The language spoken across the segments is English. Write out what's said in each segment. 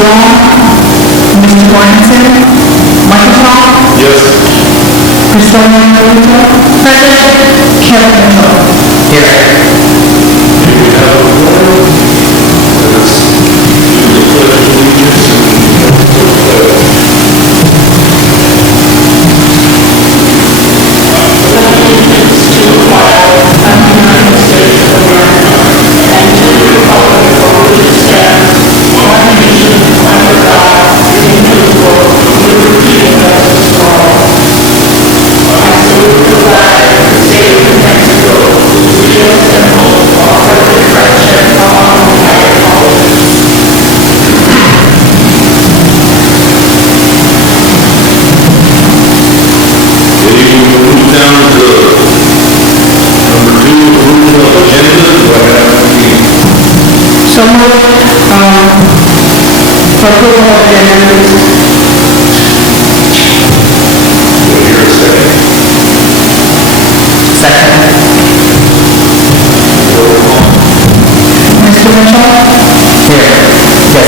Long, Mr. Mortensen, Microsoft, Yes. Christina Milito, present, Kevin Mitchell. Here. May we have a quorum? Let us do the pledge of allegiance and the pledge. Allegiance to the flag of the United States of America and to the republic for which it stands, one nation under God, indivisible, with liberty and justice for all. I salute the flag of the state of New Mexico, which yields and holds all perfect friendship among the United States. We'll move down to number 2, approval of agenda. Do I have a meeting? So moved, for approval of agenda. Do I hear a second? Second. Roll call. Mr. Mitchell? Here. Yes.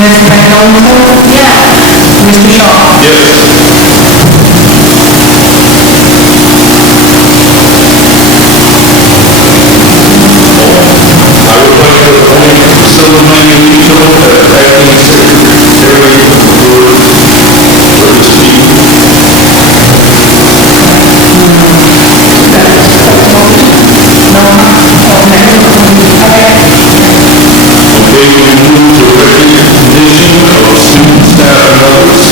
Ms. McDonald? Yes. Mr. Shaw? Yes. I would like to appoint Priscilla Manulito as acting secretary for the board for this meeting. Okay, we move to recognition of student, staff, and others.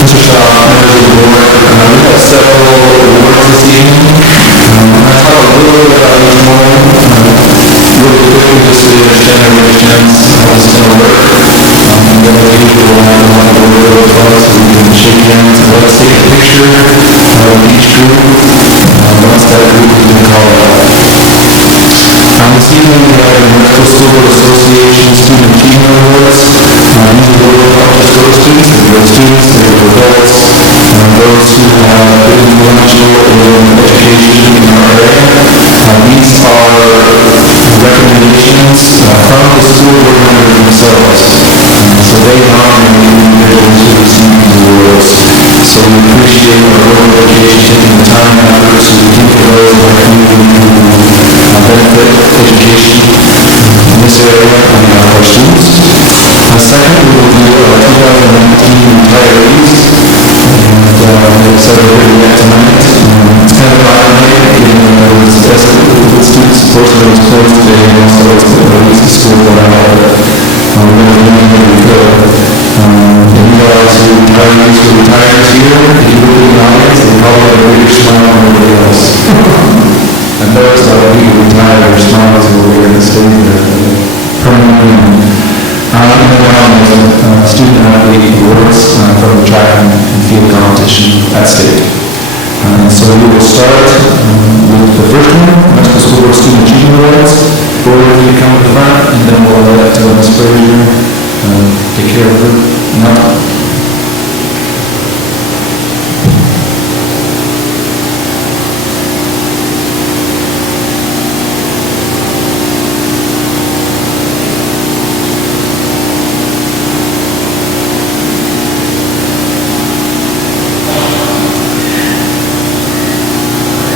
Mr. Shaw, members of the board, we have several awards this evening. I'm going to talk a little bit about each one. Really quickly, just so you understand generations, how it's going to work. And then the usual line on the board of us, so we can shake hands. Let us take a picture of each group. Once that group has been called out. This evening we have the Metro School Board Association Student Achievement Awards. These awards not just go to students, they go to students, they go to adults, those who have been influential in education in our area. These are recommendations from the school board members themselves. So they nominate the individuals who receive these awards. So we appreciate our board of education taking the time and effort to think of those in our community who benefit education in this area and our students. Second, we will do our 2019 retirees, and we'll celebrate that tonight. It's kind of ironic, given that it was tested with students, of course, it was closed today, and also it's the school for now, but we're going to do anything we could. And you guys who retirees who retire this year, if you look in the audience, they probably have a bigger smile than everybody else. And those that are people retired, their smiles are over here and stay there permanently. And then there's a student athlete awards from the track and field competition at state. So we will start with the first one, Metro School Board Student Achievement Awards. Board, if you come to the front, and then we'll let Ms. Frazier take care of it. Now.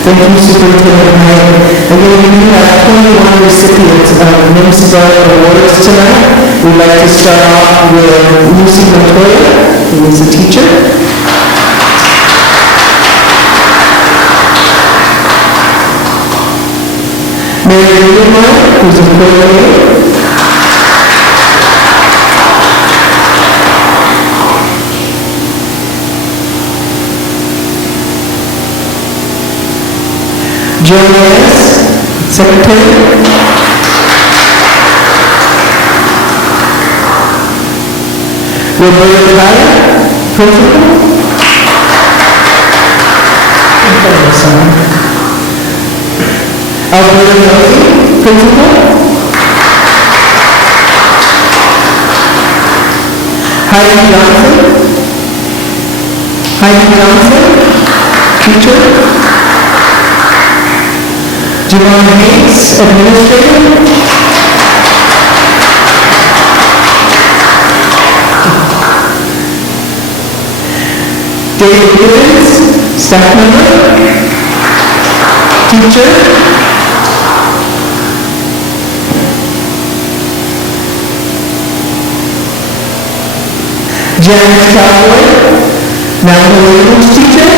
Thank you, Superintendent Knight. Again, we have 21 recipients of NIMSDA awards tonight. We'd like to start off with Lucy Montoya, who is a teacher. Mary Williamson, who's a coordinator. Jonas, Secretary. Roberta Valla, Principal. Alberta Nosey, Principal. Heidi Johnson, teacher. Javon Hayes, Administrator. David Gibbons, staff member, teacher. Janice Cowboy, now the language teacher.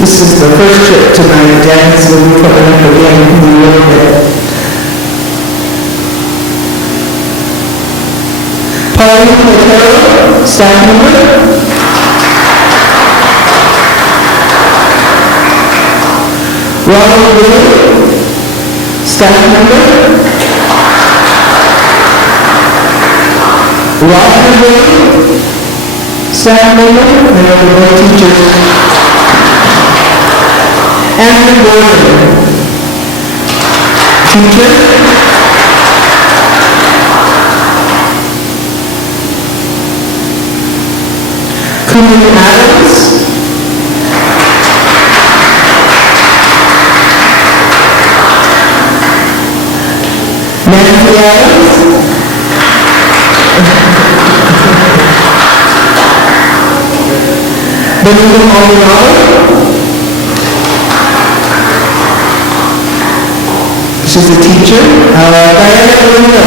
This is the first trip tonight. Janice will be coming up again in a little bit. Pauline Platero, staff member. Ronald Willie, staff member. Roger Willie, staff member, and other board teachers. Andrew Boardman, teacher. Kumin Adams, Nancy Adams, Benita Maldonado. She's a teacher. Diana Lino.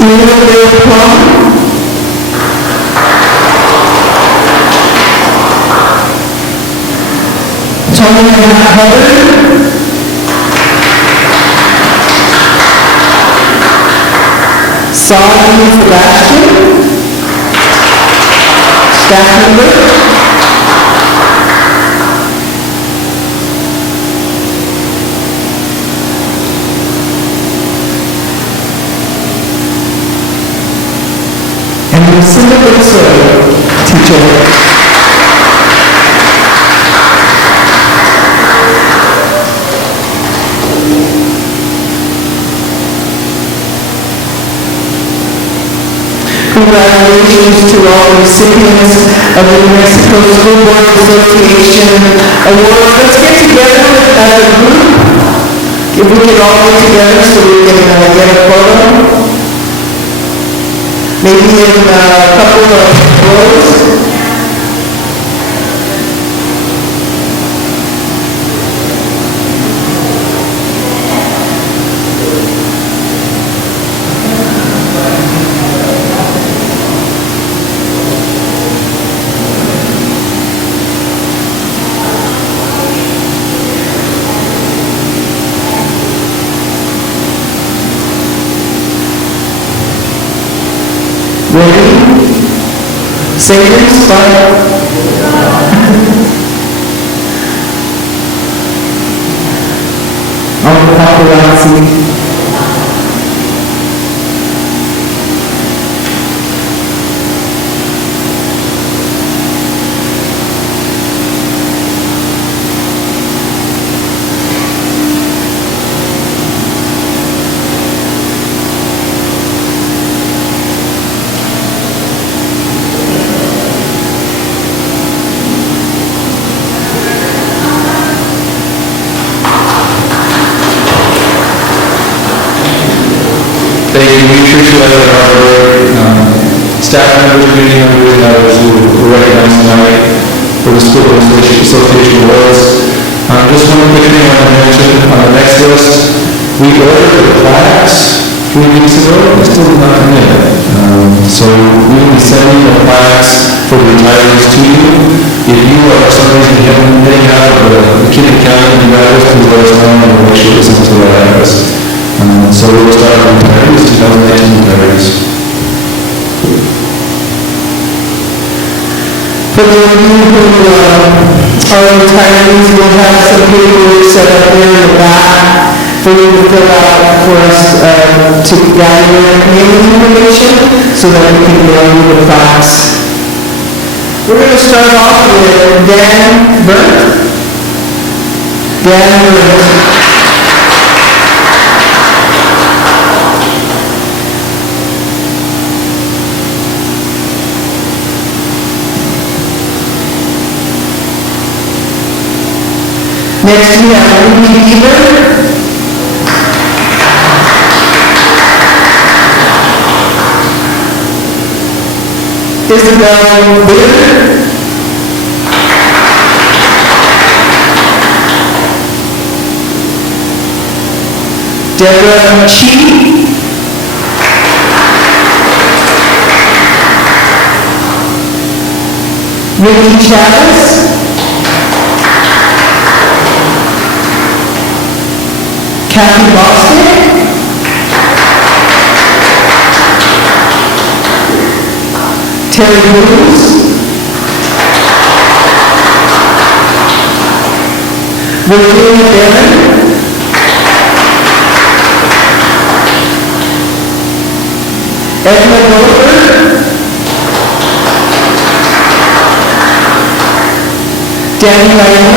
Elizabeth Plum. Tony Hubbard. Saudi Sebastian. Staff member. And Lucinda Bixler, teacher. Congratulations to all the recipients of the New Mexico School Board Association Award. Let's get together as a group. If we can all get together so we can get a photo. Maybe in a couple of rows. Ready? Savings, fire. All the paparazzi. Thank you. We appreciate our hard work. Staff members, community members, and others who were recognized tonight for the School Association Awards. Just one quick thing I want to mention on the next list. We ordered the plaques 3 weeks ago, they still did not come in. So we will be sending the plaques for the retirees to you. If you are for some reason you haven't been getting out of the McKinley County address, please let us know and we'll make sure it's sent to the right address. So we'll start with retirees, 2019 retirees. For those of you who are retirees, we'll have some paperwork set up there in the back for you to fill out for us to gather name information so that we can mail you the plaques. We're going to start off with Dan Burt. Dan Burt. Next, we have Ruby Beaver. Isabel Beard. Deborah Chi. Ricky Chavez. Kathy Boston. Terry Bruce. Virginia Dillon. Edna Goldberg. Danny Ryan.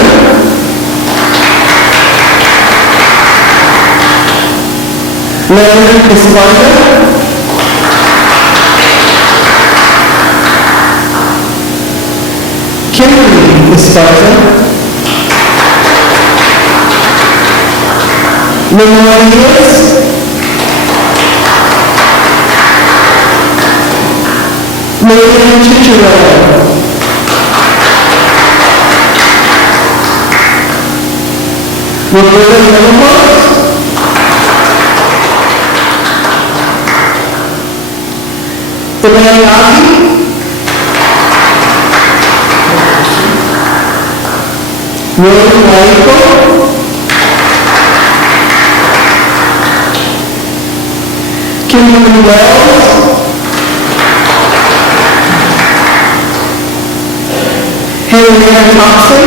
Leonard Esparza. Kimberly Esparza. Lenore Diaz. Megan Chicharello. Roberta Middlemore. Elaine Ozzie. Rose Whiteful. Kimberly Wells. Henrietta Thompson.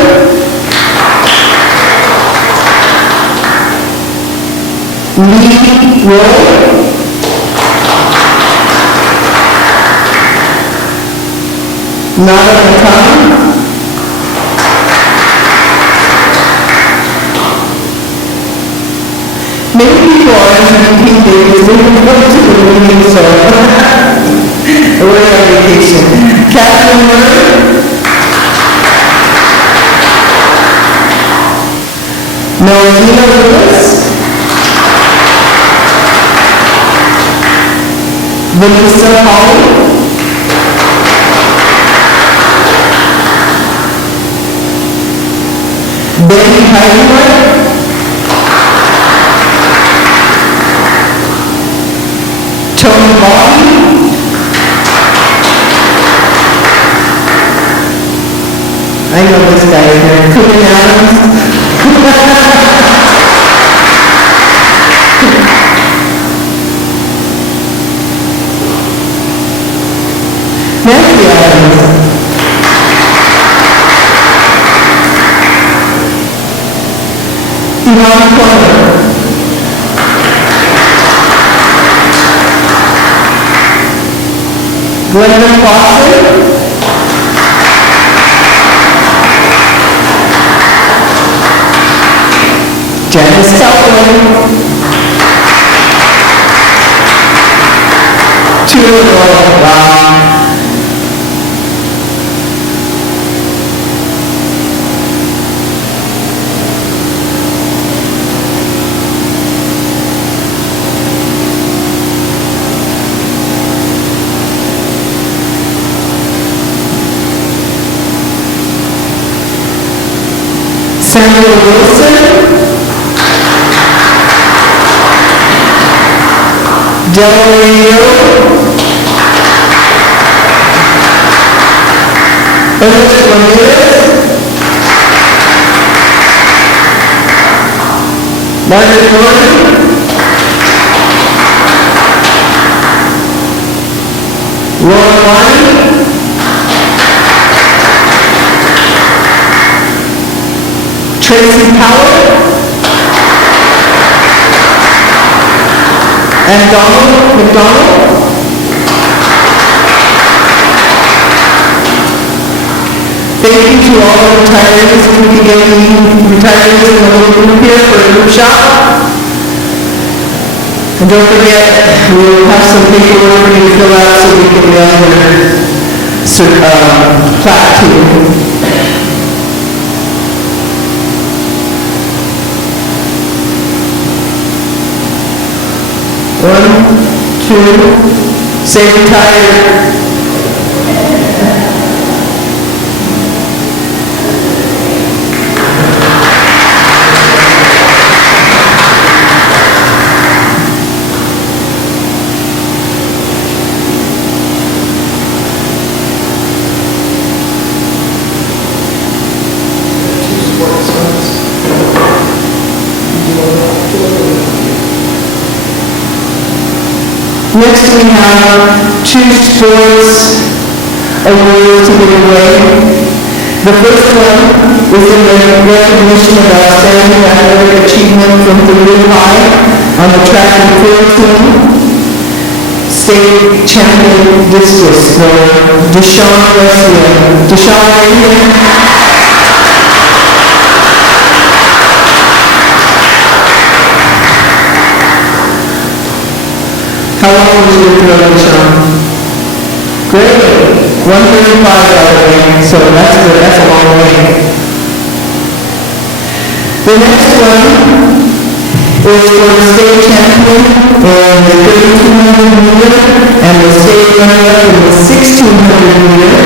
Lee Roy. Nada Matana. Many people are entering King David, we can go to the meeting, so we're on vacation. Catherine Murray. Melvina Lewis. Vanessa Holly. Betty Heidenreich. Tony Bobby. I know this guy here. Coogan Adams. Nancy Adams. Yvonne Corner. Glenda Foster. Janice Telford. Wow. Samuel Wilson. Delaware Ernest Ramirez. Margaret Norton. Laura Martin. Tracy Powell. And Donald McDonald. Thank you to all the retirees. We can get the retirees in the little group here for a group shot. And don't forget, we'll have some paperwork for you to fill out so we can mail your plaque to you. 1, 2, say retired. Next we have 2 sports awards to give away. The first one is in the recognition of outstanding athletic achievement from Toledo High on the track and field team. State champion discus for Deshaun Garcia. Deshaun, are you here? How long was your throw, Sean? Great. 135 by the way, so that's good. That's a long way. The next one is for the state champion in the 1,300 meter and the state runner-up in the 1,600 meter.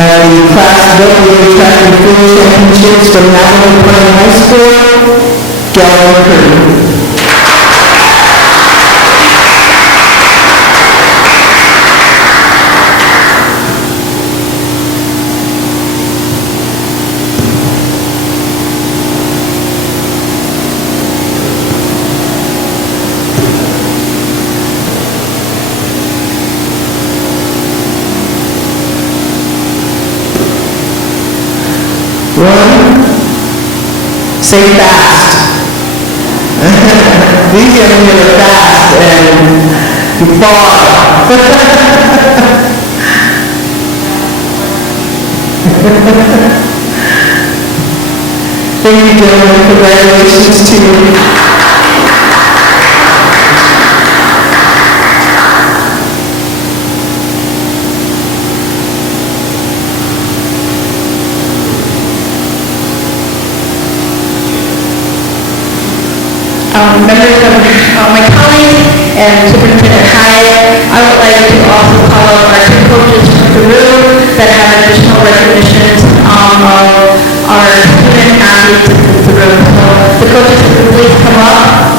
And the Class AA track and field championships from Navajo Prime High School, Gallup McKinley. One, say fast. These young men are fast and far. Thank you, gentlemen. Congratulations to you. Members of my colleagues and Superintendent Hyde, I would like to also call out our 2 coaches from Peru that have additional recognitions of our student athletes in Peru. So the coaches, please come up.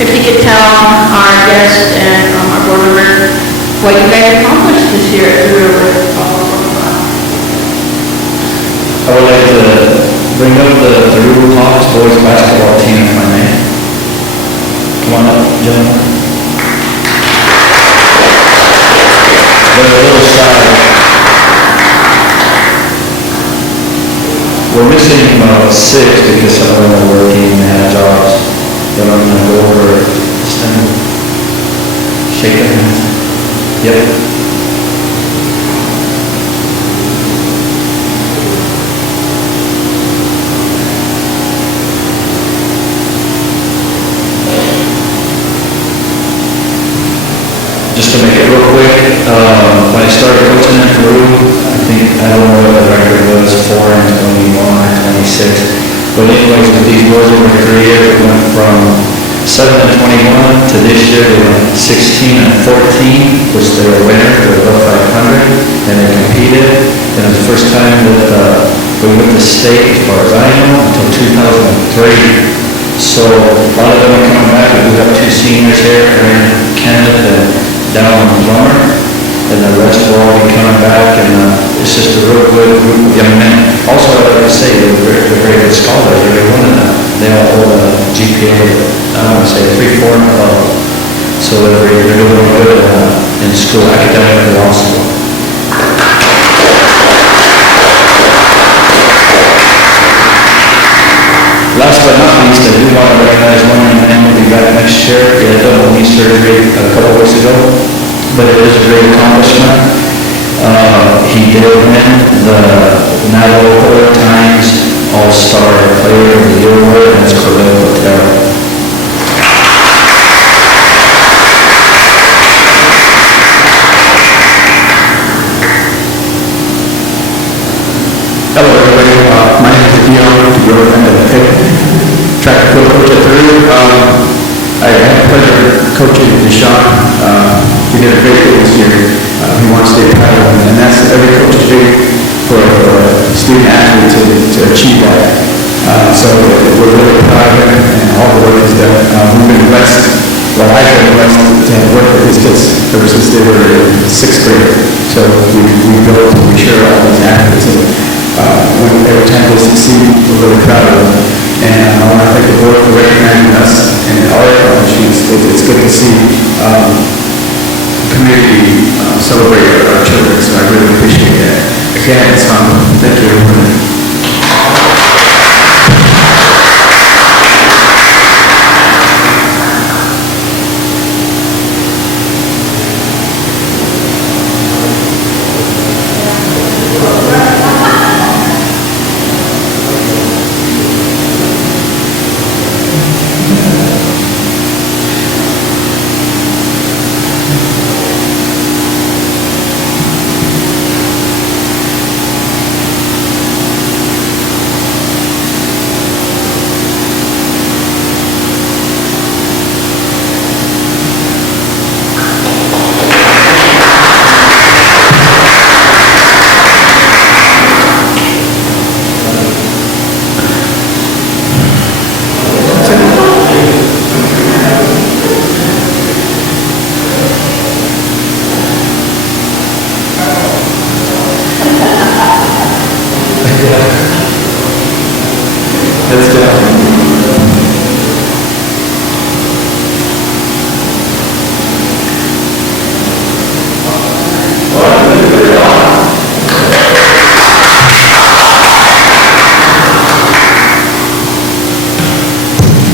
If you could tell our guests and our board members what you guys accomplished this year at Peru with I would like to bring up the Peru Hawks boys basketball team, if I may. Come on up, gentlemen. They're a little shy. We're missing 6 because some of them are working and have jobs. But I'm going to go over, stand, shake their hands. Yep. Just to make it real quick, when I started coaching in Peru, I don't know what the record was, 4-21 or 26. But anyways, with these boys over the career, it went from 7-21 to this year, they went 16-14, which they were winners, they were above 500, and they competed. And it was the first time that we went to state, as far as I know, until 2003. So a lot of them are coming back. We do have 2 seniors here, Aaron Kenneth and Dallin Plummer. And the rest will all be coming back, and it's just a real good group of young men. Also, I'd like to say they're very good scholars. Every one of them, they all hold a GPA, I want to say 3-4 and above. So they're doing good in school, academically also. Last but not least, I do want to recognize one young man who will be back next year. He had double knee surgery a couple weeks ago. But it is a great accomplishment. He did win the Navajo Times All-Star Player of the Year award, and it's Corvette Hotel. coaching Deshaun. He did a great thing this year. He won state title, and that's every coach's dream for a student athlete to achieve that. So we're really proud of him and all the work he's done. We've been blessed, well, I've been blessed to have worked with his kids ever since they were in 6th grade. So we built, we share all these athletes, and every time they succeed, we're really proud of them. And I want to thank the board for recognizing us and our accomplishments. It's good to see community celebrate our children, so I really appreciate that. Again, it's fun. Thank you, everyone.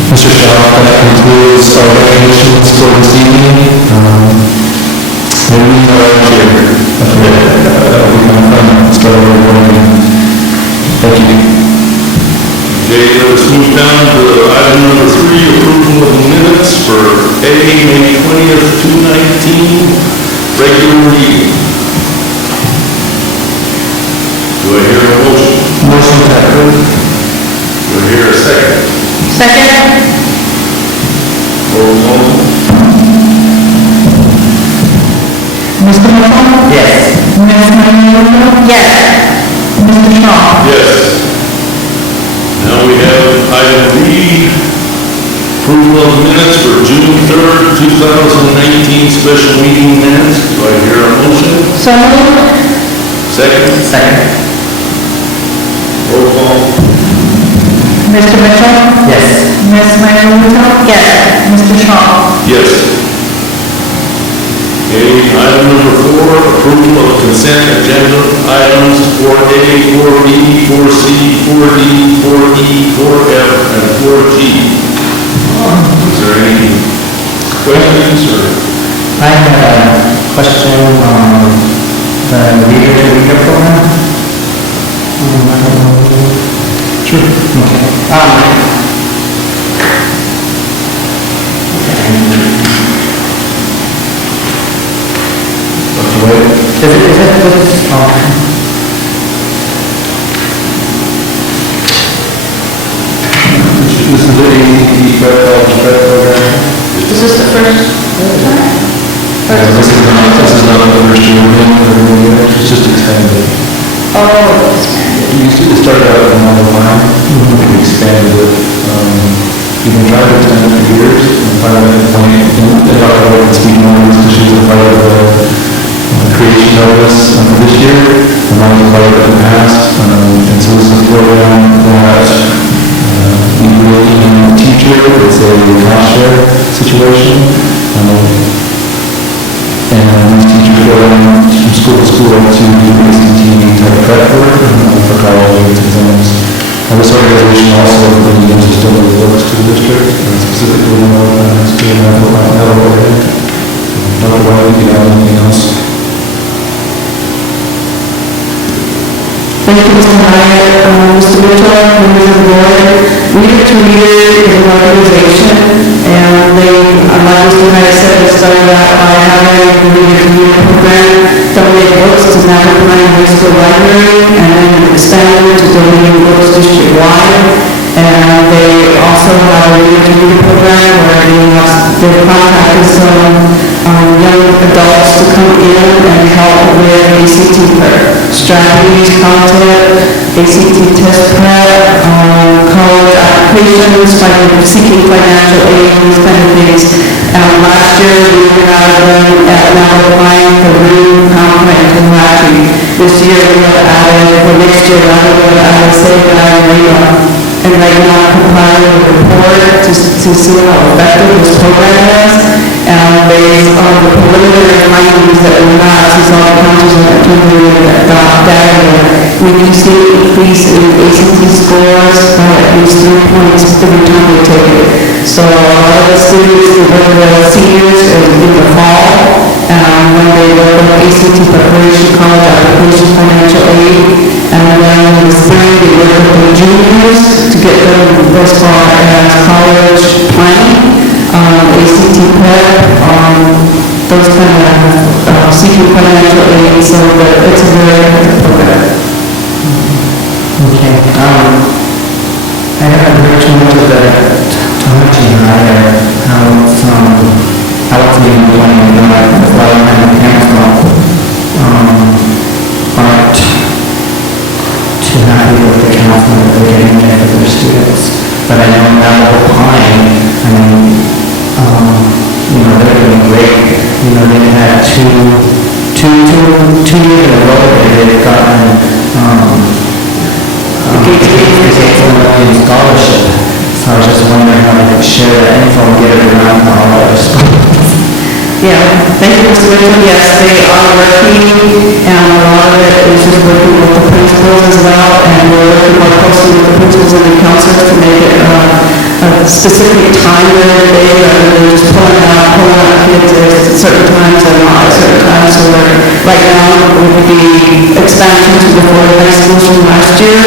Mr. Shaw, that concludes our recognitions for this evening. Maybe here. That will be kind of fun. Let's go over one. Thank you. Okay, let's move down to item number 3, approval of minutes for May 20th, 2019, regular meeting. Do I hear a motion? Motion to approve. Do I hear a second? Second? Roll call. Mr. Mitchell? Yes. Ms. Manuel? Yes. Mr. Shaw? Yes. Now we have item B, approval of minutes for June 3rd, 2019, special meeting minutes. Do I hear a motion? So moved. Second? Second. Roll call. Mr. Mitchell? Yes. Ms. Manuel? Yes. Mr. Shaw? Yes. Okay, item number 4, approval of consent agenda items 4A, 4B, 4C, 4D, 4E, 4F, and 4G. Is there any questions or? I have a question on the reader program. Sure. Okay. Is it This is the ACT program. Is this the first time? This is not the first year we're in, it's just extended. Oh, expanded. We used to start out at another line, we expanded it. We've been trying to extend it for years, and finally, in our own speaking on these issues, are part of the creation of this this year, and not part of it in the past. And so this is a program that we really need a teacher, it's a cost share situation. And these teachers go from school to school to do ACT type prep work for college exams. And this organization also really uses donor works to the district, and specifically in our school and our overhead. Dr. Wiley, do you have anything else? Thank you, Mr. Hyatt. Mr. Mitchell, members of the board, Reader to Reader is an organization, and they, like Mr. Hyatt said, they started out by having the Reader to Reader program, donate books to Napa High School Library, and then expanded to donating books district-wide. And they also have a read program where they've contacted some young adults to come in and help with ACT prep strategies, content, ACT test prep, college applications, seeking financial aid, these kind of things. Last year we had them now applying for room, compliment, and matching. This year we have added, for next year we'll add Save and Radar. And right now compiling a report to see how effective this program is. And based on the preliminary findings that we have, since all the counties are doing that data, we can see an increase in ACT scores by at least 3 points every time we take it. So a lot of the students who work with seniors in the fall, when they work with ACT preparation, college application, financial aid, and then in the spring they work with the juniors to get them as far as college planning, ACT prep, those kind of seeking financial aid, so that it's a very effective program. Okay. I haven't heard too much of that talking either, how from outfitting planning and what kind of council aren't too happy with the counseling that they're getting there for their students. But I know now applying, I mean, they're doing great. They've had two years in a row that they've gotten scholarship. So I was just wondering how they could share that info and get it around to all other schools. Yeah, thank you, Mr. Richmond. Yes, they are working, and a lot of it is just working with the principals as well, and we're working more closely with the principals and the counselors to make it a specific time in the day, rather than just pulling out kids at certain times and not at certain times. So right now, with the expansion to the 4 high schools from last year,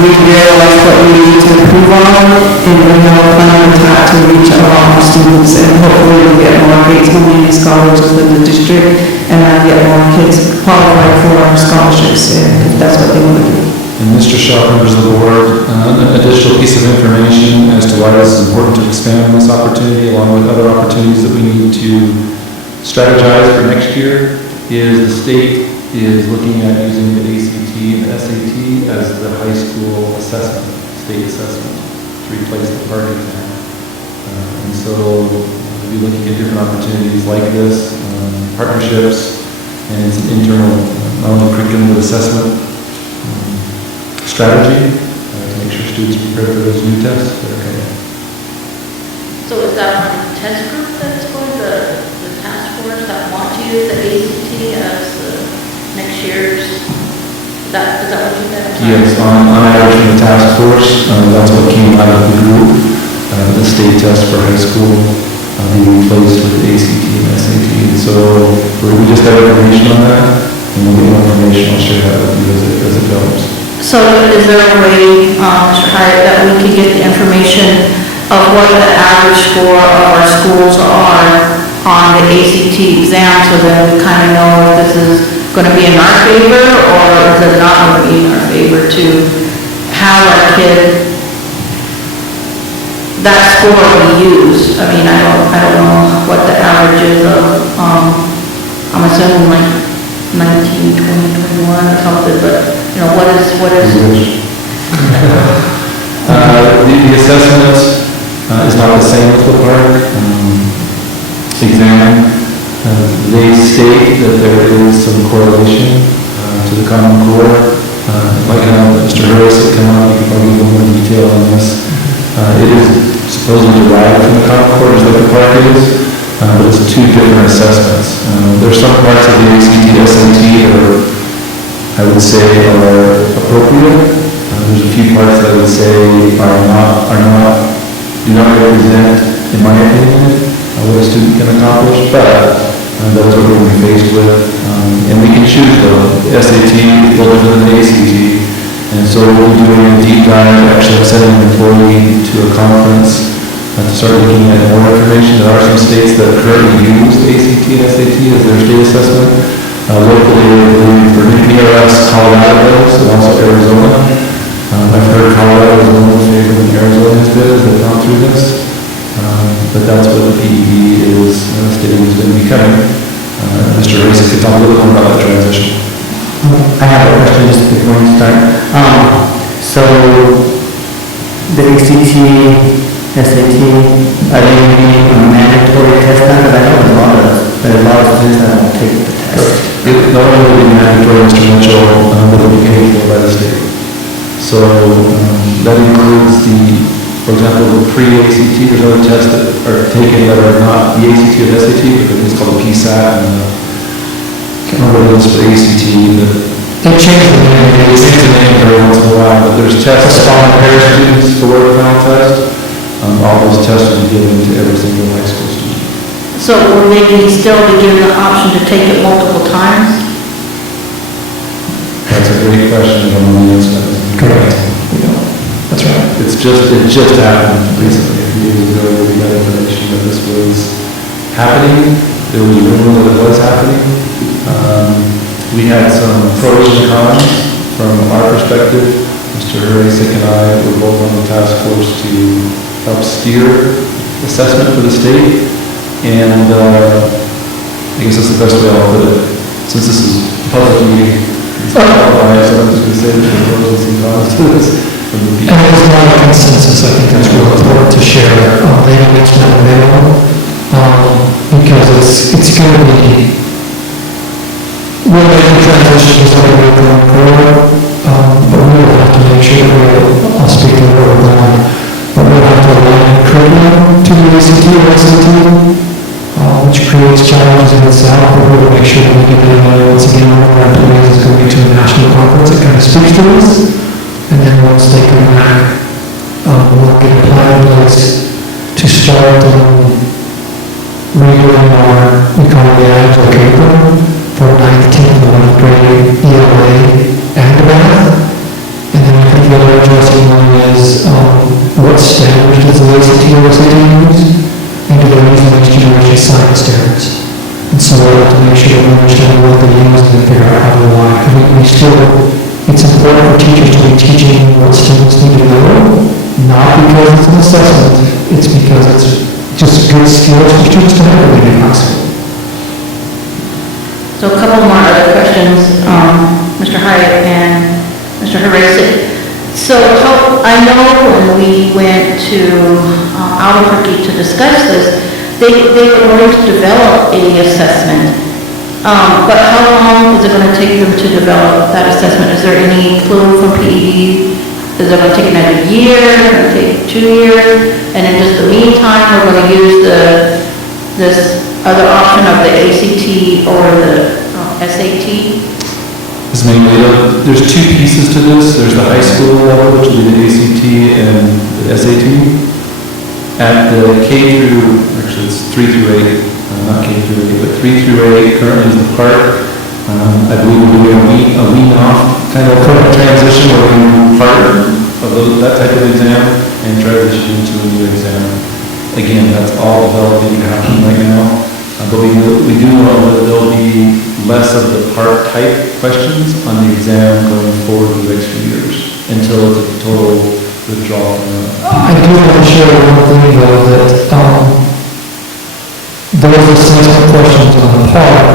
we realized what we need to improve on, and we have a plan on track to reach all our students, and hopefully we'll get more Gates Community Scholars within the district, and get more kids qualified for our scholarships, if that's what they want to do. And Mr. Shaw, members of the board, an additional piece of information as to why this is important to expand on this opportunity, along with other opportunities that we need to strategize for next year, is the state is looking at using the ACT and the SAT as the high school assessment, state assessment, to replace the park exam. And so we'll be looking at different opportunities like this, partnerships, and it's an internal, not only curriculum, but assessment strategy to make sure students are prepared for those new tests that are coming. So is that on the test group that's going, the task force that want to use the ACT as the next year's, is that what you said? Yes, on average from the task force, that's what came out of the group. The state test for high school being replaced with the ACT and SAT. So we just have information on that, and we'll get more information. I'll share that with you as it develops. So is there a way, Mr. Hyatt, that we can get the information of what the average score of our schools are on the ACT exam, so that we kind of know if this is going to be in our favor or is it not going to be in our favor to have our kid that score be used? I mean, I don't know what the average is of, I'm assuming like 19, 20, 21 or something, but what is the assessment is not the same as the park exam. They state that there is some correlation to the Common Core. Like Mr. Harris had come out, you can probably go more detail on this. It is supposedly derived from the Common Core, just like the park is, but it's 2 different assessments. There's some parts of the ACT, SAT that are, I would say, are appropriate. There's a few parts that I would say do not represent, in my opinion, what a student can accomplish, but that's what we're going to be faced with. And we can choose the SAT is better than the ACT. And so we'll be doing a deep dive, actually sending an employee to a conference to start looking at more information. There are some states that currently use the ACT and SAT as their state assessment. Locally, Virginia, Colorado, and also Arizona. I've heard Colorado is a little favor than Arizona has been as they've gone through this. But that's what the PED is stating is going to be coming. Mr. Race could talk a little more about that transition. I have a question just before you start. So the ACT, SAT, are they going to be a mandatory test now? Because I know there's a lot of students that won't take the test. It not only will be mandatory, Mr. Mitchell, but it will be paid for by the state. So that includes for example, the pre-ACT, there's other tests that are taken that are not the ACT or the SAT, but it's called the PSAT, and I can't remember what it is for ACT, but They change the name. they change the name every once in a while, but there's tests on pair students for the final test. All those tests will be given to every single high school student. So will they still be given the option to take it multiple times? That's a great question, I don't know the answer to that. Correct. That's right. It just happened recently, a few years ago, we got information that this was happening. There was a rumor that it was happening. We had some pros and cons from our perspective. Mr. Harasik and I were both on the task force to help steer assessment for the state. And I guess that's the best way I'll put it. Since this is a public meeting, so I'm just going to say there's pros and cons to this. And there's a lot of consensus, I think that's really important to share. They don't make it available, because it's going to be, we're making transitions that are going forward, but we will have to make sure that I'll speak to where we're going, but we'll have to align the curriculum to the ACT or SAT, which creates challenges in itself, but we'll make sure that we get it once again, one of our employees is going to a national conference that kind of speaks to us. And then once they come back, we'll get a plan in place to start redoing our, we call it the agile curriculum for 9th, 10th, and 11th grade ELA and math. And then I think the other interesting one is what standards does the ACT or SAT use? And do they use the next generation science standards? And so we'll have to make sure that we understand what they use and figure out how to align. It's important for teachers to be teaching what students need to know, not because it's an assessment, it's because it's just good skills for students to have when they get in high school. So a couple more other questions, Mr. Hyatt and Mr. Harasik. So I know when we went to Albuquerque to discuss this, they were going to develop a assessment. But how long is it going to take them to develop that assessment? Is there any clue from PED? Is it going to take another year? Is it going to take 2 years? And in just the meantime, we're going to use this other option of the ACT or the SAT? This mainly, there's two pieces to this. There's the high school level, which will be the ACT and the SAT. At the K through, actually it's 3 through 8. Not K through 8, but 3 through 8 currently is the part. I believe we're doing a wean off kind of transition where we move part of that type of exam and transition into a new exam. Again, that's all developing and happening right now. But we do know that there'll be less of the part type questions on the exam going forward the next few years until it's a total withdrawal from that. I do want to share one thing though, that those assessment questions on the part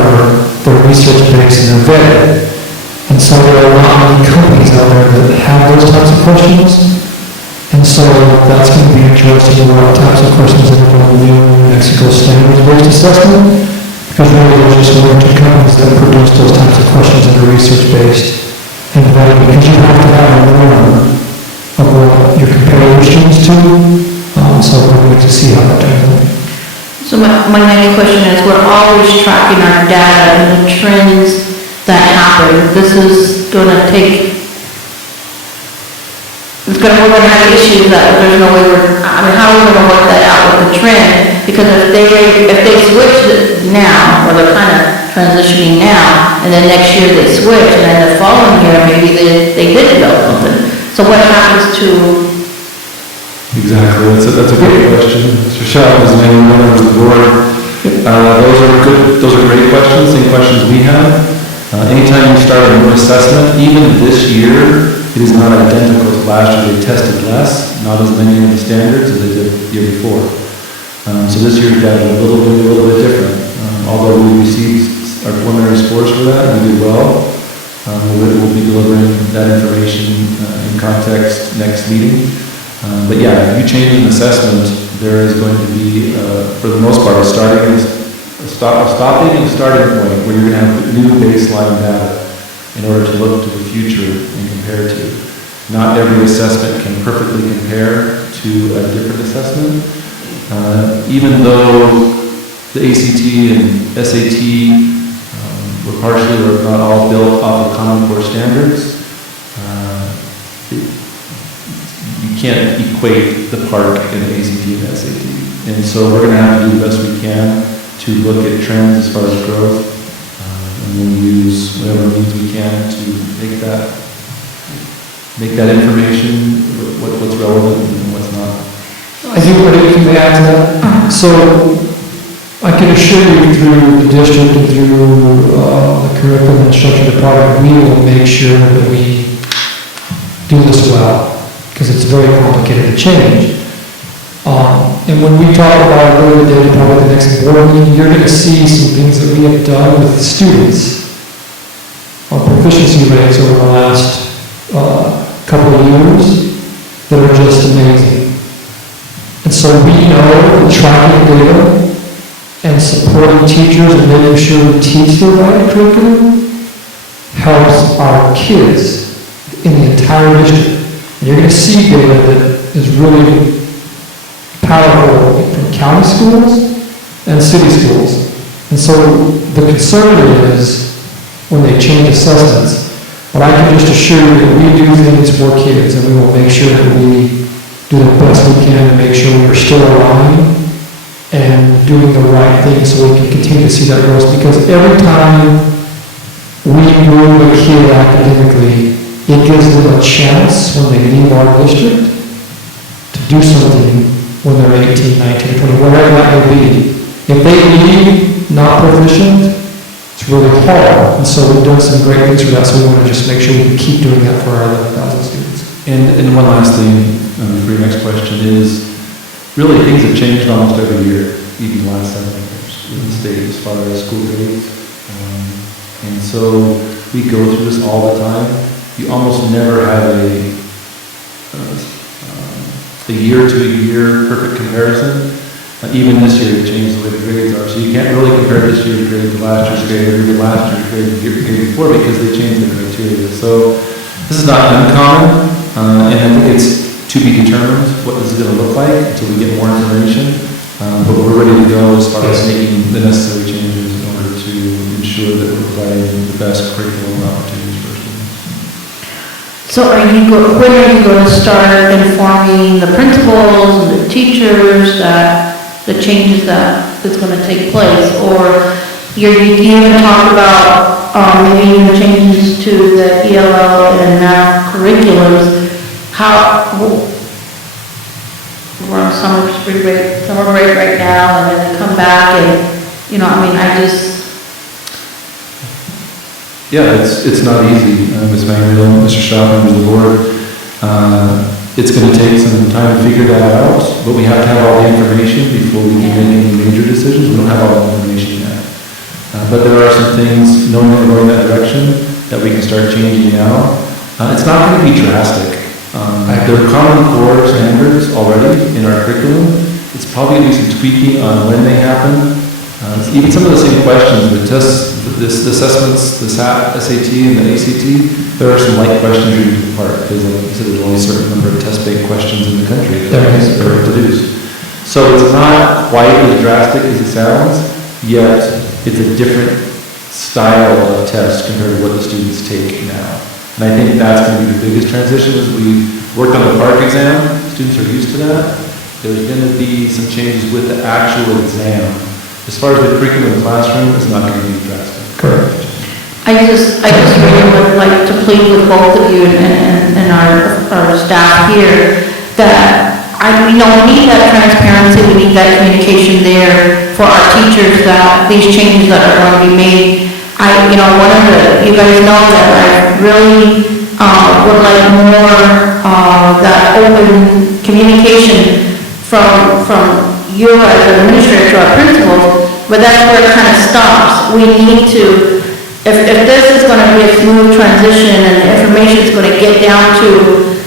are research-based and they're vetted. And so there are not many companies out there that have those types of questions. And so that's going to be interesting, what types of questions that are going to be in New Mexico standards-based assessment. Because really there's just one or two companies that produce those types of questions that are research-based and vetted. Because you have to have a norm of what you're comparing your students to. So we're going to see how that turns out. So my next question is, we're always tracking our data and the trends that happen. This is going to take, we're going to have issues that there's no way how are we going to work that out with the trend? Because if they switch it now, or they're kind of transitioning now, and then next year they switch, and then the following year maybe they did develop something. So what happens to? Exactly, that's a great question. Mr. Shaw is the main member of the board. Those are great questions, same questions we have. Anytime you start a new assessment, even this year, it is not identical to last year they tested less, not as many of the standards as they did the year before. So this year we've got a little bit different. Although we received our preliminary scores for that and we did well, we'll be delivering that information in context next meeting. But yeah, if you change an assessment, there is going to be, for the most part, a stopping and a starting point where you're going to have new baseline data in order to look to the future and compare to. Not every assessment can perfectly compare to a different assessment. Even though the ACT and SAT were partially or not all built off of Common Core standards, you can't equate the PARC and the ACT and SAT. And so we're going to have to do the best we can to look at trends as far as growth, and we'll use whatever means we can to make that information what's relevant and what's not. I think what you can add to that, so I can assure you through the district and through the curriculum and instruction department, we will make sure that we do this well, because it's very complicated to change. And when we talk about it earlier today, probably the next board meeting, you're going to see some things that we have done with students on proficiency rates over the last couple of years that are just amazing. And so we know that tracking data and supporting teachers and making sure we teach the right curriculum helps our kids in the entire district. And you're going to see data that is really powerful from county schools and city schools. And so the concern is when they change assessments, but I can just assure you that we do things for kids, and we will make sure that we do the best we can to make sure we're still aligned and doing the right thing so we can continue to see that growth. Because every time we move a kid academically, it gives them a chance when they leave our district to do something when they're 18, 19, 20, whatever that may be. If they leave not proficient, it's really hard. And so we've done some great things for that, so we want to just make sure we can keep doing that for our 11,000 students. And one last thing for your next question is, really things have changed almost every year, even the last 7 years in the state as far as school grades. And so we go through this all the time. You almost never have a year-to-year perfect comparison. Even this year, it changed the way the grades are. So you can't really compare this year's grade to last year's grade or even last year's grade to the year before because they changed the criteria. So this is not uncommon, and I think it's to be determined what this is going to look like until we get more information. But we're ready to go as far as making the necessary changes in order to ensure that we're providing the best curriculum opportunities for our students. So when are you going to start informing the principals and the teachers that the changes that's going to take place? Or you even talk about maybe even changes to the ELL and now curriculums? We're on summer break right now, and then they come back and, Yeah, it's not easy, Ms. Manuel, Mr. Shaw, members of the board. It's going to take some time to figure that out, but we have to have all the information before we can make any major decisions. We don't have all the information yet. But there are some things, knowing that we're going that direction, that we can start changing now. It's not going to be drastic. There are Common Core standards already in our curriculum. It's probably going to be some tweaking on when they happen. Even some of the same questions, the tests, the assessments, the SAT and the ACT, there are some light questions you need to part because like you said, there's only a certain number of test-based questions in the country that are produced. So it's not quite as drastic as it sounds, yet it's a different style of test compared to what the students take now. And I think that's going to be the biggest transition as we worked on the PARC exam. Students are used to that. There's going to be some changes with the actual exam. As far as the curriculum in the classroom, it's not going to be drastic. Correct. I just really would like to plead with both of you and our staff here that we need that transparency, we need that communication there for our teachers that these changes that are going to be made. You guys know that I really would like more, that open communication from you as an administrator to our principals, but that's where it kind of stops. We need to, if this is going to be a smooth transition and the information is going to get down to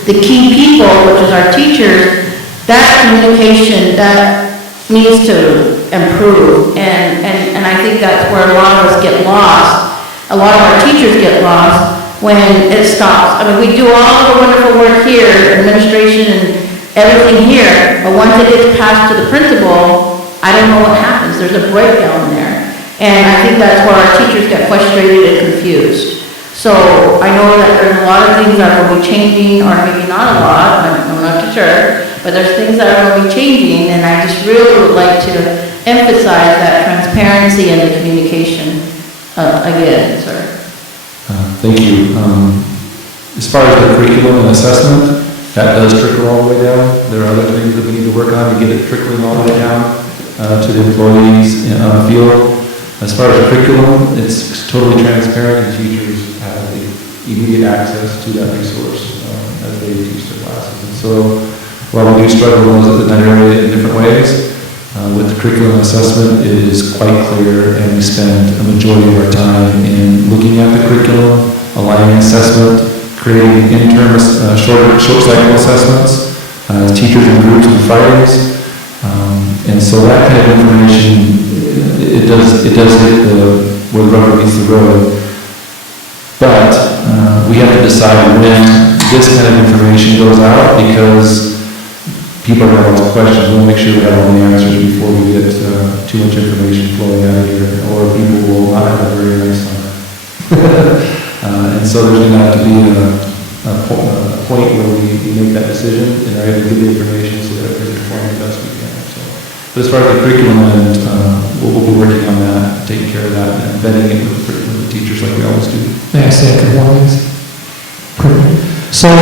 the key people, which is our teachers, that communication, that needs to improve. And I think that's where a lot of us get lost. A lot of our teachers get lost when it stops. I mean, we do all the wonderful work here, administration and everything here, but once it gets passed to the principal, I don't know what happens. There's a breakdown there. And I think that's where our teachers get frustrated and confused. So I know that there's a lot of things that are going to be changing, or maybe not a lot, I'm not too sure, but there's things that are going to be changing, and I just really would like to emphasize that transparency and the communication again, sir. Thank you. As far as the curriculum and assessment, that does trickle all the way down. There are other things that we need to work on to get it trickling all the way down to the employees in the field. As far as the curriculum, it's totally transparent, and teachers have immediate access to that resource as they teach their classes. And so, while we do struggle in that area in different ways, with the curriculum assessment, it is quite clear, and we spend a majority of our time in looking at the curriculum, aligning assessment, creating interim short cycle assessments, teachers in groups on Fridays, and so that kind of information, it does hit where the rubber meets the road. But we have to decide when this kind of information goes out, because people are going to have lots of questions. We want to make sure we have all the answers before we get too much information flowing out of here, or people will not have a very nice summer. And so there's going to have to be a point where we make that decision and are able to give the information so that everybody's informed the best we can. So, but as far as the curriculum, and we'll be working on that, taking care of that, and embedding it with the teachers like we always do. May I say a couple more things? Quickly. So,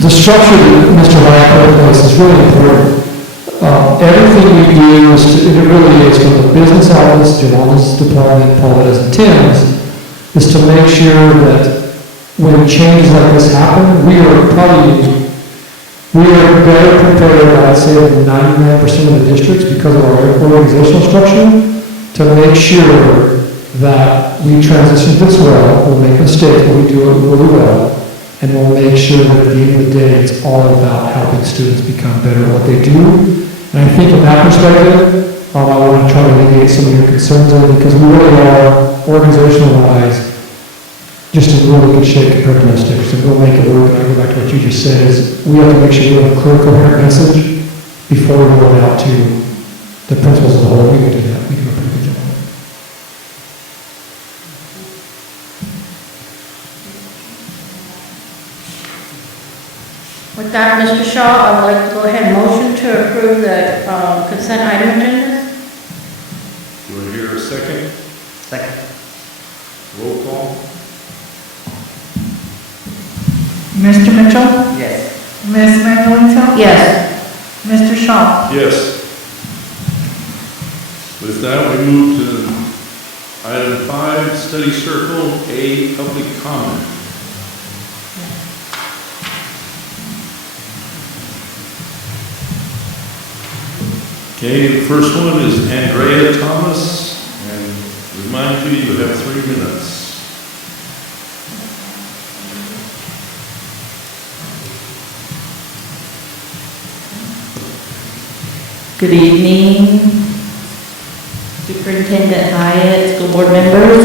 the structure that Mr. Ryan put in place is really important. Everything we do is, it really is from the business office, Jovan's department, Paula's and Tim's, is to make sure that when changes like this happen, we are better prepared, I'd say, than 99% of the districts because of our organizational structure, to make sure that we transition this well, we'll make mistakes, but we do it really well, and we'll make sure that at the end of the day, it's all about helping students become better at what they do. And I think from that perspective, I want to try to mitigate some of your concerns on it, because we really are, organizational-wise, just in really good shape compared to most districts. And we'll make it work, and I go back to what you just said, is we have to make sure we have a clear, coherent message before we roll it out to the principals as a whole. We can do that. We do a pretty good job of it. With that, Mr. Shaw, I would like to go ahead and motion to approve the consent item agenda. Do I hear a second? Second. Roll call? Mr. Mitchell? Yes. Ms. Manuelito? Yes. Mr. Shaw? Yes. With that, we move to item 5, study circle, A, public comment. Okay, the first one is Andrea Thomas, and remind you, you have 3 minutes. Good evening, Superintendent Hyatt, school board members.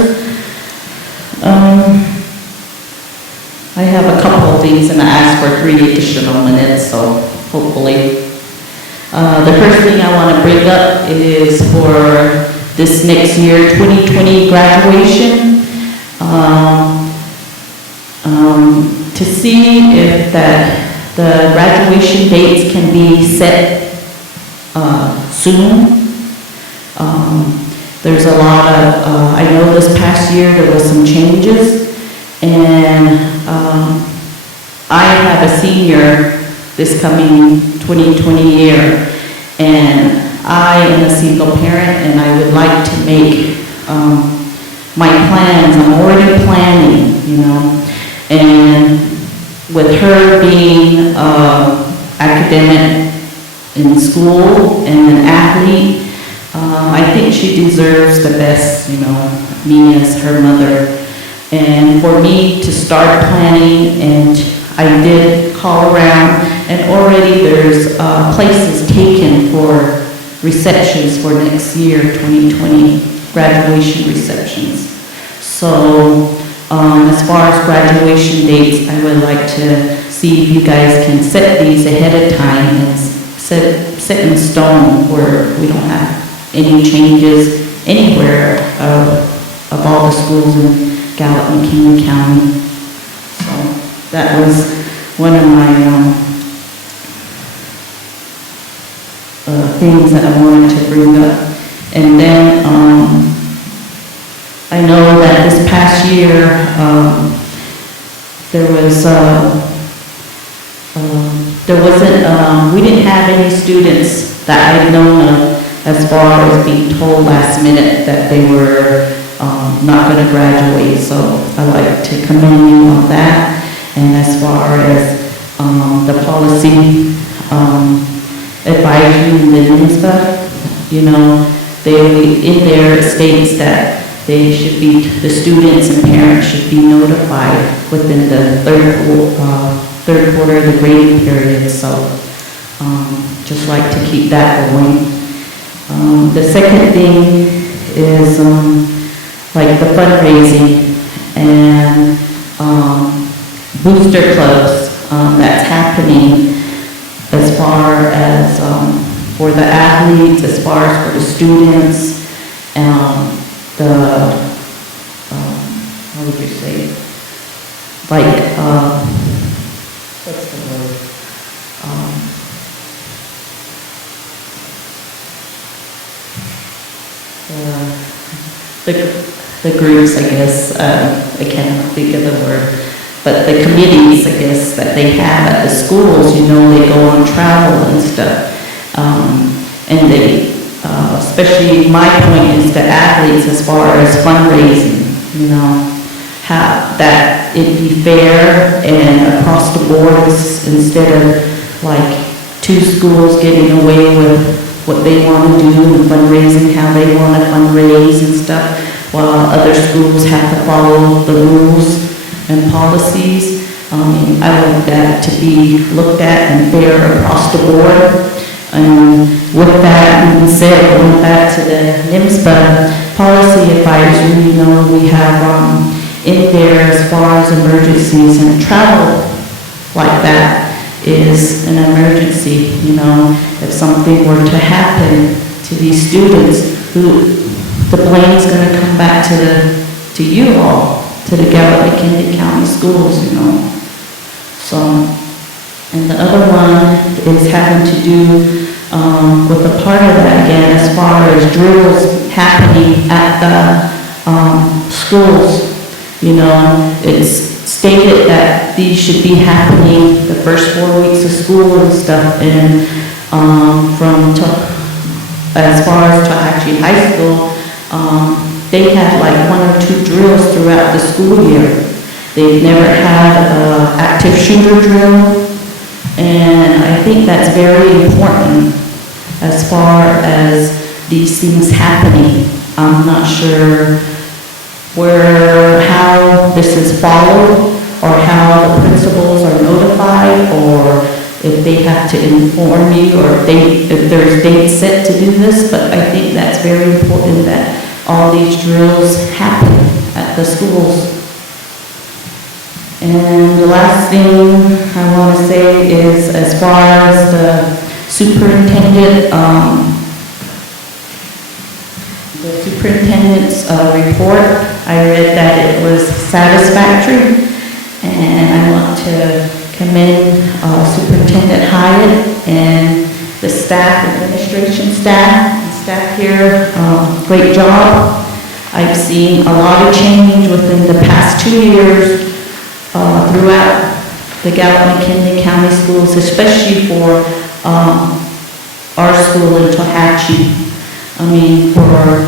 I have a couple of things and I asked for 3 additional minutes, so hopefully. The first thing I want to bring up is for this next year, 2020 graduation, to see if the graduation dates can be set soon. There's a lot of, I know this past year there was some changes, and I have a senior this coming 2020 year, and I am a single parent, and I would like to make my plans. I'm already planning, you know, And with her being academic in school and an athlete, I think she deserves the best, me as her mother. And for me to start planning, and I did call around, and already there's places taken for receptions for next year, 2020, graduation receptions. So as far as graduation dates, I would like to see if you guys can set these ahead of time and set in stone where we don't have any changes anywhere of all the schools in Gallup McKinley County. So that was one of my things that I wanted to bring up. And then I know that this past year we didn't have any students that I've known of as far as being told last minute that they were not going to graduate. So I'd like to commend you on that. And as far as the policy advisory and the NISBA, in there it states that the students and parents should be notified within the third quarter of the grading period. So just like to keep that going. The second thing is like the fundraising and booster clubs that's happening as far as for the athletes, as far as for the students, how would you say, like, what's the word? The groups, I guess, I can't think of the word, but the committees, I guess, that they have at the schools, they go on travel and stuff. And they, especially my point is the athletes as far as fundraising, how that it be fair and across the board instead of like two schools getting away with what they want to do and fundraising, how they want to fundraise and stuff, while other schools have to follow the rules and policies. I want that to be looked at and fair across the board. And with that being said, going back to the NIMSBA policy advisory, we have in there as far as emergencies and travel like that is an emergency. If something were to happen to these students, the blame is going to come back to you all, to the Gallup McKinley County schools, So, and the other one is having to do with a part of that again, as far as drills happening at the schools. It's stated that these should be happening the first 4 weeks of school and stuff, and as far as to actually high school, they had like 1 or 2 drills throughout the school year. They've never had an active shooter drill, and I think that's very important as far as these things happening. I'm not sure how this is followed, or how the principals are notified, or if they have to inform you, or if there's dates set to do this, but I think that's very important that all these drills happen at the schools. And the last thing I want to say is as far as the superintendent's report, I read that it was satisfactory, and I want to commend Superintendent Hyatt and the staff, administration staff, and staff here. Great job. I've seen a lot of change within the past 2 years throughout the Gallup McKinley County schools, especially for our school in Tohatchee. For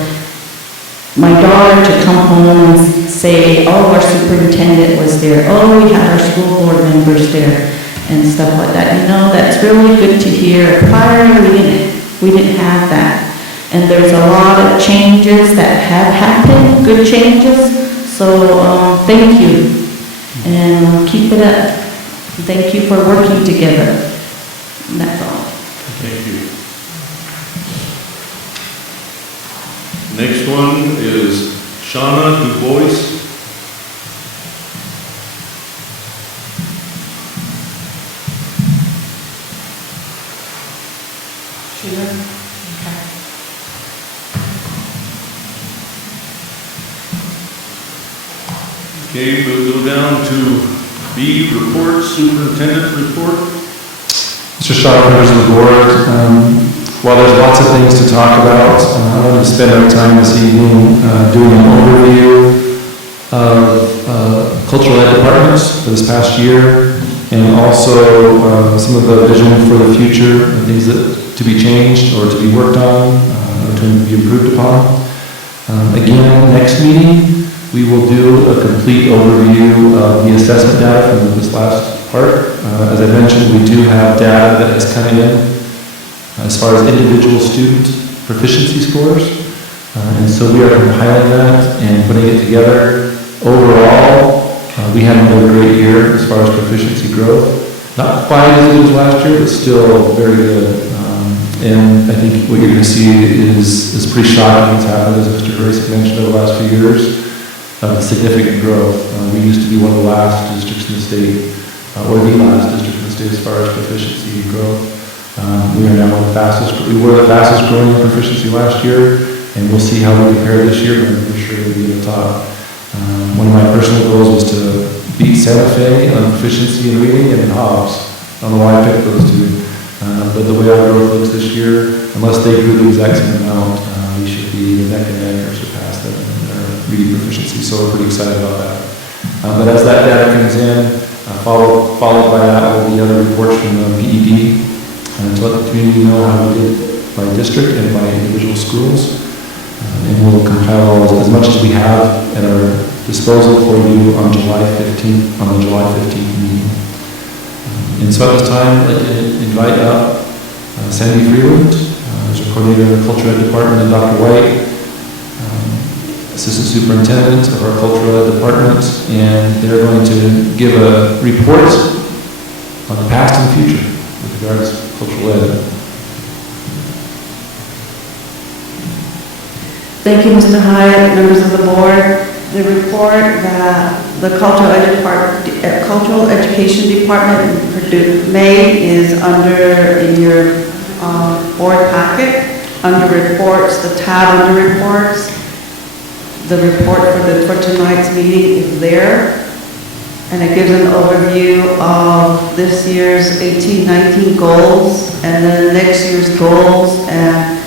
my daughter to come home and say, oh, our superintendent was there, oh, we had our school board members there, and stuff like that. You know, that's really good to hear. Prior, we didn't have that. And there's a lot of changes that have happened, good changes, so thank you. And keep it up. Thank you for working together. And that's all. Thank you. Next one is Shauna DuBois. Okay, we'll go down to B, report, superintendent report. Mr. Shaw, members of the board, while there's lots of things to talk about, I wanted to spend our time this evening doing an overview of cultural ed departments for this past year, and also some of the vision for the future, and things that to be changed or to be worked on or to be improved upon. Again, next meeting, we will do a complete overview of the assessment data from this last part. As I mentioned, we do have data that is coming in as far as individual student proficiency scores. And so we are compiling that and putting it together. Overall, we had another great year as far as proficiency growth. Not quite as good as last year, but still very good. And I think what you're going to see is pretty shocking what's happened, as Mr. Horacek mentioned, over the last few years. Significant growth. We used to be one of the last districts in the state, or the last district in the state as far as proficiency growth. We are now one of the fastest, we were the fastest growing in proficiency last year, and we'll see how we compare this year, but I'm sure we'll be at the top. One of my personal goals was to beat Santa Fe on proficiency in reading and in Hobbs. I don't know why I picked those two. But the way our growth looks this year, unless they grew the exact same amount, we should be neck and neck or surpass them in our reading proficiency, so we're pretty excited about that. But as that data comes in, followed by that will be other reports from the PED to let the community know how we did by district and by individual schools. And we'll compile as much as we have at our disposal for you on July 15th, on the July 15th meeting. And so at this time, I'd like to invite up Sandy Freeland, who's our coordinator of the Cultural Ed Department, and Dr. White, Assistant Superintendent of our Cultural Ed Department, and they're going to give a report on the past and future with regards to cultural ed. Thank you, Mr. Hyatt, members of the board. The report that the Cultural Education Department made is in your board packet, under reports, the tab under reports. The report for tonight's meeting is there, and it gives an overview of this year's 18-19 goals, and then next year's goals, and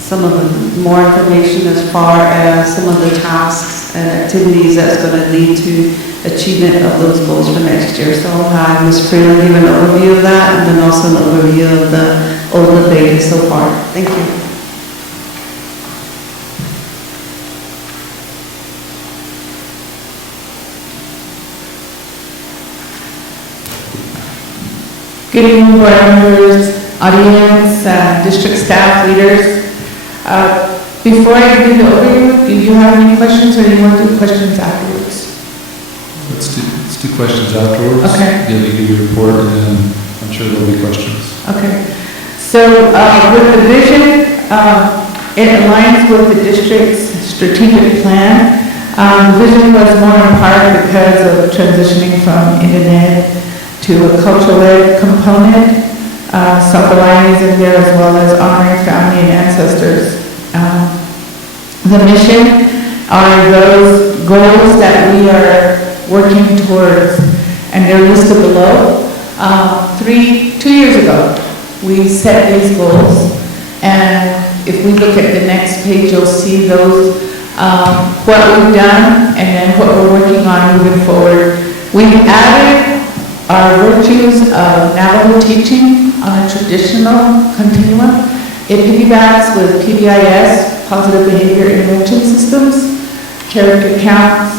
some of the more information as far as some of the tasks and activities that's going to lead to achievement of those goals for next year. So I'll have Ms. Freeland give an overview of that, and then also an overview of the old debate so far. Thank you. Good evening, board members, audience, district staff, leaders. Before I begin the overview, do you have any questions, or do you want to do questions afterwards? Let's do questions afterwards. Okay. Give you your report, and then I'm sure there'll be questions. Okay. So with the vision, it aligns with the district's strategic plan. Vision was more in part because of transitioning from internet to a cultural ed component. Self-reliance in there, as well as honoring family and ancestors. The mission are those goals that we are working towards, and they're listed below. 2 years ago, we set these goals, and if we look at the next page, you'll see those, what we've done, and then what we're working on moving forward. We've added our virtues of Navajo teaching on a traditional continuum. It piggybacks with PBIS, Positive Behavior Intervention System. systems, character counts.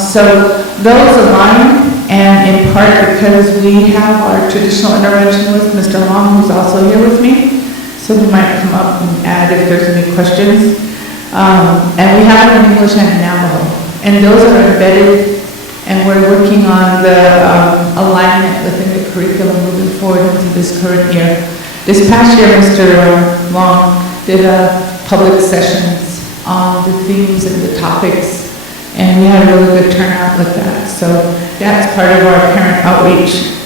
So those align, and in part because we have our traditional interventionist, Mr. Long, who's also here with me. So he might come up and add if there's any questions. And we have it in English and in Navajo. And those are embedded, and we're working on the alignment within the curriculum moving forward into this current year. This past year, Mr. Long did public sessions on the themes and the topics, and we had a really good turnout with that. So that's part of our parent outreach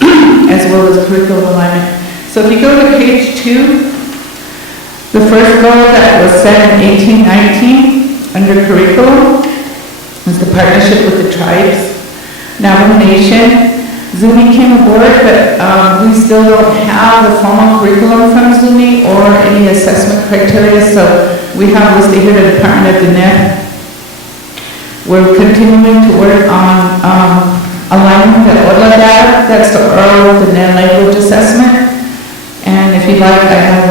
as well as curriculum alignment. So if you go to page 2, the first goal that was set in 1819 under curriculum was the partnership with the tribes. Navajo Nation, Zuni came aboard, but we still don't have the formal curriculum from Zuni or any assessment criteria, so we have listed here the Department of the Net. We're continuing to work on aligning the ORLA data, that's the oral Diné language assessment. And if you'd like, I have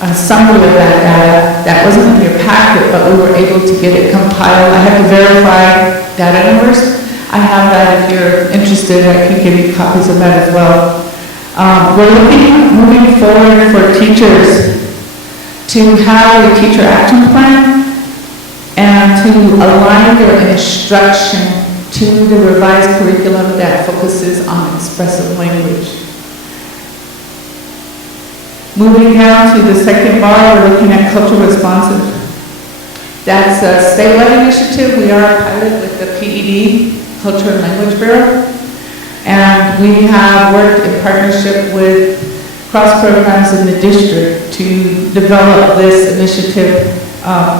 a summary of that data. That wasn't in your packet, but we were able to get it compiled. I had to verify data numbers. I have that if you're interested. I can give you copies of that as well. We're moving forward for teachers to have a teacher action plan and to align their instruction to the revised curriculum that focuses on expressive language. Moving down to the second bar, we're looking at cultural responsive. That's a statewide initiative. We are a pilot with the PED, Culture and Language Bureau. And we have worked in partnership with cross programs in the district to develop this initiative.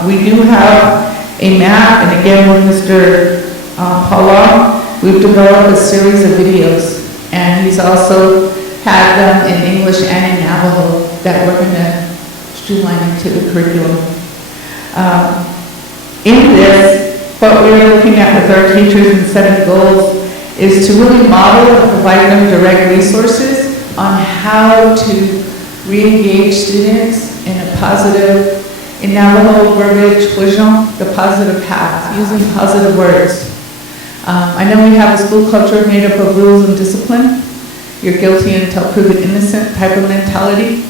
We do have a map, and again with Mr. Paula, we've developed a series of videos. And he's also had them in English and in Navajo that we're going to streamline into the curriculum. In this, what we're looking at with our teachers and setting goals is to really model and provide them direct resources on how to re-engage students in a positive, in Navajo verbiage, the positive path, using positive words. I know we have a school culture made up of rules and discipline. You're guilty until proven innocent type of mentality.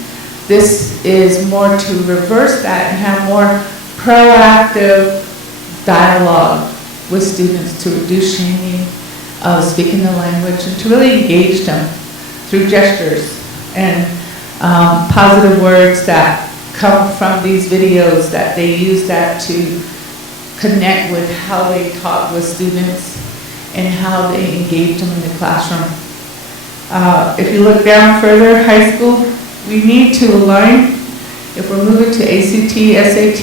This is more to reverse that and have more proactive dialogue with students to reduce shaming of speaking the language and to really engage them through gestures and positive words that come from these videos, that they use that to connect with how they talk with students and how they engage them in the classroom. If you look down further, high school, we need to align. If we're moving to ACT, SAT,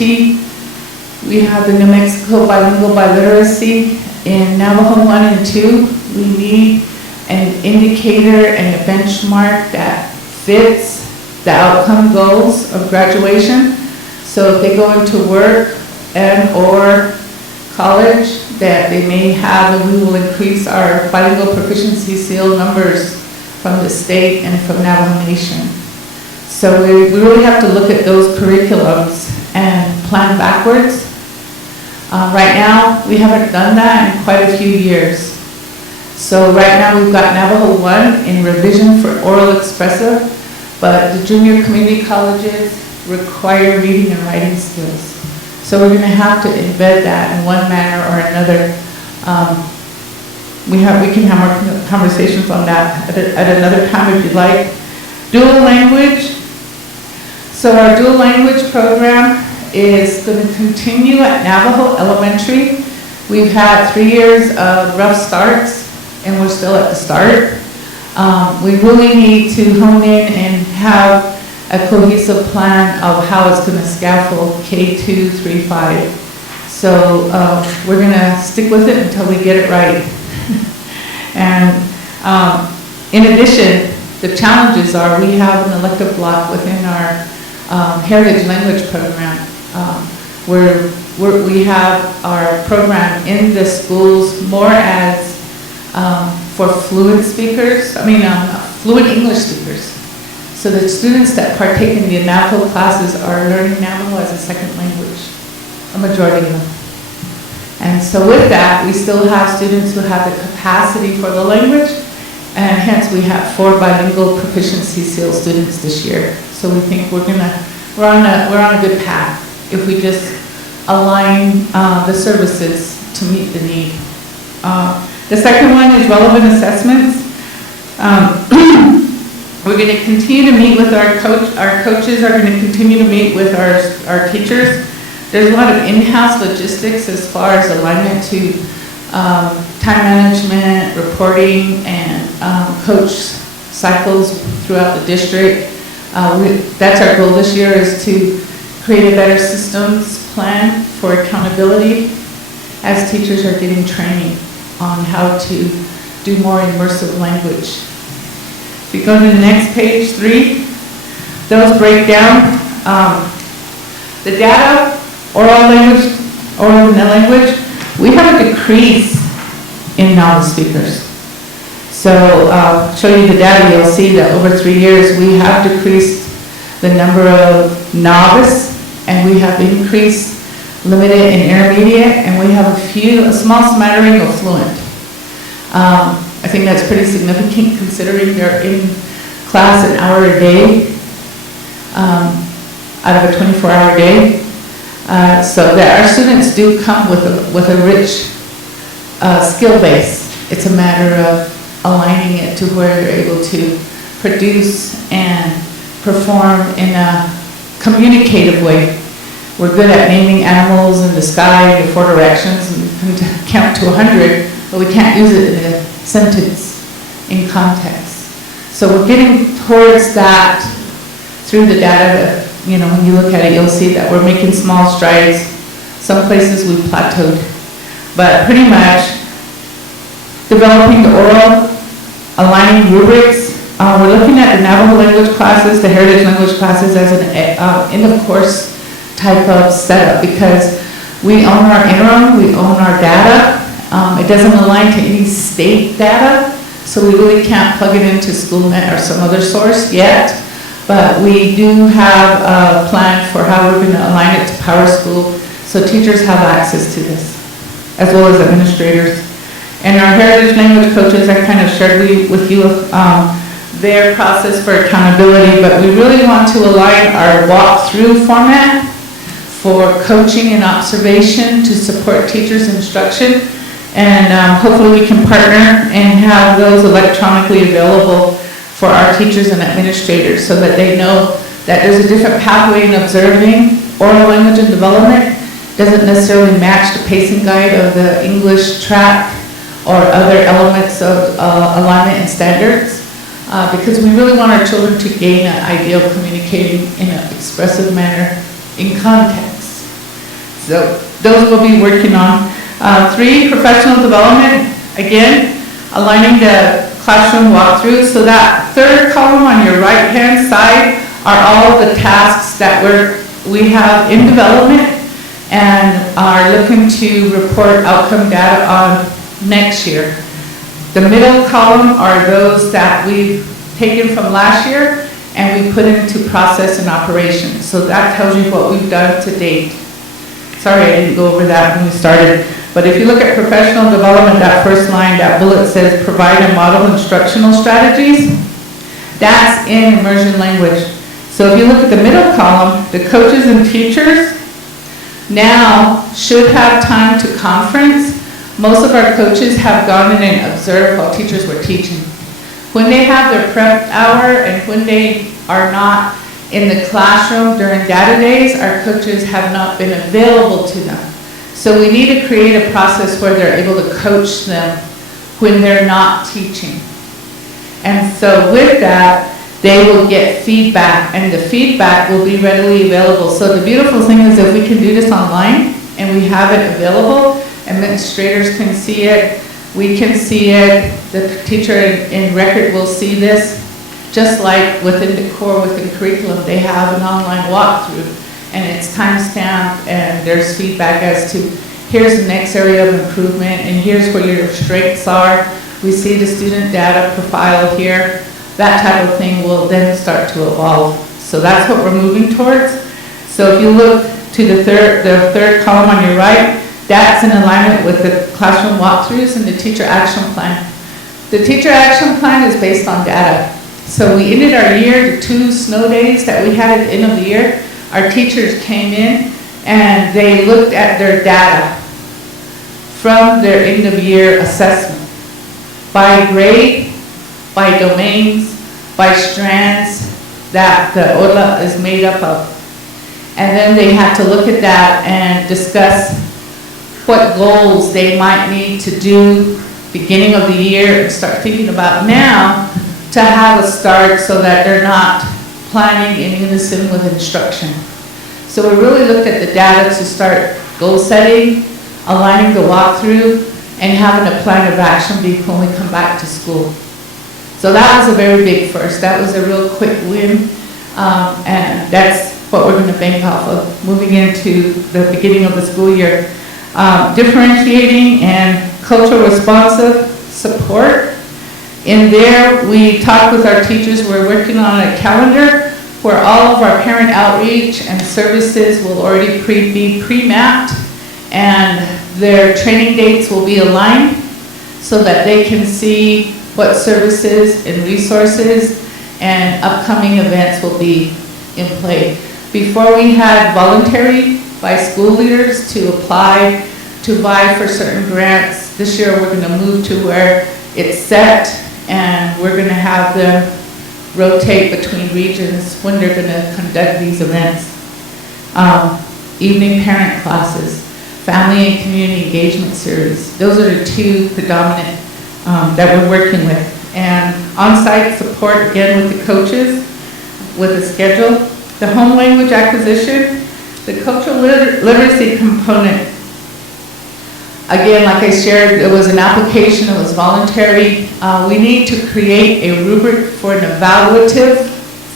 we have the New Mexico Bilingual Biliteracy. In Navajo 1 and 2, we need an indicator and a benchmark that fits the outcome goals of graduation. So if they go into work and or college, that they may have, and we will increase our bilingual proficiency seal numbers from the state and from Navajo Nation. So we really have to look at those curriculums and plan backwards. Right now, we haven't done that in quite a few years. So right now we've got Navajo 1 in revision for oral expressive, but the junior community colleges require reading and writing skills. So we're going to have to embed that in one manner or another. We can have more conversations on that at another time if you'd like. Dual language. So our dual language program is going to continue at Navajo Elementary. We've had 3 years of rough starts, and we're still at the start. We really need to hone in and have a cohesive plan of how it's going to scaffold K2, 3, 5. So we're going to stick with it until we get it right. And in addition, the challenges are we have an elective block within our Heritage Language Program where we have our program in the schools more as for fluent speakers, fluent English speakers. So the students that partake in the Navajo classes are learning Navajo as a second language. a majority of them. And so with that, we still have students who have the capacity for the language, and hence we have 4 bilingual proficiency seal students this year. So we think we're on a good path if we just align the services to meet the need. The second one is relevant assessments. We're going to continue to meet with our coaches are going to continue to meet with our teachers. There's a lot of in-house logistics as far as alignment to time management, reporting, and coach cycles throughout the district. That's our goal this year, is to create a better systems plan for accountability as teachers are getting training on how to do more immersive language. If you go to the next page, 3, those break down the data, oral and language. We have a decrease in novice speakers. So I'll show you the data. You'll see that over 3 years we have decreased the number of novice, and we have increased limited and intermediate, and we have a small smattering of fluent. I think that's pretty significant considering they're in class an hour a day out of a 24-hour day. So that our students do come with a rich skill base. It's a matter of aligning it to where they're able to produce and perform in a communicative way. We're good at naming animals in the sky in 4 directions and count to 100, but we can't use it in a sentence in context. So we're getting towards that through the data. When you look at it, you'll see that we're making small strides. Some places we've plateaued, but pretty much developing the oral, aligning rubrics. We're looking at the Navajo language classes, the heritage language classes as an end-of-course type of setup, because we own our interim, we own our data. It doesn't align to any state data, so we really can't plug it into SchoolNet or some other source yet. But we do have a plan for how we're going to align it to PowerSchool, so teachers have access to this, as well as administrators. And our heritage language coaches, I kind of shared with you their process for accountability, but we really want to align our walkthrough format for coaching and observation to support teachers' instruction. And hopefully we can partner and have those electronically available for our teachers and administrators so that they know that there's a different pathway in observing oral language and development. Doesn't necessarily match the pacing guide of the English track or other elements of alignment and standards, because we really want our children to gain an idea of communicating in an expressive manner in context. So those we'll be working on. 3, professional development. Again, aligning the classroom walkthrough. So that 3rd column on your right-hand side are all the tasks that we have in development and are looking to report outcome data on next year. The middle column are those that we've taken from last year and we put into process and operation. So that tells you what we've done to date. Sorry, I didn't go over that when we started. But if you look at professional development, that first line, that bullet says provide and model instructional strategies. That's in immersion language. So if you look at the middle column, the coaches and teachers now should have time to conference. Most of our coaches have gone in and observed while teachers were teaching. When they have their prep hour and when they are not in the classroom during data days, our coaches have not been available to them. So we need to create a process where they're able to coach them when they're not teaching. And so with that, they will get feedback, and the feedback will be readily available. So the beautiful thing is if we can do this online and we have it available, administrators can see it, we can see it, the teacher in record will see this, just like within the core, within curriculum, they have an online walkthrough, and it's time-stamped, and there's feedback as to here's the next area of improvement, and here's where your strengths are. We see the student data profile here. That type of thing will then start to evolve. So that's what we're moving towards. So if you look to the third column on your right, that's in alignment with the classroom walkthroughs and the teacher action plan. The teacher action plan is based on data. So we ended our year, the 2 snow days that we had at the end of the year, our teachers came in and they looked at their data from their end of year assessment by grade, by domains, by strands that the OLA is made up of. And then they had to look at that and discuss what goals they might need to do beginning of the year and start thinking about now to have a start so that they're not planning in unison with instruction. So we really looked at the data to start goal setting, aligning the walkthrough, and having a plan of action when we come back to school. So that was a very big first. That was a real quick win, and that's what we're going to bank off of moving into the beginning of the school year. Differentiating and cultural responsive support. In there, we talked with our teachers. We're working on a calendar where all of our parent outreach and services will already be pre-mapped, and their training dates will be aligned so that they can see what services and resources and upcoming events will be in play. Before we had voluntary by school leaders to apply to vie for certain grants. This year we're going to move to where it's set, and we're going to have them rotate between regions when they're going to conduct these events. Evening parent classes, family and community engagement series. Those are the 2 predominant that we're working with. And on-site support, again, with the coaches, with the schedule. The home language acquisition, the cultural literacy component. Again, like I shared, it was an application, it was voluntary. We need to create a rubric for an evaluative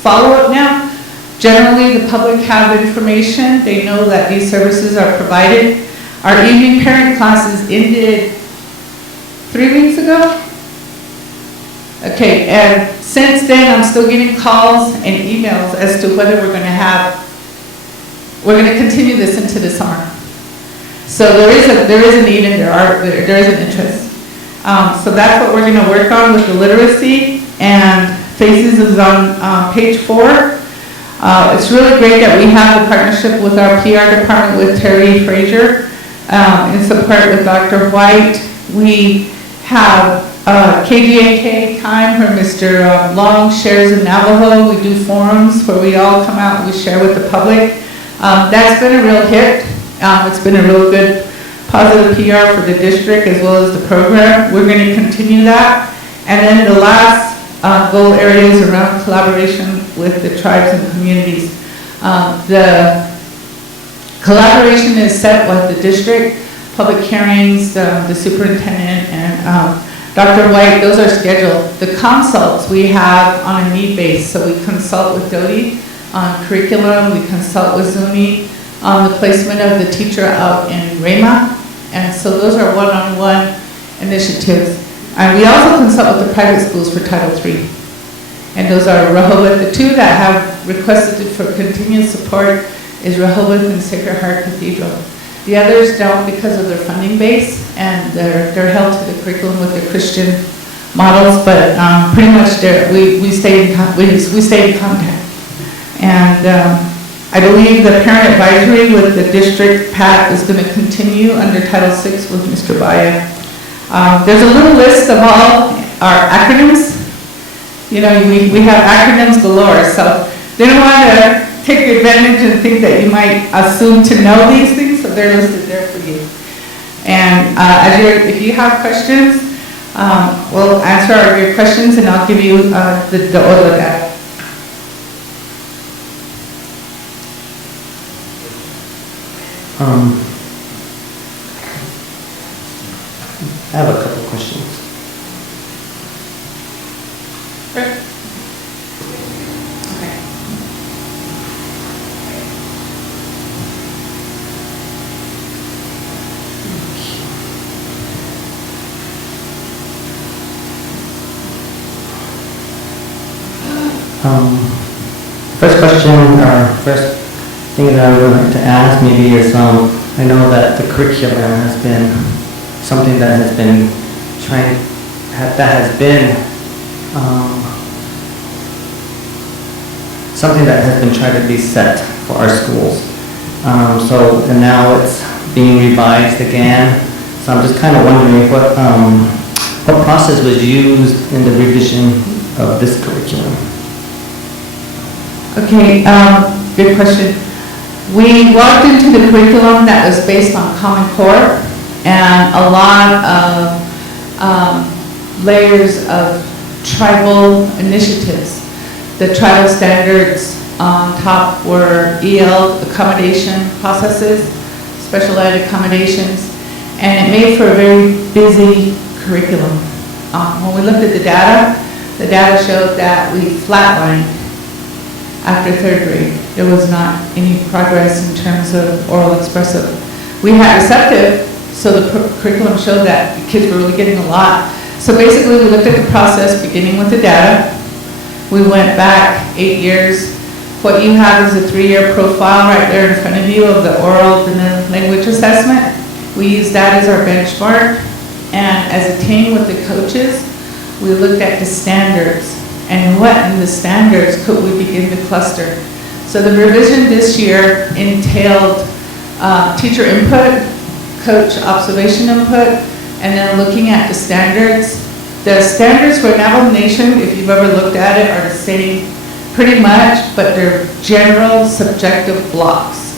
follow-up now. Generally, the public have information. They know that these services are provided. Our evening parent classes ended 3 weeks ago. Okay, and since then, I'm still getting calls and emails as to whether we're going to continue this into the summer. So there is a need and there is an interest. So that's what we're going to work on with the literacy, and Faces is on page 4. It's really great that we have the partnership with our PR department with Terry Frazier in support with Dr. White. We have KGAK time where Mr. Long shares in Navajo. We do forums where we all come out and we share with the public. That's been a real hit. It's been a real good positive PR for the district as well as the program. We're going to continue that. And then the last goal area is around collaboration with the tribes and communities. The collaboration is set with the district, public hearings, the superintendent, and Dr. White. Those are scheduled. The consults we have on a need base. So we consult with Dodi on curriculum. We consult with Zuni on the placement of the teacher out in Rema. And so those are one-on-one initiatives. And we also consult with the private schools for Title III. And those are Rehoboth. The 2 that have requested for continued support is Rehoboth and Sacred Heart Cathedral. The others don't because of their funding base, and they're held to the curriculum with the Christian models, but pretty much we stay in contact. And I believe the parent advisory with the district, Pat, is going to continue under Title VI with Mr. Baya. There's a little list of all our acronyms. You know, we have acronyms galore, so they don't want to take advantage and think that you might assume to know these things, so they're listed there for you. And if you have questions, we'll answer your questions, and I'll give you the OLA data. I have a couple questions. Okay. First question, or first thing that I would like to ask maybe is, I know that the curriculum has been something that has been something that has been trying to be set for our schools. And now it's being revised again. So I'm just kind of wondering what process was used in the revision of this curriculum? Okay, good question. We walked into the curriculum that was based on Common Core and a lot of layers of tribal initiatives. The tribal standards on top were EL accommodation processes, special ed accommodations, and it made for a very busy curriculum. When we looked at the data showed that we flatlined after third grade. There was not any progress in terms of oral expressive. We had receptive, so the curriculum showed that the kids were really getting a lot. So basically we looked at the process beginning with the data. We went back 8 years. What you have is a 3-year profile right there in front of you of the oral and the language assessment. We used that as our benchmark, and as a team with the coaches, we looked at the standards and what in the standards could we begin to cluster. So the revision this year entailed teacher input, coach observation input, and then looking at the standards. The standards for Navajo Nation, if you've ever looked at it, are the same pretty much, but they're general subjective blocks.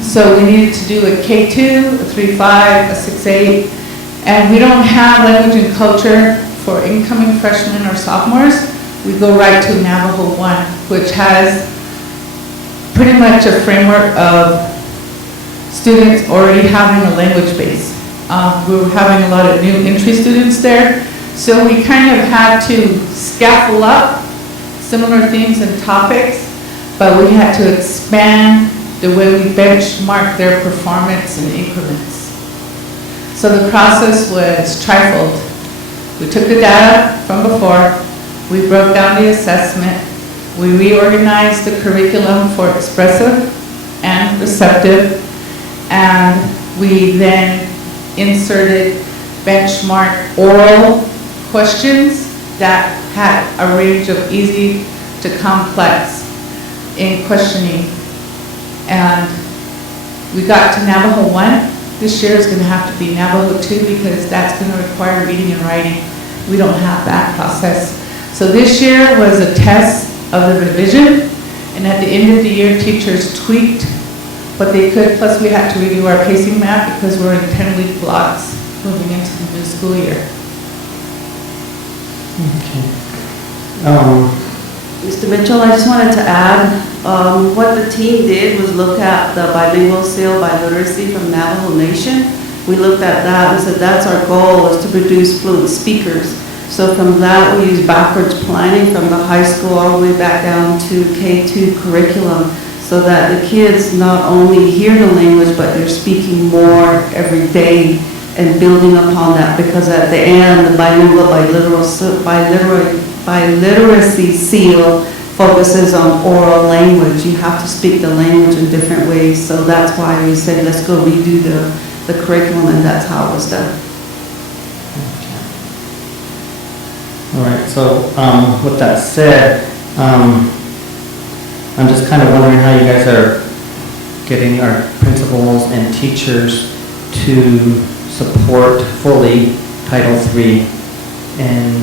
So we needed to do a K2, a 3-5, a 6-8, and we don't have language and culture for incoming freshmen or sophomores. We go right to Navajo 1, which has pretty much a framework of students already having a language base. We were having a lot of new entry students there, so we kind of had to scaffold up similar themes and topics, but we had to expand the way we benchmark their performance in increments. So the process was trifold. We took the data from before, we broke down the assessment, we reorganized the curriculum for expressive and receptive, and we then inserted benchmark oral questions that had a range of easy to complex in questioning. And we got to Navajo 1. This year is going to have to be Navajo 2 because that's going to require reading and writing. We don't have that process. So this year was a test of the revision, and at the end of the year, teachers tweaked what they could, plus we had to review our pacing map because we're in 10-week blocks moving into the new school year. Okay. Mr. Mitchell, I just wanted to add, what the team did was look at the bilingual seal by literacy from Navajo Nation. We looked at that and said that's our goal, is to produce fluent speakers. So from that, we used backwards planning from the high school all the way back down to K2 curriculum, so that the kids not only hear the language, but they're speaking more every day and building upon that, because at the end, the bilingual by literacy seal focuses on oral language. You have to speak the language in different ways. So that's why we said, let's go redo the curriculum, and that's how it was done. All right, so with that said, I'm just kind of wondering how you guys are getting our principals and teachers to support fully Title III and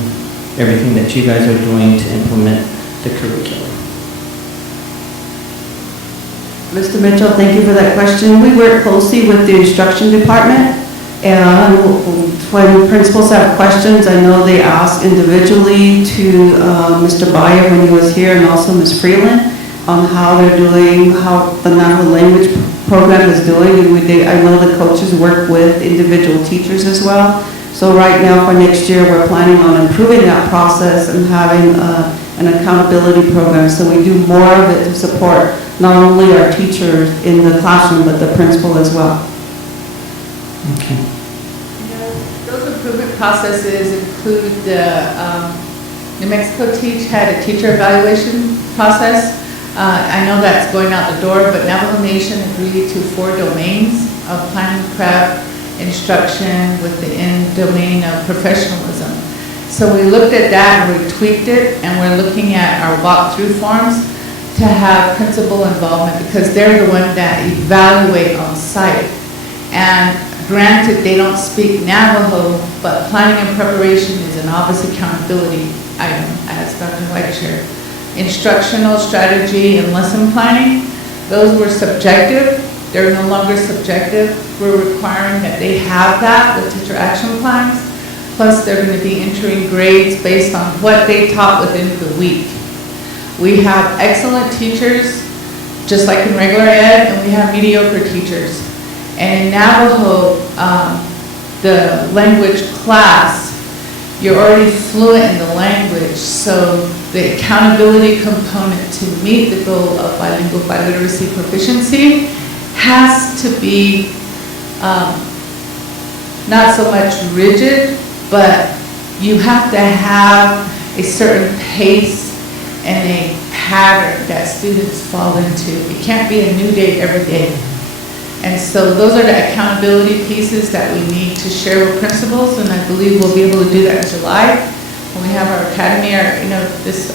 everything that you guys are doing to implement the curriculum. Mr. Mitchell, thank you for that question. We work closely with the instruction department, and when principals have questions, I know they ask individually to Mr. Bayer when he was here, and also Ms. Freeland, on how they're doing, how the Navajo language program is doing, and I know the coaches work with individual teachers as well. So right now for next year, we're planning on improving that process and having an accountability program. So we do more of it to support not only our teachers in the classroom, but the principal as well. Okay. Those improvement processes include the New Mexico Teach had a teacher evaluation process. I know that's going out the door, but Navajo Nation agreed to 4 domains of planning prep, instruction with the domain of professionalism. So we looked at that and we tweaked it, and we're looking at our walkthrough forms to have principal involvement because they're the one that evaluate on site. And granted, they don't speak Navajo, but planning and preparation is an obvious accountability item, as Dr. White shared. Instructional strategy and lesson planning, those were subjective. They're no longer subjective. We're requiring that they have that with teacher action plans. Plus, they're going to be entering grades based on what they taught within the week. We have excellent teachers, just like in regular ed, and we have mediocre teachers. And in Navajo, the language class, you're already fluent in the language, so the accountability component to meet the goal of bilingual biliteracy proficiency has to be not so much rigid, but you have to have a certain pace and a pattern that students fall into. It can't be a new day every day. And so those are the accountability pieces that we need to share with principals, and I believe we'll be able to do that in July when we have our academy, this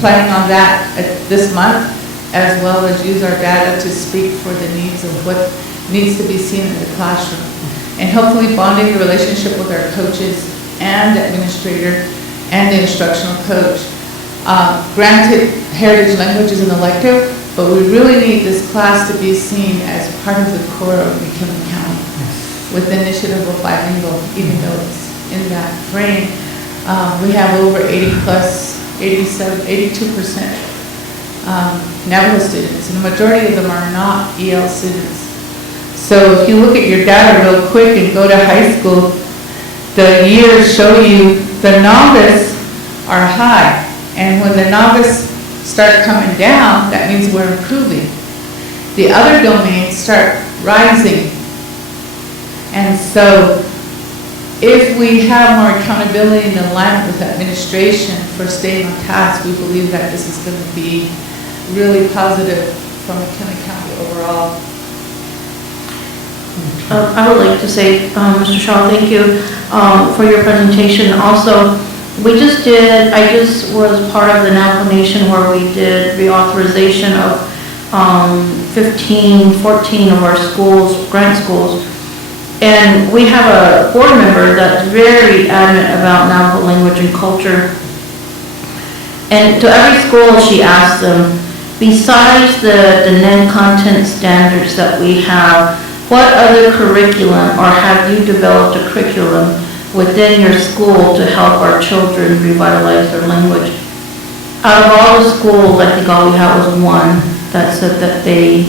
planning on that this month, as well as use our data to speak for the needs of what needs to be seen in the classroom. And hopefully bonding the relationship with our coaches and the administrator and the instructional coach. Granted, heritage language is an elective, but we really need this class to be seen as part of the core of McKinley County with the initiative of bilingual, even though it's in that frame. We have over 82% Navajo students, and the majority of them are not EL students. So if you look at your data real quick and go to high school, the years show you the novice are high, and when the novice start coming down, that means we're improving. The other domains start rising. And so if we have more accountability and alignment with administration for staying on task, we believe that this is going to be really positive for McKinley County overall. I would like to say, Mr. Shaw, thank you for your presentation. Also, I just was part of the Navajo Nation where we did reauthorization of 14 of our schools, grant schools. And we have a board member that's very adamant about Navajo language and culture. And to every school she asks them, besides the NEN content standards that we have, what other curriculum, or have you developed a curriculum within your school to help our children revitalize their language? Out of all the schools, I think all we had was one that said that they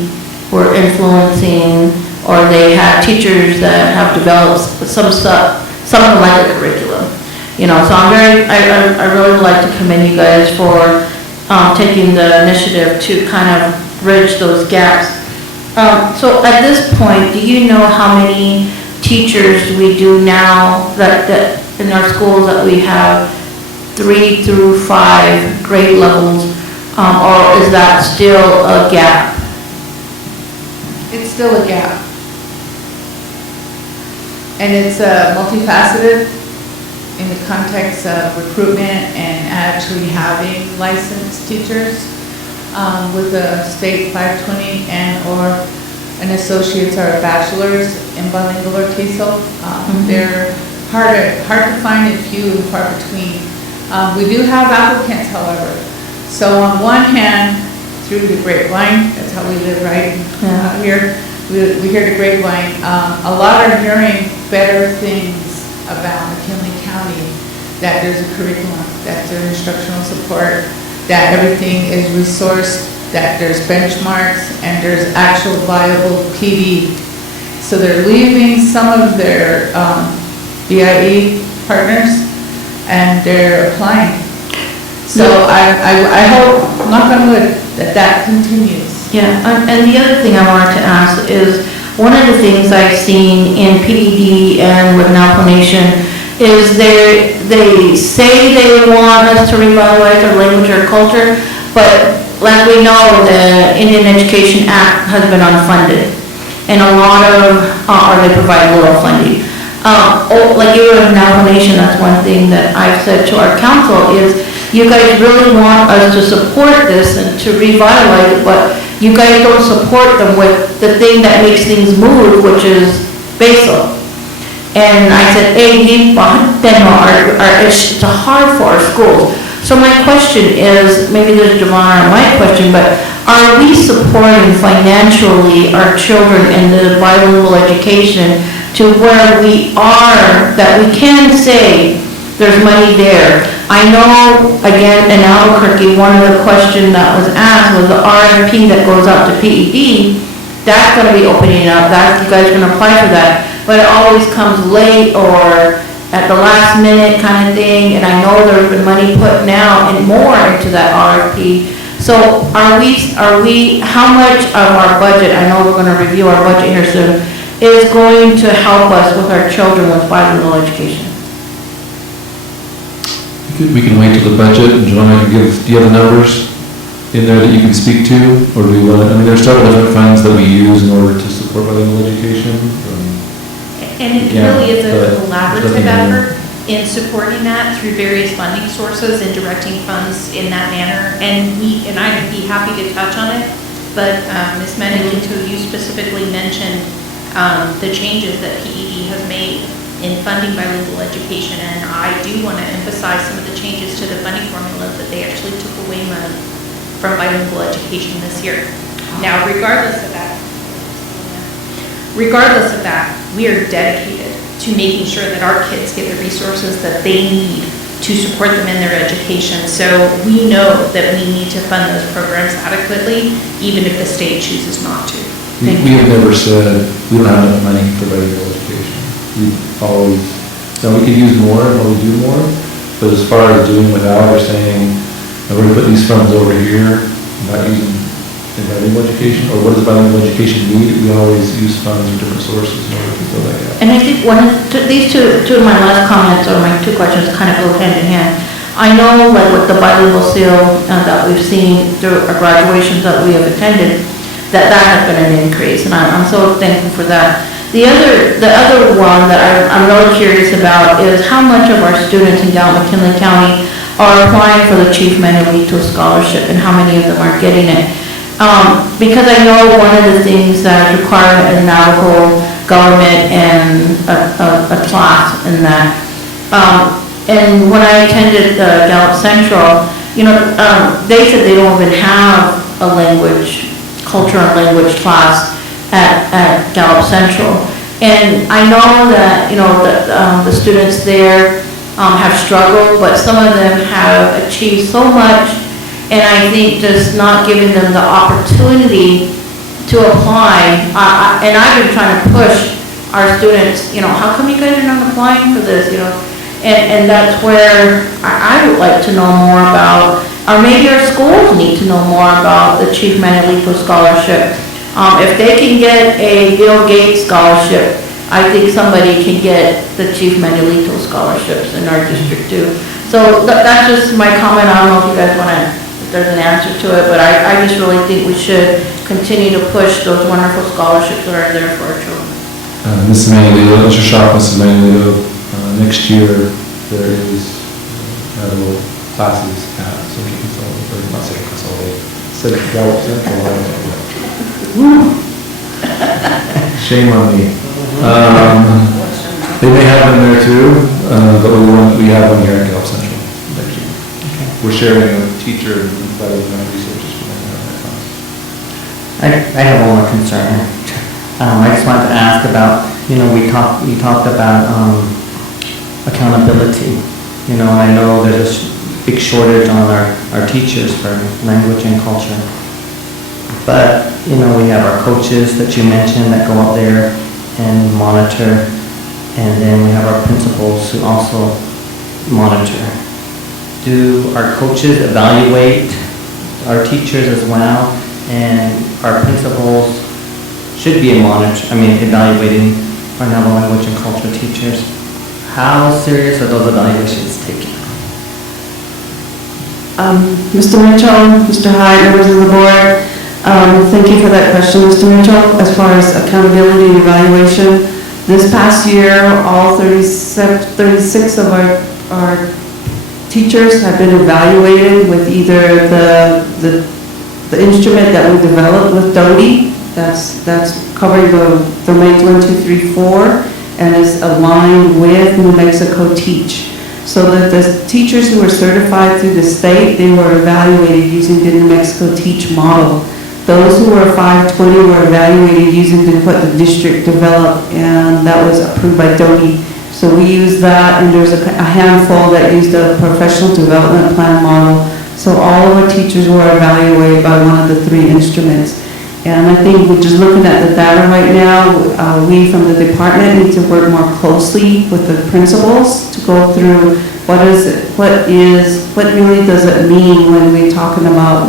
were influencing, or they had teachers that have developed something like a curriculum. So I really would like to commend you guys for taking the initiative to kind of bridge those gaps. So at this point, do you know how many teachers we do now that in our schools that we have 3 through 5 grade levels, or is that still a gap? It's still a gap. And it's multifaceted in the context of recruitment and actually having licensed teachers with a state 520 and or an associate's or a bachelor's in bilingual or TESOL. They're hard to find and few and far between. We do have applicants, however. So on one hand, through the grapevine, that's how we live right out here, we hear the grapevine. A lot are hearing better things about McKinley County, that there's a curriculum, that there's instructional support, that everything is resourced, that there's benchmarks, and there's actual viable PD. So they're leaving some of their BIE partners, and they're applying. So I hope, knock on wood, that continues. Yeah, and the other thing I wanted to ask is, one of the things I've seen in PDD and with Navajo Nation is they say they want us to revitalize our language or culture, but like we know, the Indian Education Act has been unfunded, and a lot of, or they provide lower funding. Like you were in Nation, that's one thing that I've said to our council is, you guys really want us to support this and to revitalize it, but you guys don't support them with the thing that makes things move, which is basil. And I said, it's hard for our schools. So my question is, maybe there's Javon or my question, but are we supporting financially our children in the bilingual education to where we are, that we can say there's money there? I know, again, in Albuquerque, one of the questions that was asked was the RFP that goes out to PED, that's gonna be opening up, that you guys can apply for that, but it always comes late or at the last minute kind of thing, and I know there's been money put now and more into that RFP. So are we, how much of our budget, I know we're gonna review our budget here soon, is going to help us with our children with bilingual education? We can wait till the budget, and Joanna can give, do you have the numbers in there that you can speak to? Or do we want, I mean, there's several different funds that we use in order to support bilingual education. And it really is a collaborative effort in supporting that through various funding sources and directing funds in that manner. And I'd be happy to touch on it, but Ms. Menegento, you specifically mentioned the changes that PED has made in funding bilingual education, and I do want to emphasize some of the changes to the funding formula that they actually took away money from bilingual education this year. Now, regardless of that, we are dedicated to making sure that our kids get the resources that they need to support them in their education. So we know that we need to fund those programs adequately, even if the state chooses not to. We have never said we don't have enough money for bilingual education. We always, now we could use more and we do more, but as far as doing without or saying, we're going to put these funds over here, not using in bilingual education, or what does bilingual education need? We always use funds or different sources in order to fill that gap. And I think these two of my last comments or my two questions kind of go hand in hand. I know like with the bilingual seal that we've seen through our graduations that we have attended, that has been an increase, and I'm so thankful for that. The other one that I'm really curious about is how much of our students in Gallup McKinley County are applying for the Chief Manuelito Scholarship and how many of them are getting it. Because I know one of the things that is required in Navajo government and a class in that. And when I attended Gallup Central, they said they don't even have a culture and language class at Gallup Central. And I know that, the students there have struggled, but some of them have achieved so much. And I think just not giving them the opportunity to apply, and I've been trying to push our students, how come you guys are not applying for this, and that's where I would like to know more about, or maybe our schools need to know more about the Chief Manuelito Scholarship. If they can get a Bill Gates scholarship, I think somebody can get the Chief Manuelito scholarships in our district too. So that's just my comment. I don't know if you guys want to, if there's an answer to it, but I just really think we should continue to push those wonderful scholarships that are there for our children. Mrs. Manuelito, Mr. Shop, Mrs. Manuelito, next year there is classes at Central Consolidated, or not Central Consolidated, Gallup Central. Shame on me. They may have them there too, but we have one here at Gallup Central next year. Okay. We're sharing a teacher and providing resources for them in that class. I have one more concern. I just wanted to ask about, we talked about accountability. And I know there's a big shortage on our teachers for language and culture. But, we have our coaches that you mentioned that go out there and monitor. And then we have our principals who also monitor. Do our coaches evaluate our teachers as well? And our principals should be evaluating our Navajo language and culture teachers. How serious are those evaluations taken? Mr. Mitchell, Mr. Hyde, members of the board, thank you for that question, Mr. Mitchell. As far as accountability and evaluation, this past year, all 36 of our teachers have been evaluated with either the instrument that we developed with DOTI, that's covering the domains 1, 2, 3, 4, and is aligned with New Mexico Teach. So that the teachers who were certified through the state, they were evaluated using the New Mexico Teach model. Those who were 520 were evaluated using what the district developed, and that was approved by DOTI. So we used that, and there's a handful that used a professional development plan model. So all of our teachers were evaluated by one of the 3 instruments. And I think we're just looking at the data right now. We from the department need to work more closely with the principals to go through what really does it mean when we're talking about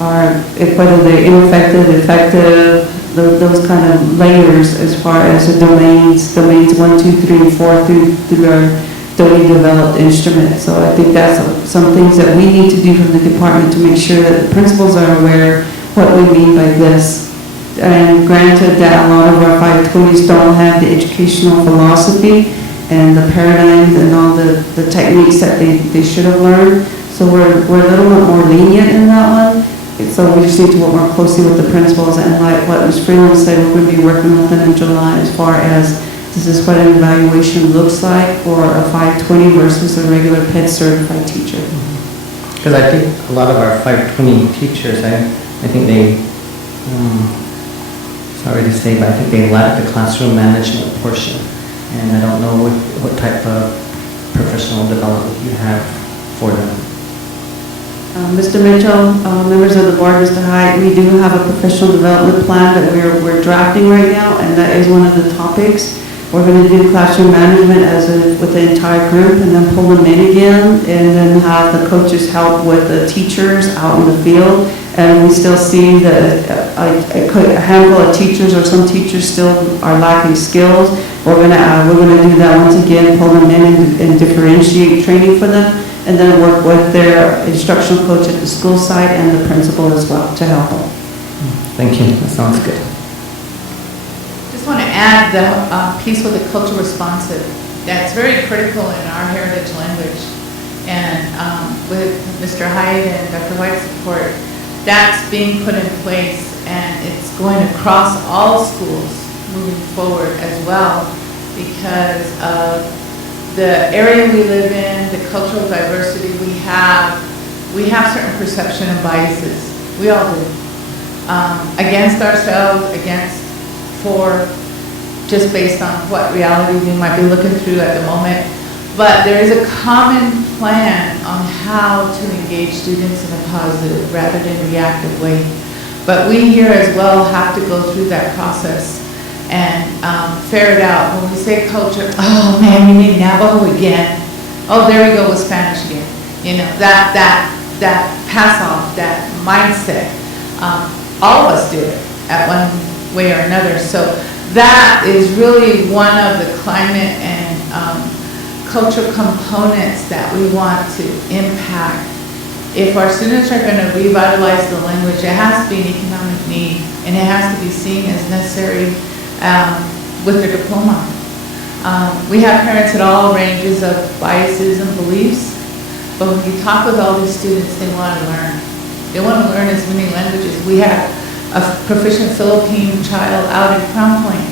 whether they're ineffective, effective, those kind of layers as far as the domains 1, 2, 3, and 4 through our DOTI developed instrument. So I think that's some things that we need to do from the department to make sure that the principals are aware what we mean by this. And granted that a lot of our 520s don't have the educational philosophy and the paradigms and all the techniques that they should have learned. So we're a little bit more lenient in that one. So we just need to work more closely with the principals, and like what Ms. Freeland said, we're going to be working with them in July as far as this is what an evaluation looks like for a 520 versus a regular PED certified teacher. Because I think a lot of our 520 teachers, I think they, sorry to say, but I think they lack the classroom management portion. And I don't know what type of professional development you have for them. Mr. Mitchell, members of the board, Mr. Hyde, we do have a professional development plan that we're drafting right now, and that is one of the topics. We're going to do classroom management with the entire group, and then pull them in again, and then have the coaches help with the teachers out in the field. And we still see that a handful of teachers or some teachers still are lacking skills. We're going to do that once again, pull them in and differentiate training for them, and then work with their instructional coach at the school site and the principal as well to help them. Thank you. That sounds good. Just want to add the piece with the culture responsive. That's very critical in our heritage language. And with Mr. Hyde and Dr. White's support, that's being put in place, and it's going across all schools moving forward as well because of the area we live in, the cultural diversity we have certain perception and biases. We all do. Against ourselves, just based on what reality we might be looking through at the moment. But there is a common plan on how to engage students in a positive rather than reactive way. But we here as well have to go through that process and ferret out. When we say culture, oh man, you mean Navajo again? Oh, there we go with Spanish again. You know, that pass off, that mindset. All of us do it at one way or another. So that is really one of the climate and culture components that we want to impact. If our students are going to revitalize the language, it has to be an economic need, and it has to be seen as necessary with their diploma. We have parents at all ranges of biases and beliefs, but when you talk with all these students, they want to learn. They want to learn as many languages. We have a proficient Philippine child out in Crown Point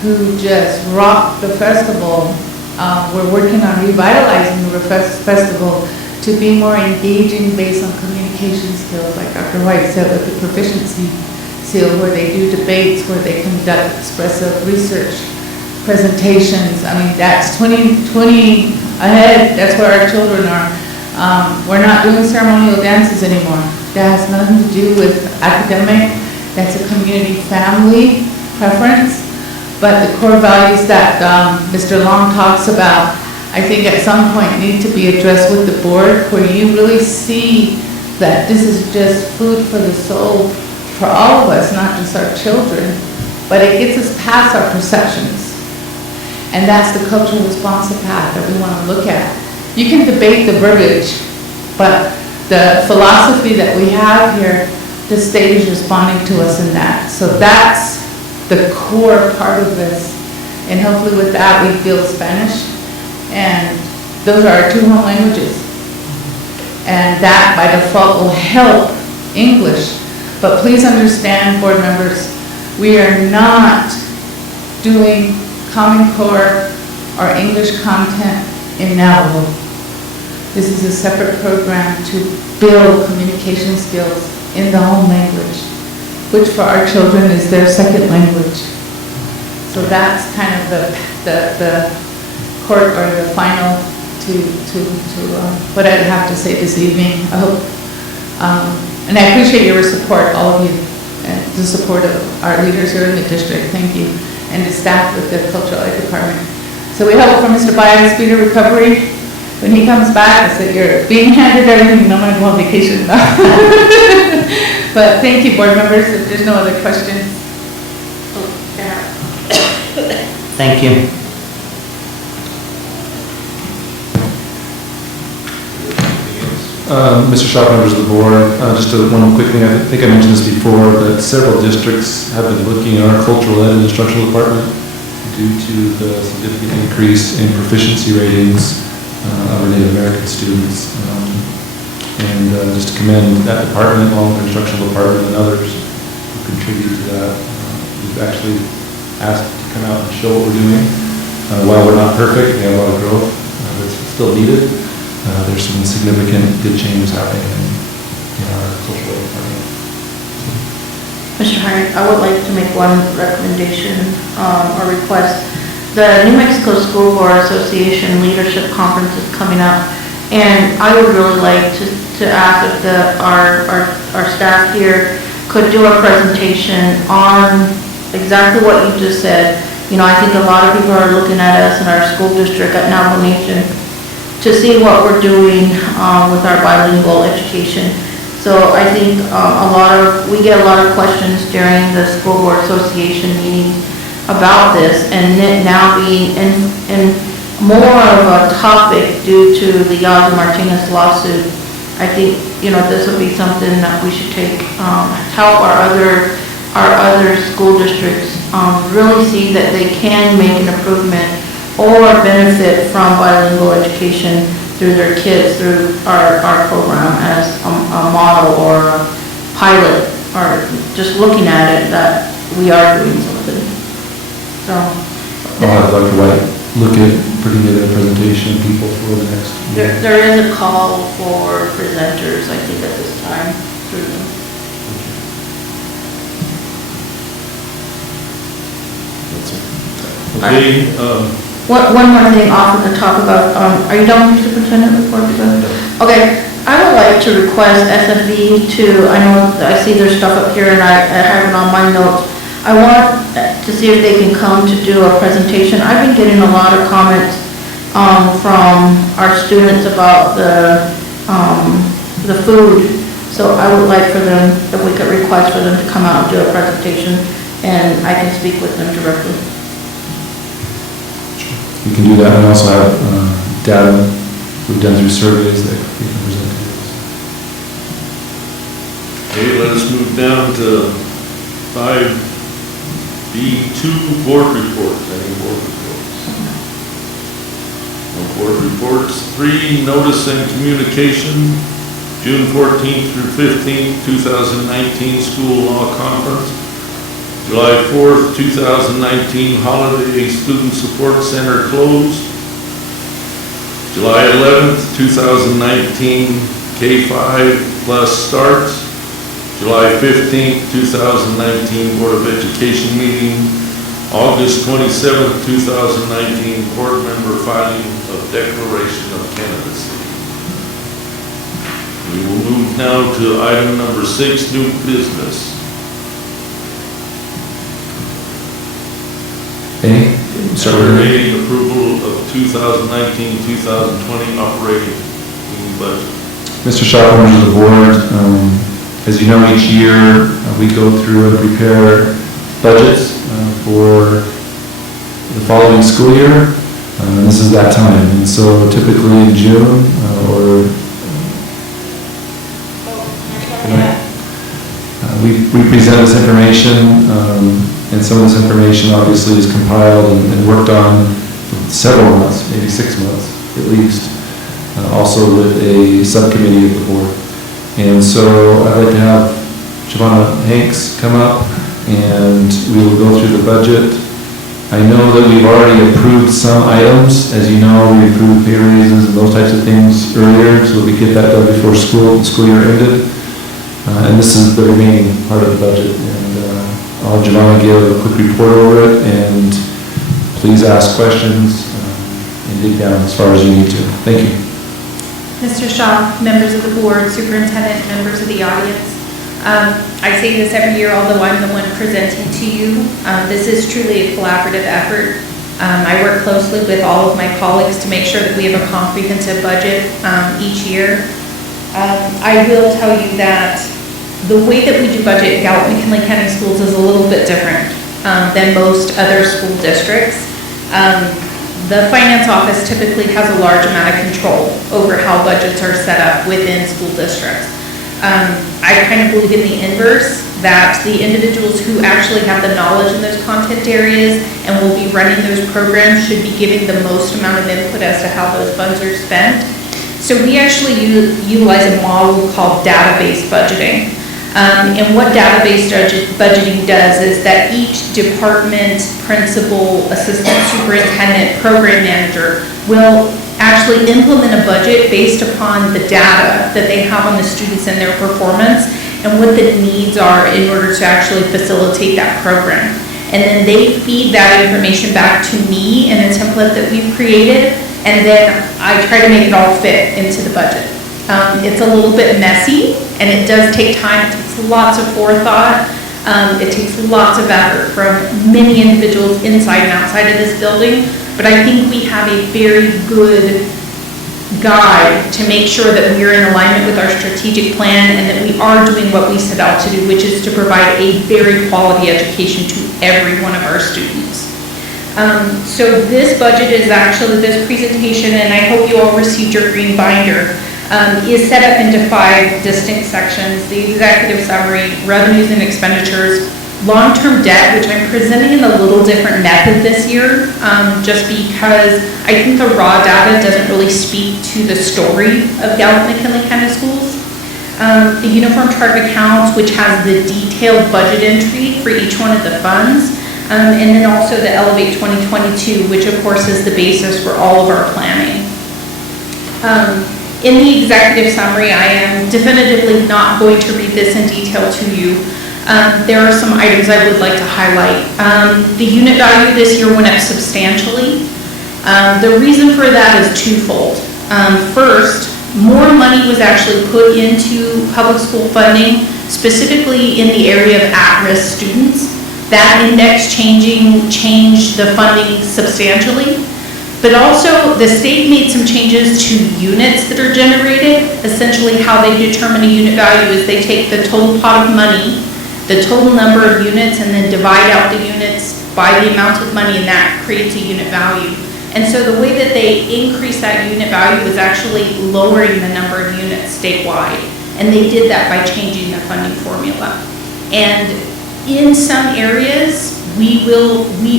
who just rocked the festival. We're working on revitalizing the festival to be more engaging based on communication skills, like Dr. White said, with the proficiency seal, where they do debates, where they conduct expressive research presentations. I mean, that's 20 ahead. That's where our children are. We're not doing ceremonial dances anymore. That has nothing to do with academic. That's a community family preference. But the core values that Mr. Long talks about, I think at some point need to be addressed with the board, where you really see that this is just food for the soul for all of us, not just our children, but it gets us past our perceptions. And that's the cultural responsive path that we want to look at. You can debate the verbiage, but the philosophy that we have here, the state is responding to us in that. So that's the core part of this. And hopefully with that, we build Spanish. And those are our 2 home languages. And that by default will help English. But please understand, board members, we are not doing Common Core or English content in Navajo. This is a separate program to build communication skills in the home language, which for our children is their second language. So that's kind of the court or the final to what I'd have to say this evening. I hope, and I appreciate your support, all of you, and the support of our leaders here in the district. Thank you. And the staff with the cultural ed department. So we hope for Mr. Baez speedy recovery. When he comes back, that you're being handed everything, no matter go on vacation. But thank you, board members. If there's no other questions. Thank you. Mr. Shaw, members of the board, just one quick thing. I think I mentioned this before, but several districts have been looking at our cultural ed and instructional department due to the significant increase in proficiency ratings of our Native American students. And just to commend that department, along with the instructional department and others who contribute to that. We've actually asked to come out and show what we're doing. While we're not perfect, we have a lot of growth that's still needed. There's some significant good changes happening in our cultural department. Mr. Hart, I would like to make one recommendation or request. The New Mexico School Board Association Leadership Conference is coming up, and I would really like to ask if our staff here could do a presentation on exactly what you just said. You know, I think a lot of people are looking at us in our school district at Navajo Nation to see what we're doing with our bilingual education. So I think we get a lot of questions during the School Board Association meetings about this, and it now being in more of a topic due to the Yaza Martinez lawsuit. I think, you know, this would be something that we should take, help our other school districts really see that they can make an improvement or benefit from bilingual education through their kids, through our program as a model or a pilot, or just looking at it that we are doing something. So I'll have Dr. White look at putting together a presentation of people for the next year. there is a call for presenters, I think, at this time through them. Okay, One more thing off of the top about, are you done with your superintendent report? Okay, I would like to request SFV to, I know, I see their stuff up here and I have it on my notes. I want to see if they can come to do a presentation. I've been getting a lot of comments from our students about the food. So I would like for them, if we could request for them to come out and do a presentation, and I can speak with them directly. We can do that, and also have data we've done through surveys that we can present to you. okay, let us move down to 5B2, board reports. Any board reports? No board reports. 3, notice and communication, June 14th through 15th, 2019 School Law Conference. July 4th, 2019 Holiday Student Support Center closed. July 11th, 2019 K-5 plus starts. July 15th, 2019 Board of Education meeting. August 27th, 2019 board member filing of declaration of candidacy. We will move now to item number 6, new business. Any? Reading approval of 2019-2020 operating budget. Mr. Shaw, members of the board, as you know, each year we go through and prepare budgets for the following school year. This is that time, and so typically in June or We present this information, and some of this information obviously is compiled and worked on for several months, maybe 6 months at least, also with a subcommittee of the board. And so I'd like to have Giovanna Hanks come up, and we will go through the budget. I know that we've already approved some items. As you know, we approved pay raises and those types of things earlier, so we get that done before the school year ended. And this is the remaining part of the budget. And I'll have Giovanna give a quick report over it, and please ask questions and dig down as far as you need to. Thank you. Mr. Shaw, members of the board, superintendent, members of the audience. I say this every year, although I'm the one presenting to you. This is truly a collaborative effort. I work closely with all of my colleagues to make sure that we have a comprehensive budget each year. I will tell you that the way that we do budget at Gallup McKinley County Schools is a little bit different than most other school districts. The finance office typically has a large amount of control over how budgets are set up within school districts. I kind of believe in the inverse, that the individuals who actually have the knowledge in those content areas and will be running those programs should be giving the most amount of input as to how those funds are spent. So we actually utilize a model called database budgeting. And what database budgeting does is that each department, principal, assistant superintendent, program manager will actually implement a budget based upon the data that they have on the students and their performance and what the needs are in order to actually facilitate that program. And then they feed that information back to me in a template that we've created, and then I try to make it all fit into the budget. It's a little bit messy, and it does take time. It takes lots of forethought. It takes lots of effort from many individuals inside and outside of this building, but I think we have a very good guide to make sure that we are in alignment with our strategic plan and that we are doing what we set out to do, which is to provide a very quality education to every one of our students. So this budget is actually, this presentation, and I hope you all received your green binder, is set up into 5 distinct sections: the executive summary, revenues and expenditures, long-term debt, which I'm presenting in a little different method this year, just because I think the raw data doesn't really speak to the story of Gallup McKinley County Schools. The uniform chart of accounts, which has the detailed budget entry for each one of the funds, and then also the Elevate 2022, which of course is the basis for all of our planning. In the executive summary, I am definitively not going to read this in detail to you. There are some items I would like to highlight. The unit value this year went up substantially. The reason for that is twofold. First, more money was actually put into public school funding, specifically in the area of at-risk students. That index changed the funding substantially. But also, the state made some changes to units that are generated. Essentially, how they determine a unit value is they take the total pot of money, the total number of units, and then divide out the units by the amount of money, and that creates a unit value. And so the way that they increase that unit value is actually lowering the number of units statewide. And they did that by changing the funding formula. And in some areas, we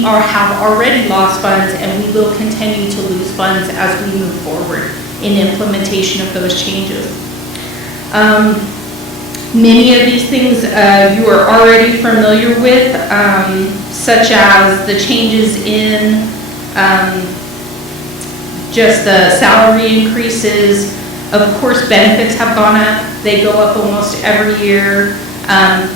have already lost funds, and we will continue to lose funds as we move forward in implementation of those changes. Many of these things you are already familiar with, such as the changes in just the salary increases. Of course, benefits have gone up. They go up almost every year.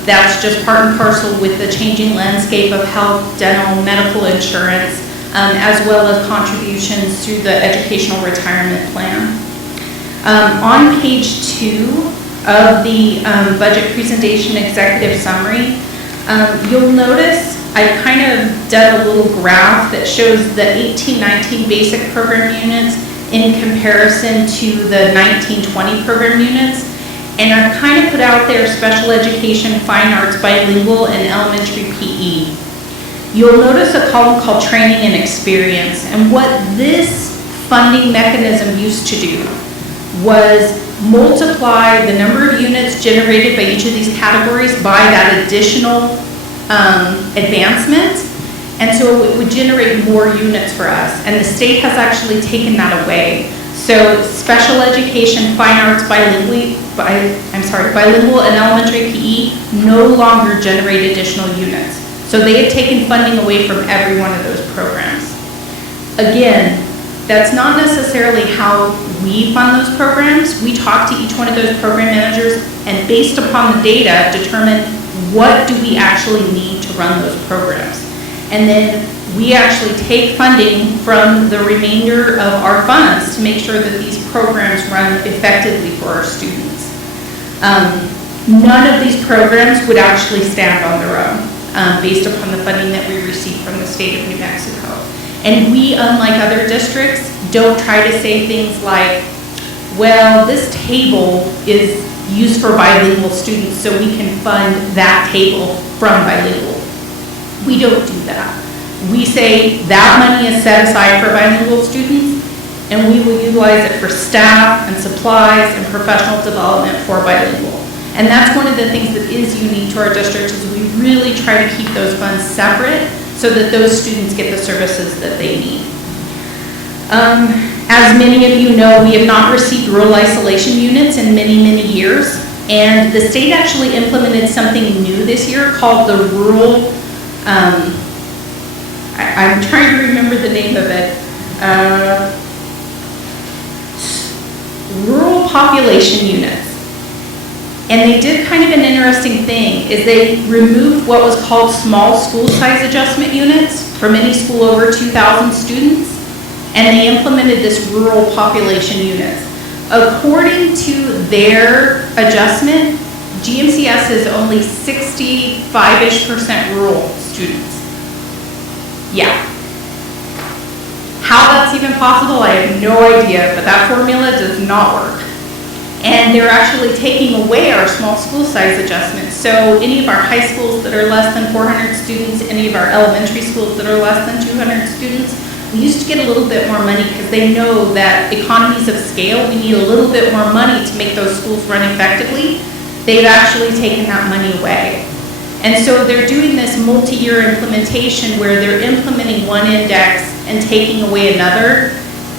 That's just part and parcel with the changing landscape of health, dental, medical insurance, as well as contributions through the educational retirement plan. On page 2 of the budget presentation executive summary, you'll notice I kind of done a little graph that shows the 18-19 basic program units in comparison to the 19-20 program units. And I've kind of put out there special education, fine arts, bilingual, and elementary PE. You'll notice a column called training and experience. And what this funding mechanism used to do was multiply the number of units generated by each of these categories by that additional advancement. And so it would generate more units for us. And the state has actually taken that away. So special education, fine arts, bilingual and elementary PE no longer generate additional units. So they had taken funding away from every one of those programs. Again, that's not necessarily how we fund those programs. We talk to each one of those program managers and based upon the data, determine what do we actually need to run those programs. And then we actually take funding from the remainder of our funds to make sure that these programs run effectively for our students. None of these programs would actually stand on their own based upon the funding that we receive from the state of New Mexico. And we, unlike other districts, don't try to say things like, well, this table is used for bilingual students, so we can fund that table from bilingual. We don't do that. We say that money is set aside for bilingual students, and we will utilize it for staff and supplies and professional development for bilingual. And that's one of the things that is unique to our district is we really try to keep those funds separate so that those students get the services that they need. As many of you know, we have not received rural isolation units in many, many years. And the state actually implemented something new this year called the rural, I'm trying to remember the name of it, rural population units. And they did kind of an interesting thing, is they removed what was called small school size adjustment units from any school over 2,000 students, and they implemented this rural population units. According to their adjustment, GMCS is only 65-ish% rural students. Yeah. How that's even possible, I have no idea, but that formula does not work. And they're actually taking away our small school size adjustments. So any of our high schools that are less than 400 students, any of our elementary schools that are less than 200 students, we used to get a little bit more money because they know that economies of scale, we need a little bit more money to make those schools run effectively. They've actually taken that money away. And so they're doing this multi-year implementation where they're implementing one index and taking away another,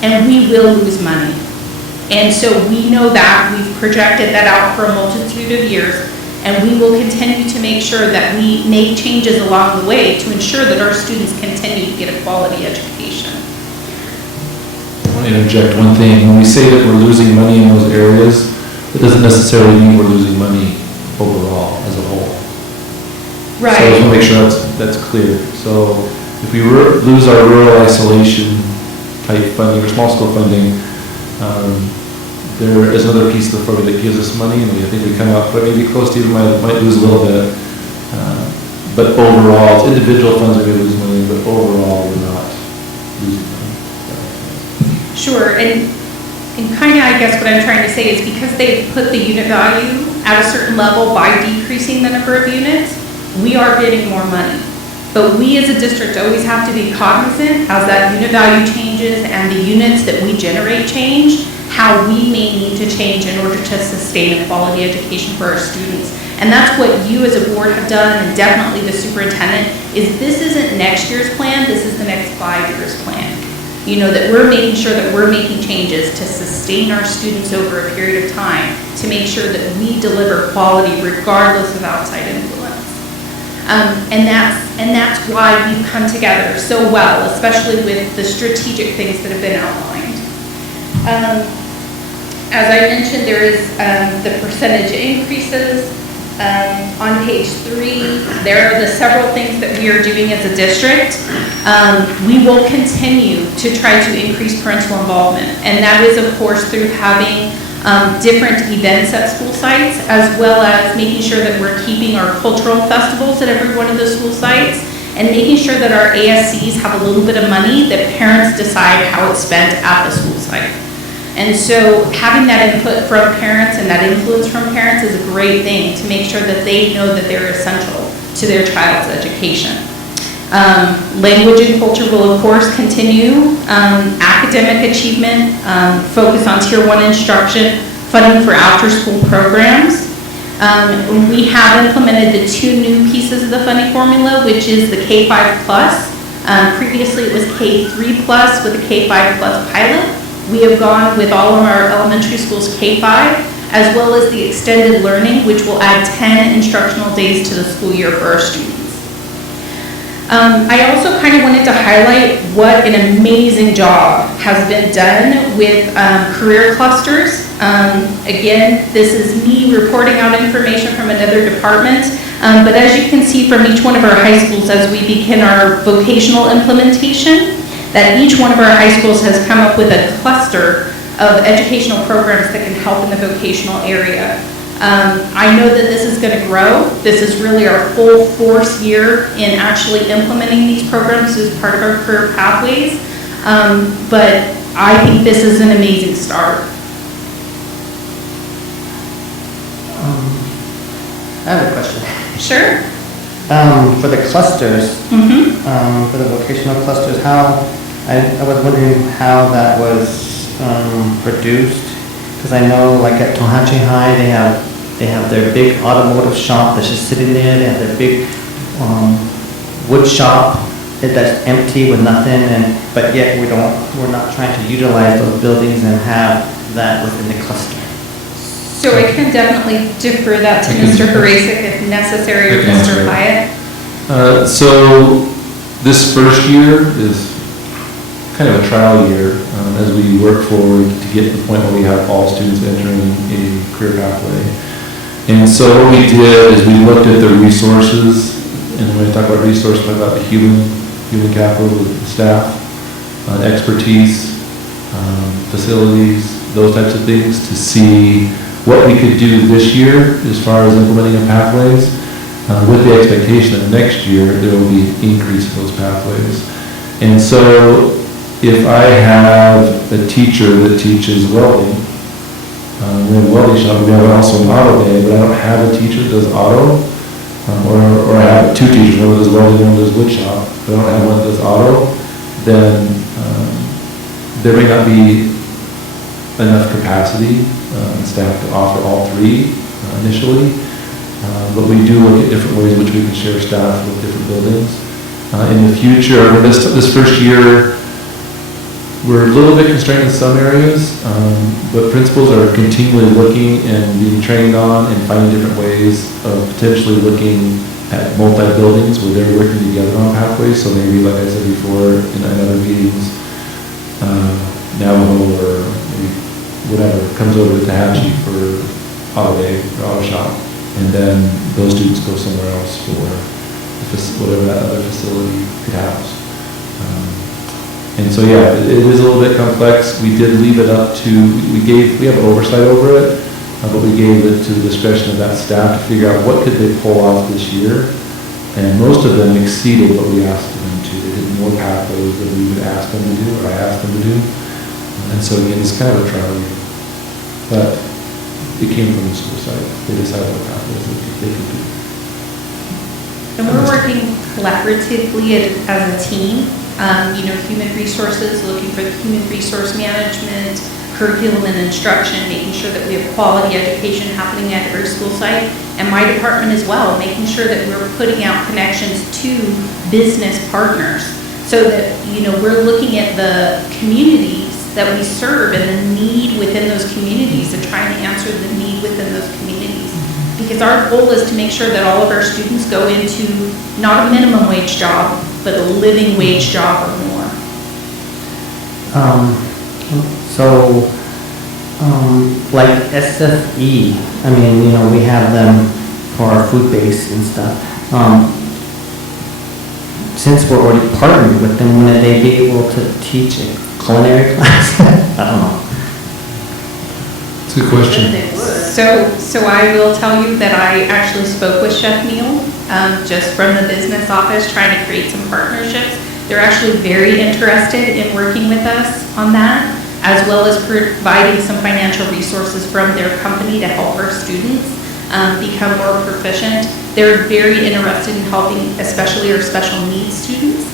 and we will lose money. And so we know that, we've projected that out for a multitude of years, and we will continue to make sure that we make changes along the way to ensure that our students continue to get a quality education. I want to interject one thing. When we say that we're losing money in those areas, it doesn't necessarily mean we're losing money overall as a whole. Right. So I just want to make sure that's clear. So if we lose our rural isolation type funding or small school funding, there is another piece of the program that gives us money, and I think we come out, but maybe close to even might lose a little bit. But overall, it's individual funds are going to lose money, but overall, we're not losing money. Sure, and kind of, I guess what I'm trying to say is because they put the unit value at a certain level by decreasing the number of units, we are getting more money. But we as a district always have to be cognizant as that unit value changes and the units that we generate change, how we may need to change in order to sustain a quality education for our students. And that's what you as a board have done, and definitely the superintendent, is this isn't next year's plan, this is the next 5 years plan. You know, that we're making sure that we're making changes to sustain our students over a period of time to make sure that we deliver quality regardless of outside influence. And that's why we've come together so well, especially with the strategic things that have been outlined. As I mentioned, there is the percentage increases. On page 3, there are the several things that we are doing as a district. We will continue to try to increase parental involvement, and that is, of course, through having different events at school sites, as well as making sure that we're keeping our cultural festivals at every one of the school sites, and making sure that our ASCs have a little bit of money that parents decide how it's spent at the school site. And so having that input from parents and that influence from parents is a great thing to make sure that they know that they're essential to their child's education. Language and culture will, of course, continue. Academic achievement, focus on Tier 1 instruction, funding for after-school programs. We have implemented the 2 new pieces of the funding formula, which is the K-5 plus. Previously, it was K-3 plus with the K-5 plus pilot. We have gone with all of our elementary schools K-5, as well as the extended learning, which will add 10 instructional days to the school year for our students. I also kind of wanted to highlight what an amazing job has been done with career clusters. Again, this is me reporting out information from another department, but as you can see from each one of our high schools as we begin our vocational implementation, that each one of our high schools has come up with a cluster of educational programs that can help in the vocational area. I know that this is going to grow. This is really our full force year in actually implementing these programs as part of our career pathways. But I think this is an amazing start. I have a question. Sure. For the clusters, for the vocational clusters, I was wondering how that was produced, because I know like at Tohatchi High, they have their big automotive shop that's just sitting there. They have their big wood shop that's empty with nothing, but yet we're not trying to utilize those buildings and have that within the cluster. So I can definitely defer that to Mr. Harasik if necessary, or Mr. Hyatt. So this first year is kind of a trial year as we work forward to get to the point where we have all students entering a career pathway. And so what we did is we looked at the resources, and when we talk about resources, we talk about the human capital, the staff, expertise, facilities, those types of things, to see what we could do this year as far as implementing the pathways, with the expectation that next year there will be an increase in those pathways. And so if I have a teacher that teaches welding, we have a welding shop, we have also an auto day, but I don't have a teacher that does auto, or I have 2 teachers, one that does welding, one that does wood shop, but I don't have one that does auto, then there may not be enough capacity and staff to offer all 3 initially, but we do look at different ways in which we can share staff with different buildings. In the future, this first year, we're a little bit constrained in some areas, but principals are continually looking and being trained on and finding different ways of potentially looking at multi-buildings where they're working together on pathways. So maybe, like I said before, in other meetings, Navajo or maybe whatever comes over to Tahatchee for auto day or auto shop, and then those students go somewhere else for whatever that other facility could house. And so, yeah, it is a little bit complex. We did leave it up to, we have oversight over it, but we gave it to the discretion of that staff to figure out what could they pull off this year. And most of them exceeded what we asked them to. They did more pathways than we would ask them to do, or I asked them to do. And so, again, it's kind of a trial year. But it came from the school side. They decided what pathways they could do. And we're working collaboratively as a team. Human resources, looking for the human resource management, curriculum and instruction, making sure that we have quality education happening at every school site, and my department as well, making sure that we're putting out connections to business partners, so that, we're looking at the communities that we serve and the need within those communities and trying to answer the need within those communities. Because our goal is to make sure that all of our students go into not a minimum wage job, but a living wage job or more. Like SFE, we have them for our food base and stuff. Since we're already partnered with them, wouldn't they be able to teach a culinary class? I don't know. It's a good question. So I will tell you that I actually spoke with Chef Neal, just from the business office, trying to create some partnerships. They're actually very interested in working with us on that, as well as providing some financial resources from their company to help our students. become more proficient. They're very interested in helping, especially our special needs students.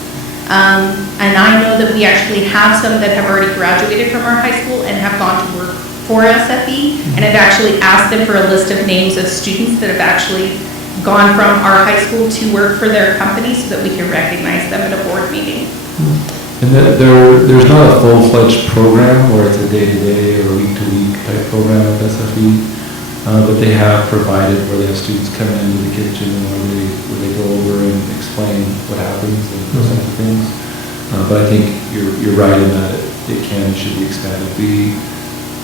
And I know that we actually have some that have already graduated from our high school and have gone to work for SFE, and I've actually asked them for a list of names of students that have actually gone from our high school to work for their company so that we can recognize them at a board meeting. And there's not a full-fledged program where it's a day-to-day or week-to-week type program at SFE, but they have provided where they have students come into the kitchen and where they go over and explain what happens and those types of things. But I think you're right in that it can and should be expanded.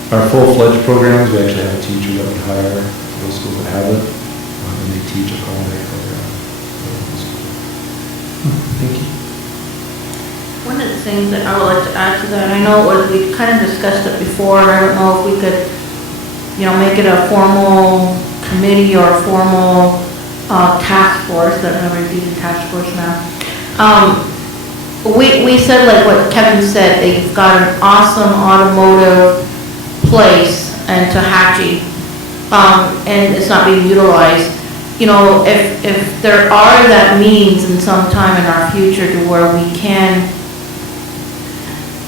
Our full-fledged programs, we actually have a teacher that we hire for those schools that have it, and they teach a culinary program. Thank you. One of the things that I would like to add to that, I know we kind of discussed it before, and I don't know if we could, make it a formal committee or a formal task force, that I'm going to use a task force now. We said, like what Kevin said, they've got an awesome automotive place in Tehachapi, and it's not being utilized. If there are that means in some time in our future to where we can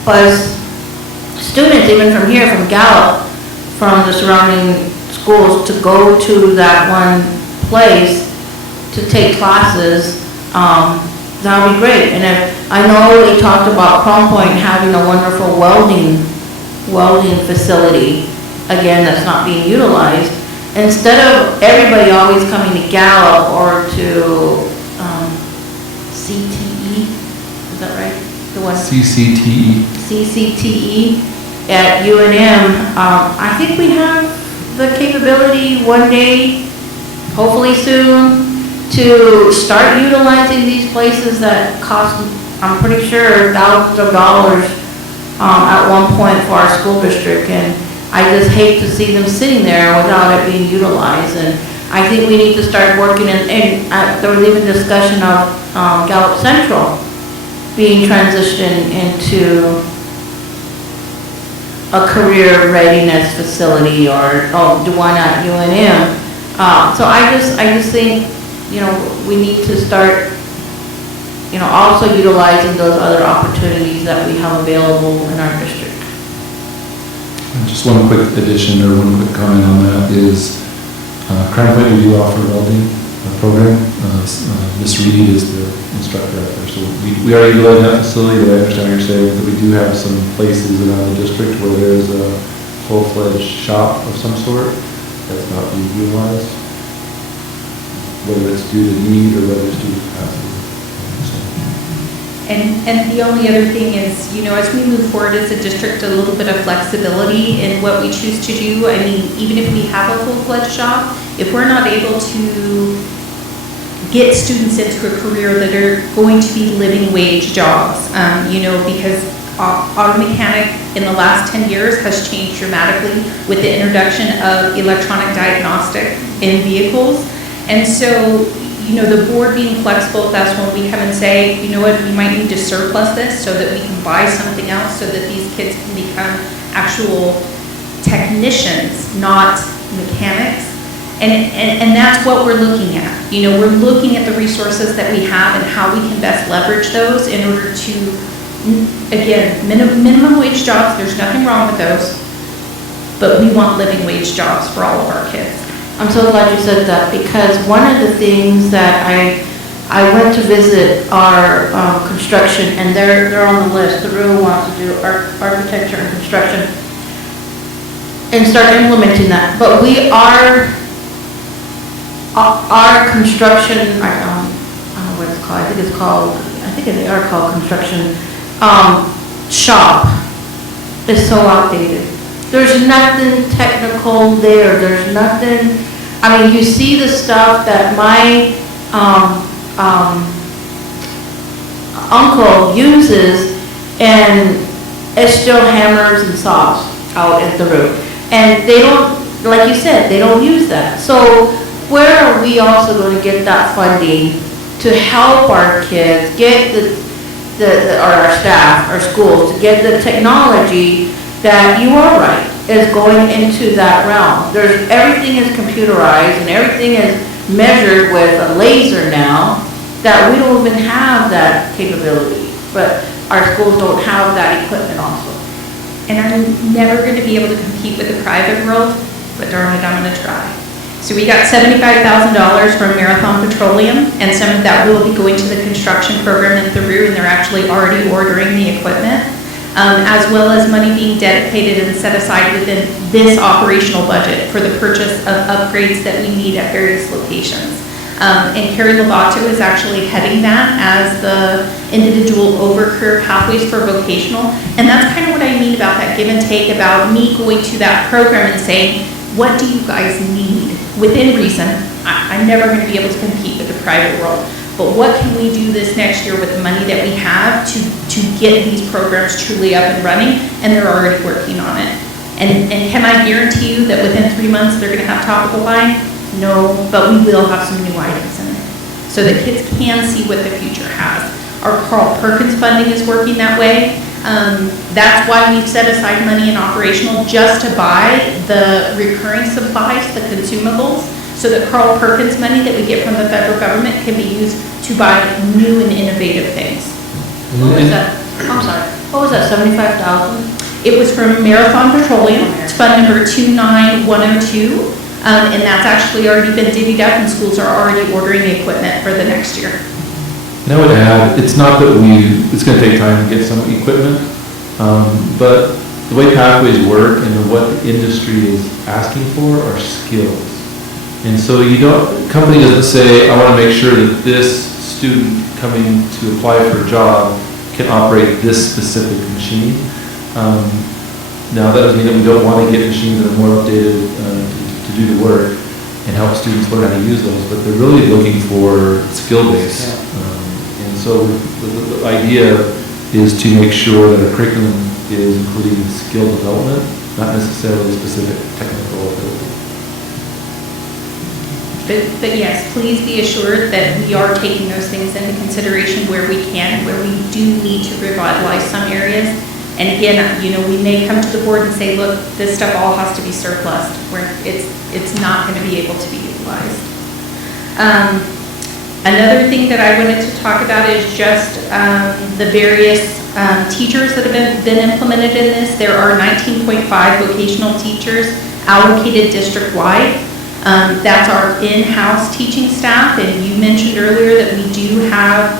buzz students, even from here, from Gallup, from the surrounding schools, to go to that one place to take classes, that would be great. And I know we talked about Crown Point having a wonderful welding facility, again, that's not being utilized. Instead of everybody always coming to Gallup or to CTE, is that right? The one? CCTE. CCTE at UNM. I think we have the capability one day, hopefully soon, to start utilizing these places that cost, I'm pretty sure, thousands of dollars at one point for our school district, and I just hate to see them sitting there without it being utilized. And I think we need to start working, and there was even discussion of Gallup Central being transitioned into a career readiness facility, or the one at UNM. So I just think, we need to start, also utilizing those other opportunities that we have available in our district. Just one quick addition or one quick comment on that is Crown Point, we do offer welding program. Miss Reed is the instructor out there. So we already utilize that facility, but I understand what you're saying, that we do have some places around the district where there's a full-fledged shop of some sort that's not being utilized, whether it's due to need or whether it's due to capacity. And the only other thing is, as we move forward as a district, a little bit of flexibility in what we choose to do. I mean, even if we have a full-fledged shop, if we're not able to get students into a career that are going to be living wage jobs, because auto mechanic in the last 10 years has changed dramatically with the introduction of electronic diagnostic in vehicles. And so, the board being flexible, that's when we come and say, you know what, we might need to surplus this so that we can buy something else so that these kids can become actual technicians, not mechanics. And that's what we're looking at. We're looking at the resources that we have and how we can best leverage those in order to, again, minimum wage jobs, there's nothing wrong with those, but we want living wage jobs for all of our kids. I'm so glad you said that, because one of the things that I went to visit our construction, and they're on the list. The room wants to do architecture and construction and start implementing that. But our construction, I don't know what it's called. I think they are called construction shop is so outdated. There's nothing technical there. There's nothing. You see the stuff that my uncle uses, and it's still hammers and saws out at the room. And they don't, like you said, they don't use that. So where are we also going to get that funding to help our kids get or our staff, our schools, to get the technology that you are right. is going into that realm. Everything is computerized and everything is measured with a laser now, that we don't even have that capability. But our schools don't have that equipment also. And I'm never going to be able to compete with the private world, but darn it, I'm going to try. So we got $75,000 from Marathon Petroleum, and some of that will be going to the construction program in Peru, and they're actually already ordering the equipment, as well as money being dedicated and set aside within this operational budget for the purchase of upgrades that we need at various locations. And Carrie Lovato is actually heading that as the individual over-career pathways for vocational. And that's kind of what I mean about that give and take, about me going to that program and saying, what do you guys need? Within reason, I'm never going to be able to compete with the private world. But what can we do this next year with the money that we have to get these programs truly up and running? And they're already working on it. And can I guarantee you that within 3 months they're going to have top of the line? No, but we will have some new items in it, so that kids can see what the future has. Our Carl Perkins funding is working that way. That's why we've set aside money in operational just to buy the recurring supplies, the consumables, so that Carl Perkins money that we get from the federal government can be used to buy new and innovative things. What was that? I'm sorry. What was that, 75,000? It was from Marathon Petroleum. It's fund number 29102. And that's actually already been divvied up, and schools are already ordering the equipment for the next year. And I would add, it's not that it's going to take time to get some equipment, but the way pathways work and what the industry is asking for are skills. And so company doesn't say, I want to make sure that this student coming to apply for a job can operate this specific machine. Now that doesn't mean that we don't want to get machines that are more updated to do the work and help students learn how to use those, but they're really looking for skill base. And so the idea is to make sure that a curriculum is including skill development, not necessarily specific technical ability. But yes, please be assured that we are taking those things into consideration where we can, where we do need to revitalize some areas. And again, we may come to the board and say, look, this stuff all has to be surplus, where it's not going to be able to be utilized. Another thing that I wanted to talk about is just the various teachers that have been implemented in this. There are 19.5 vocational teachers allocated district-wide. That's our in-house teaching staff, and you mentioned earlier that we do have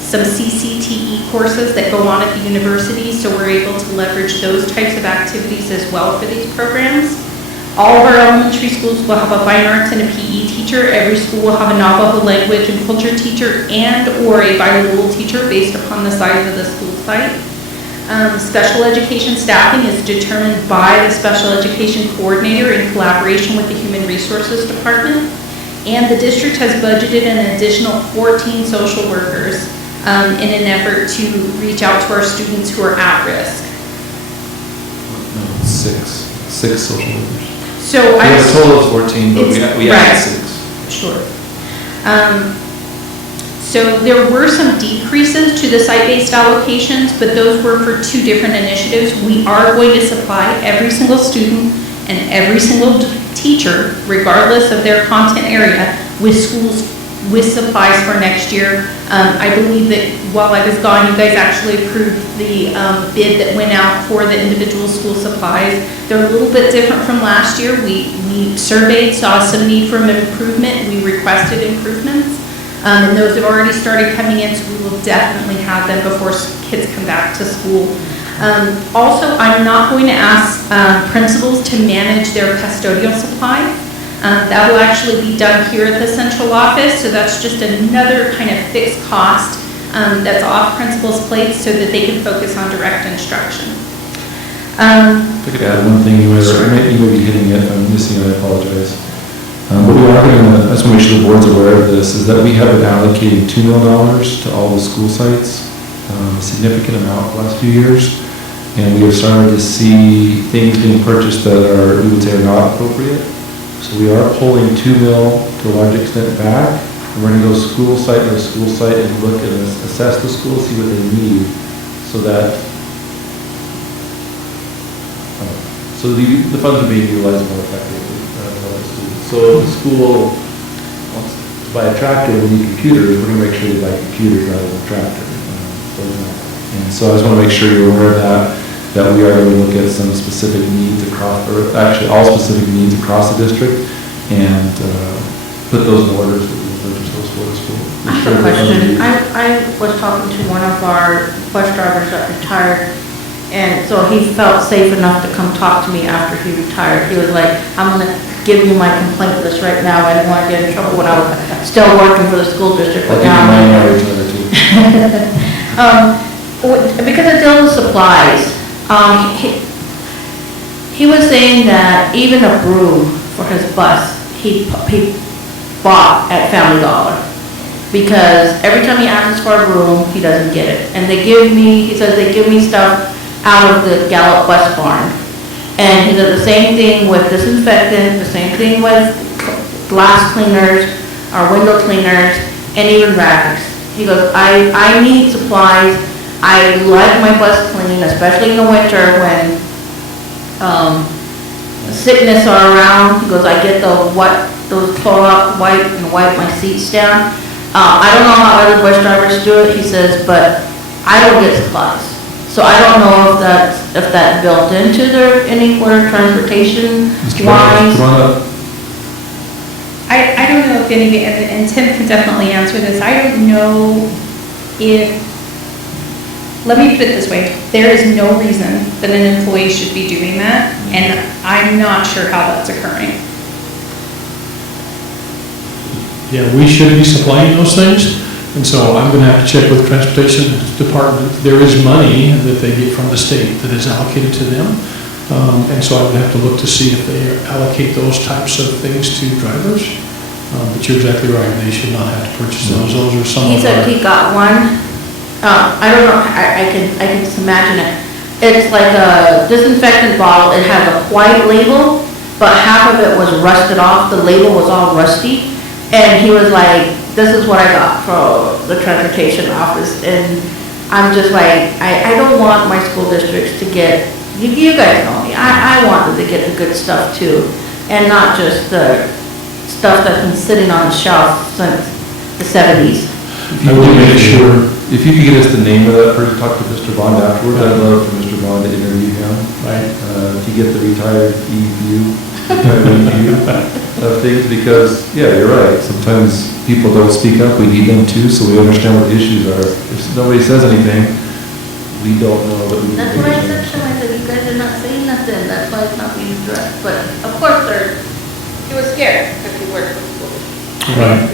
some CCTE courses that go on at the university, so we're able to leverage those types of activities as well for these programs. All of our elementary schools will have a fine arts and a PE teacher. Every school will have a Navajo language and culture teacher and or a bilingual teacher based upon the size of the school site. Special education staffing is determined by the special education coordinator in collaboration with the Human Resources Department. And the district has budgeted an additional 14 social workers in an effort to reach out to our students who are at risk. No, six social workers. So we have a total of 14, but we added 6. Sure. So there were some decreases to the site-based allocations, but those were for 2 different initiatives. We are going to supply every single student and every single teacher, regardless of their content area, with supplies for next year. I believe that while I was gone, you guys actually approved the bid that went out for the individual school supplies. They're a little bit different from last year. We surveyed, saw some need for improvement. We requested improvements. And those have already started coming in, so we will definitely have them before kids come back to school. Also, I'm not going to ask principals to manage their custodial supply. That will actually be done here at the central office, so that's just another kind of fixed cost that's off principals' plates so that they can focus on direct instruction. If I could add one thing, you may be hitting it, if I'm missing it, I apologize. But we are going to, I just want to make sure the board's aware of this, is that we have been allocating $2 million to all the school sites, a significant amount the last few years. And we have started to see things being purchased that are, we would say, are not appropriate. So we are pulling $2 million to a large extent back. And we're going to go school site by school site and look and assess the school, see what they need, so that So the funds are being utilized more effectively for the students. So if the school wants to buy a tractor, we need computers, we're gonna make sure they buy computers rather than a tractor, for example. And so I just wanna make sure you're aware of that we are gonna look at some specific needs across, or actually all specific needs across the district, and put those in orders that we purchase those for the school. I have a question. I was talking to one of our bus drivers that retired, and so he felt safe enough to come talk to me after he retired. He was like, I'm gonna give you my complaint list right now. I didn't want to get in trouble when I was still working for the school district. But now because it deals with supplies, he was saying that even a broom for his bus, he bought at Family Dollar. Because every time he asks for a broom, he doesn't get it. And they give me, he says they give me stuff out of the Gallup bus barn. And he does the same thing with disinfectant, the same thing with glass cleaners, or window cleaners, and even rags. He goes, I need supplies. I like my bus clean, especially in the winter when sickness are around. He goes, I get those Clorox wipe and wipe my seats down. I don't know how other bus drivers do it, he says, but I don't get supplies. So I don't know if that's built into their anywhere transportation wise. I don't know if any, and Tim can definitely answer this. I don't know if, let me put it this way, there is no reason that an employee should be doing that, and I'm not sure how that's occurring. Yeah, we should be supplying those things, and so I'm gonna have to check with the transportation department. There is money that they get from the state that is allocated to them, and so I would have to look to see if they allocate those types of things to drivers. But you're exactly right, they should not have to purchase those. Those are some of our... He said he got one, I don't know, I can just imagine it. It's like a disinfectant bottle, it has a white label, but half of it was rusted off, the label was all rusty. And he was like, this is what I got from the transportation office. And I'm just like, I don't want my school districts to get, you guys know me, I want them to get the good stuff too. And not just the stuff that's been sitting on the shelf since the 70s. I will make sure, if you could get us the name of that person, talk to Mr. Bond afterwards, I'd love for Mr. Bond to interview him. Right. If you get the retired review of things, because, yeah, you're right, sometimes people don't speak up, we need them to, so we understand what the issues are. If nobody says anything, we don't know that we... That's what I said to him, I said, you guys are not saying nothing, that's why it's not being addressed. But, of course, he was scared, because he worked for the school. Right.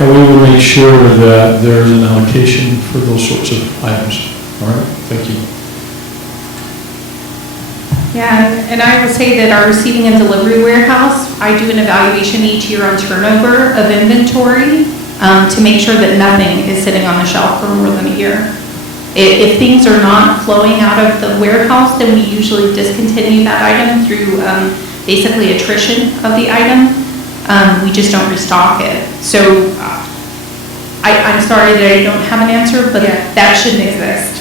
And we will make sure that there's an allocation for those sorts of items. All right, thank you. Yeah, and I will say that our receiving and delivery warehouse, I do an evaluation each year on turnover of inventory to make sure that nothing is sitting on the shelf for more than a year. If things are not flowing out of the warehouse, then we usually discontinue that item through basically attrition of the item. We just don't restock it. So I'm sorry that I don't have an answer, but that shouldn't exist.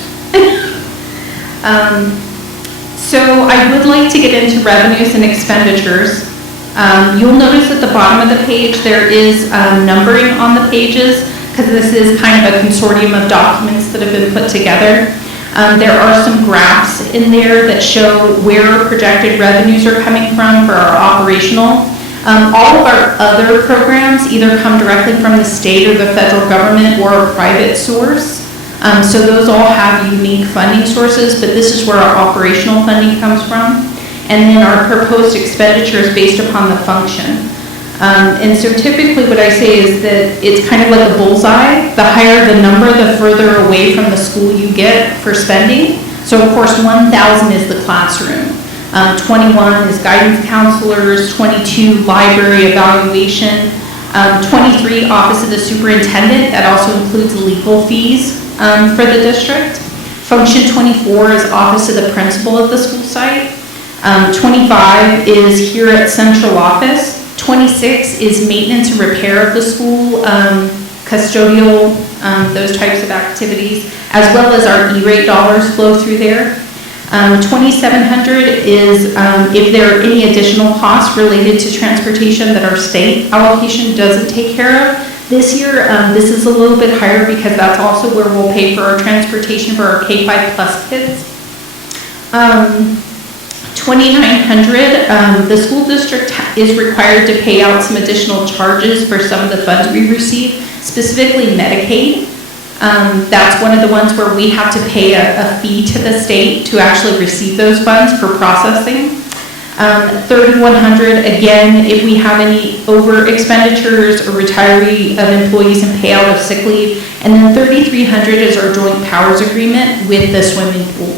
So I would like to get into revenues and expenditures. You'll notice at the bottom of the page there is numbering on the pages because this is kind of a consortium of documents that have been put together. There are some graphs in there that show where projected revenues are coming from for our operational. All of our other programs either come directly from the state or the federal government or a private source. So those all have unique funding sources, but this is where our operational funding comes from. And then our proposed expenditures based upon the function. And so typically what I say is that it's kind of like a bullseye. The higher the number, the further away from the school you get for spending. So of course 1,000 is the classroom. 21 is guidance counselors, 22 library evaluation, 23 office of the superintendent, that also includes legal fees for the district. Function 24 is office of the principal of the school site. 25 is here at central office. 26 is maintenance and repair of the school, custodial, those types of activities, as well as our E-rate dollars flow through there. $2,700 is if there are any additional costs related to transportation that our state allocation doesn't take care of. This year, this is a little bit higher because that's also where we'll pay for our transportation for our K-5 plus kids. $2,900, the school district is required to pay out some additional charges for some of the funds we receive, specifically Medicaid. That's one of the ones where we have to pay a fee to the state to actually receive those funds for processing. $3,100, again, if we have any over expenditures or retiree of employees and payout of sick leave. And then $3,300 is our joint powers agreement with the swimming pool.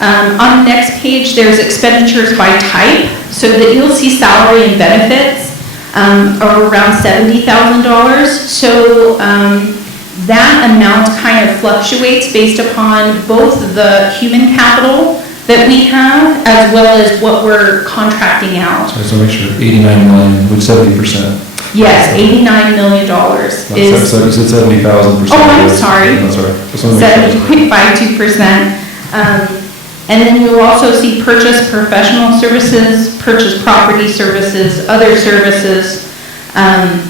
On the next page, there's expenditures by type. So that you'll see salary and benefits are around $70,000. So that amount kind of fluctuates based upon both the human capital that we have as well as what we're contracting out. So I just want to make sure, 89 million with 70%. Yes, $89 million is... So you said 70,000%. Oh, I'm sorry. No, sorry. 70.52%. And then you'll also see purchase professional services, purchase property services, other services,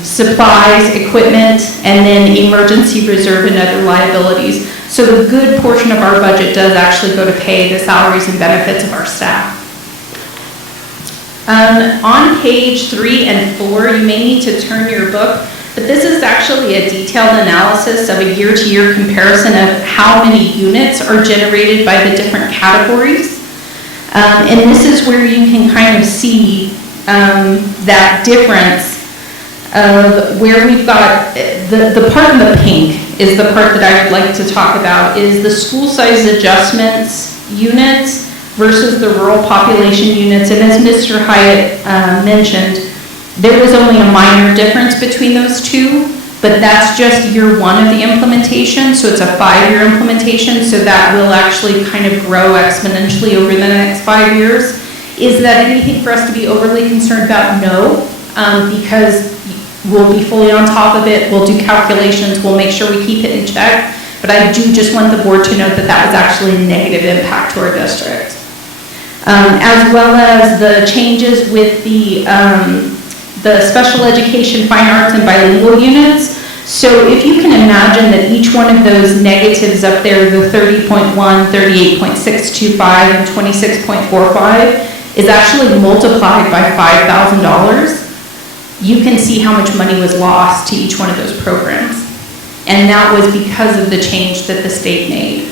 supplies, equipment, and then emergency reserve and other liabilities. So a good portion of our budget does actually go to pay the salaries and benefits of our staff. On page 3 and 4, you may need to turn your book, but this is actually a detailed analysis of a year-to-year comparison of how many units are generated by the different categories. And this is where you can kind of see that difference of where we've got, the part in the pink is the part that I would like to talk about, is the school size adjustments units versus the rural population units. And as Mr. Hyatt mentioned, there was only a minor difference between those two, but that's just year 1 of the implementation, so it's a 5-year implementation, so that will actually kind of grow exponentially over the next 5 years. Is that anything for us to be overly concerned about? No, because we'll be fully on top of it, we'll do calculations, we'll make sure we keep it in check, but I do just want the board to note that that was actually a negative impact to our district. As well as the changes with the special education, fine arts, and bilingual units. So if you can imagine that each one of those negatives up there, the 30.1, 38.625, and 26.45, is actually multiplied by $5,000, you can see how much money was lost to each one of those programs. And that was because of the change that the state made.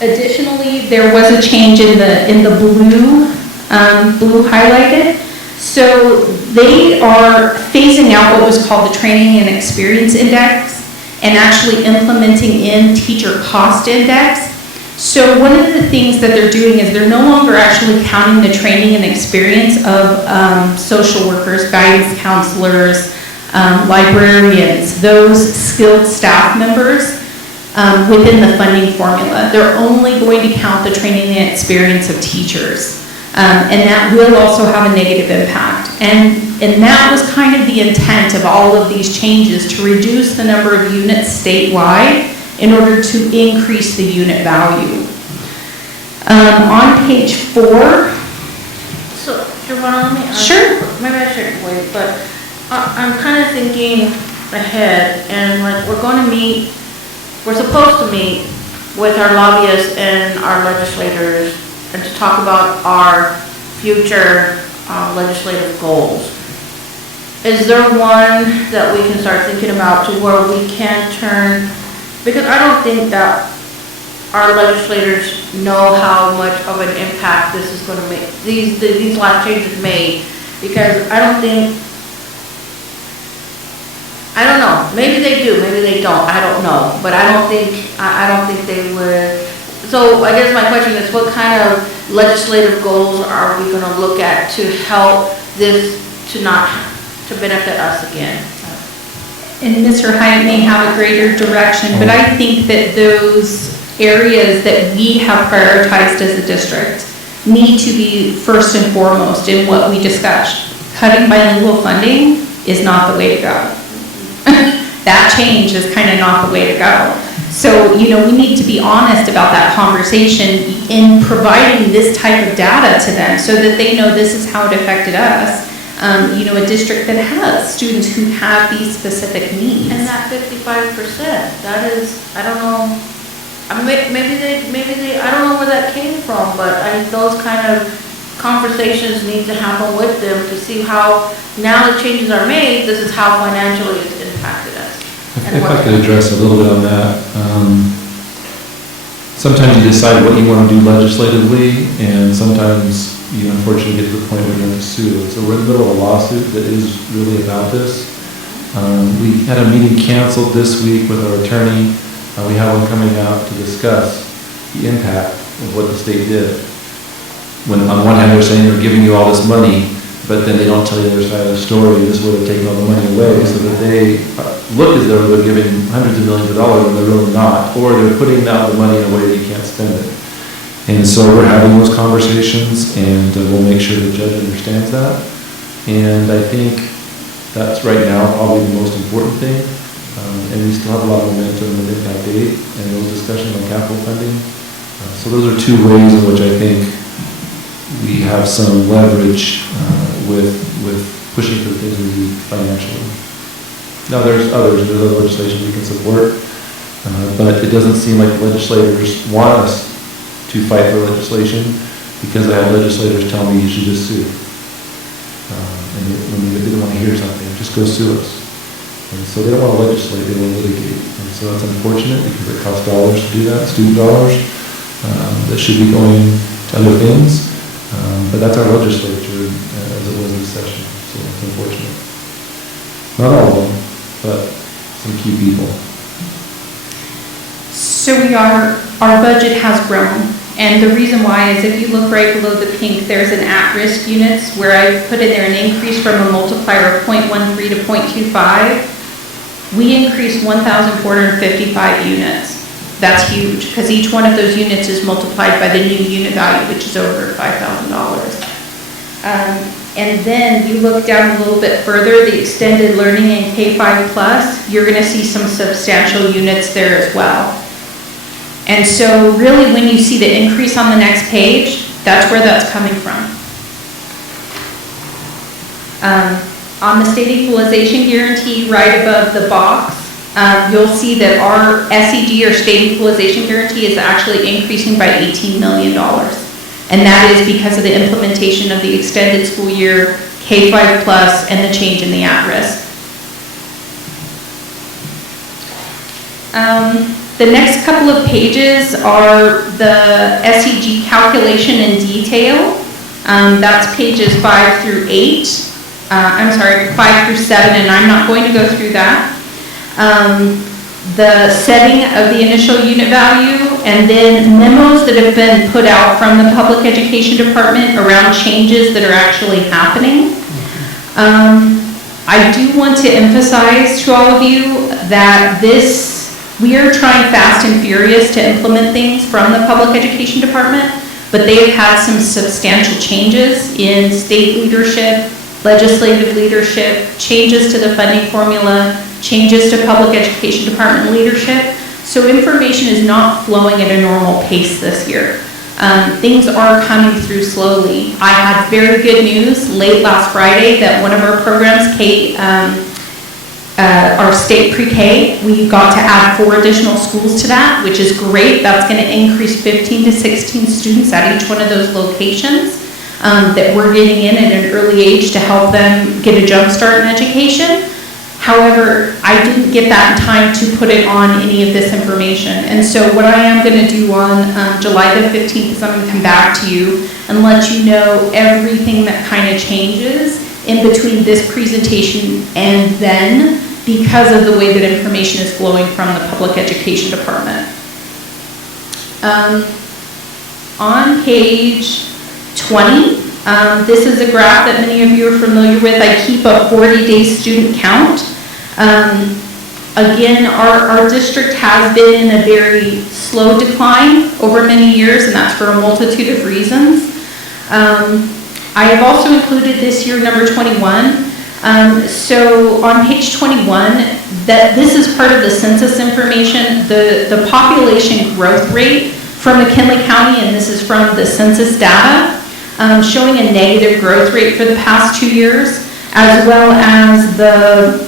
Additionally, there was a change in the blue highlighted. So they are phasing out what was called the Training and Experience Index and actually implementing in Teacher Cost Index. So one of the things that they're doing is they're no longer actually counting the training and experience of social workers, guidance counselors, librarians, those skilled staff members within the funding formula. They're only going to count the training and experience of teachers. And that will also have a negative impact. And that was kind of the intent of all of these changes, to reduce the number of units statewide in order to increase the unit value. On page 4. So, Giovanna, let me ask. Sure. Maybe I shouldn't wait, but I'm kind of thinking ahead, and like we're supposed to meet with our lobbyists and our legislators and to talk about our future legislative goals. Is there one that we can start thinking about to where we can turn, because I don't think that our legislators know how much of an impact this is going to make, these last changes made, because I don't know, maybe they do, maybe they don't, I don't know, but I don't think they would. So I guess my question is, what kind of legislative goals are we going to look at to help this to benefit us again? And Mr. Hyatt may have a greater direction, but I think that those areas that we have prioritized as a district need to be first and foremost in what we discussed. Cutting bilingual funding is not the way to go. That change is kind of not the way to go. So, you know, we need to be honest about that conversation in providing this type of data to them so that they know this is how it affected us. You know, a district that has students who have these specific needs. And that 55%, that is, I don't know, I mean, maybe they, I don't know where that came from, but those kind of conversations need to happen with them to see how, now the changes are made, this is how financially it's impacted us. If I could address a little bit on that. Sometimes you decide what you want to do legislatively, and sometimes you unfortunately get to the point where you have to sue. So we're in the middle of a lawsuit that is really about this. We had a meeting canceled this week with our attorney. We have one coming out to discuss the impact of what the state did. When on one hand they're saying they're giving you all this money, but then they don't tell you their side of the story. This would have taken all the money away, so that they look as though they're giving hundreds of millions of dollars when they're really not, or they're putting out the money in a way that you can't spend it. And so we're having those conversations, and we'll make sure the judge understands that. And I think that's right now probably the most important thing. And we still have a lot of momentum with Impact 8 and those discussions on capital funding. So those are two ways in which I think we have some leverage with pushing for the things we need financially. Now there's other legislation we can support, but it doesn't seem like legislators want us to fight for legislation, because I had legislators tell me you should just sue. And when they didn't want to hear something, just go sue us. And so they don't want to legislate, they want to litigate. And so that's unfortunate, because it costs dollars to do that, student dollars, that should be going to other things. But that's our legislature as it was in session, so it's unfortunate. Not all of them, but some key people. So our budget has grown, and the reason why is if you look right below the pink, there's an at-risk units where I put in there an increase from a multiplier of 0.13 to 0.25. We increased 1,455 units. That's huge, because each one of those units is multiplied by the new unit value, which is over $5,000. And then you look down a little bit further, the extended learning and K-5+, you're going to see some substantial units there as well. And so really when you see the increase on the next page, that's where that's coming from. On the state equalization guarantee, right above the box, you'll see that our SEG, or state equalization guarantee, is actually increasing by $18 million. And that is because of the implementation of the extended school year, K-5+, and the change in the at-risk. The next couple of pages are the SEG calculation in detail. That's pages 5 through 8. 5 through 7, and I'm not going to go through that. The setting of the initial unit value, and then memos that have been put out from the Public Education Department around changes that are actually happening. I do want to emphasize to all of you that we are trying fast and furious to implement things from the Public Education Department, but they have had some substantial changes in state leadership, legislative leadership, changes to the funding formula, changes to Public Education Department leadership. So information is not flowing at a normal pace this year. Things are coming through slowly. I had very good news late last Friday that one of our programs, our state pre-K, we got to add 4 additional schools to that, which is great. That's going to increase 15 to 16 students at each one of those locations that we're getting in at an early age to help them get a jump start in education. However, I didn't get that in time to put it on any of this information. And so what I am going to do on July the 15th is I'm going to come back to you and let you know everything that kind of changes in between this presentation and then, because of the way that information is flowing from the Public Education Department. On page 20, this is a graph that many of you are familiar with. I keep a 40-day student count. Again, our district has been in a very slow decline over many years, and that's for a multitude of reasons. I have also included this year, number 21, So on page 21, this is part of the census information, the population growth rate from McKinley County, and this is from the census data, showing a negative growth rate for the past 2 years, as well as the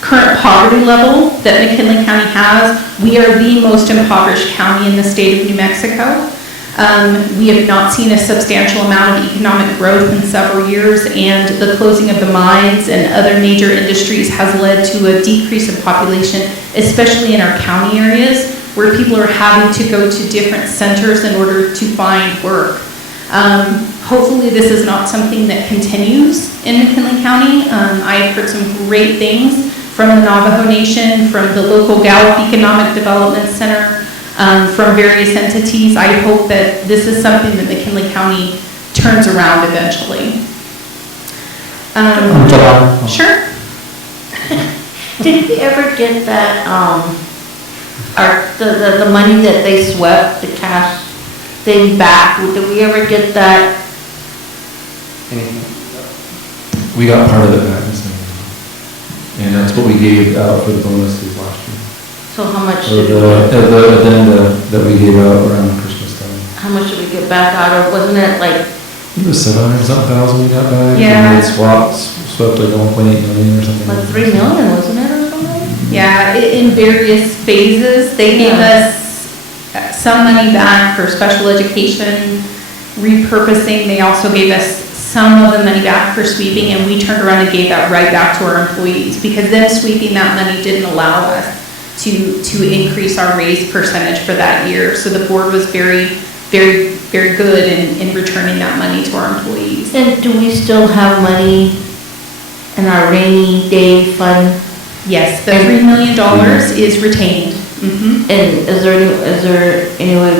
current poverty level that McKinley County has. We are the most impoverished county in the state of New Mexico. We have not seen a substantial amount of economic growth in several years, and the closing of the mines and other major industries has led to a decrease in population, especially in our county areas, where people are having to go to different centers in order to find work. Hopefully this is not something that continues in McKinley County. I've heard some great things from the Navajo Nation, from the local Gallup Economic Development Center, from various entities. I hope that this is something that McKinley County turns around eventually. Sure. Did we ever get that, the money that they swept, the cash thing back? Did we ever get that? We got part of it back, and that's what we gave out for the bonuses last year. So how much Or did the addenda that we gave out around Christmas time. how much did we get back out of? Wasn't it like, It was 700-something we got back. Yeah. And it swept like 1.8 million or something. like 3 million, wasn't it, or something? Yeah, in various phases. They gave us some money back for special education, repurposing. They also gave us some of the money back for sweeping, and we turned around and gave that right back to our employees, because them sweeping that money didn't allow us to increase our raise percentage for that year. So the board was very, very, very good in returning that money to our employees. And do we still have money in our rainy day fund? Yes, the $3 million is retained. Mm-hmm. And is there any way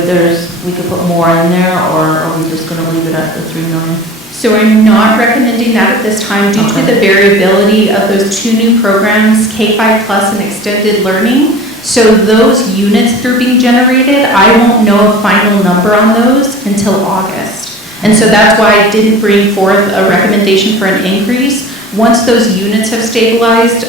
we could put more in there, or are we just gonna leave it at the 3 million? So I'm not recommending that at this time due to the variability of those 2 new programs, K-5 Plus and Extended Learning. So those units that are being generated, I won't know a final number on those until August. And so that's why I didn't bring forth a recommendation for an increase. Once those units have stabilized,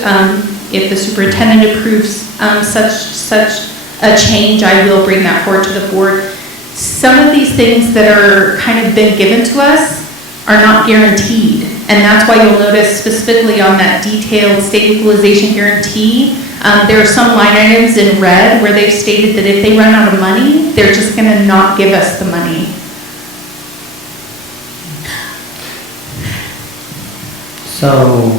if the superintendent approves such a change, I will bring that forward to the board. Some of these things that are kind of been given to us are not guaranteed. And that's why you'll notice specifically on that detailed state equalization guarantee, there are some line items in red where they've stated that if they run out of money, they're just gonna not give us the money. So,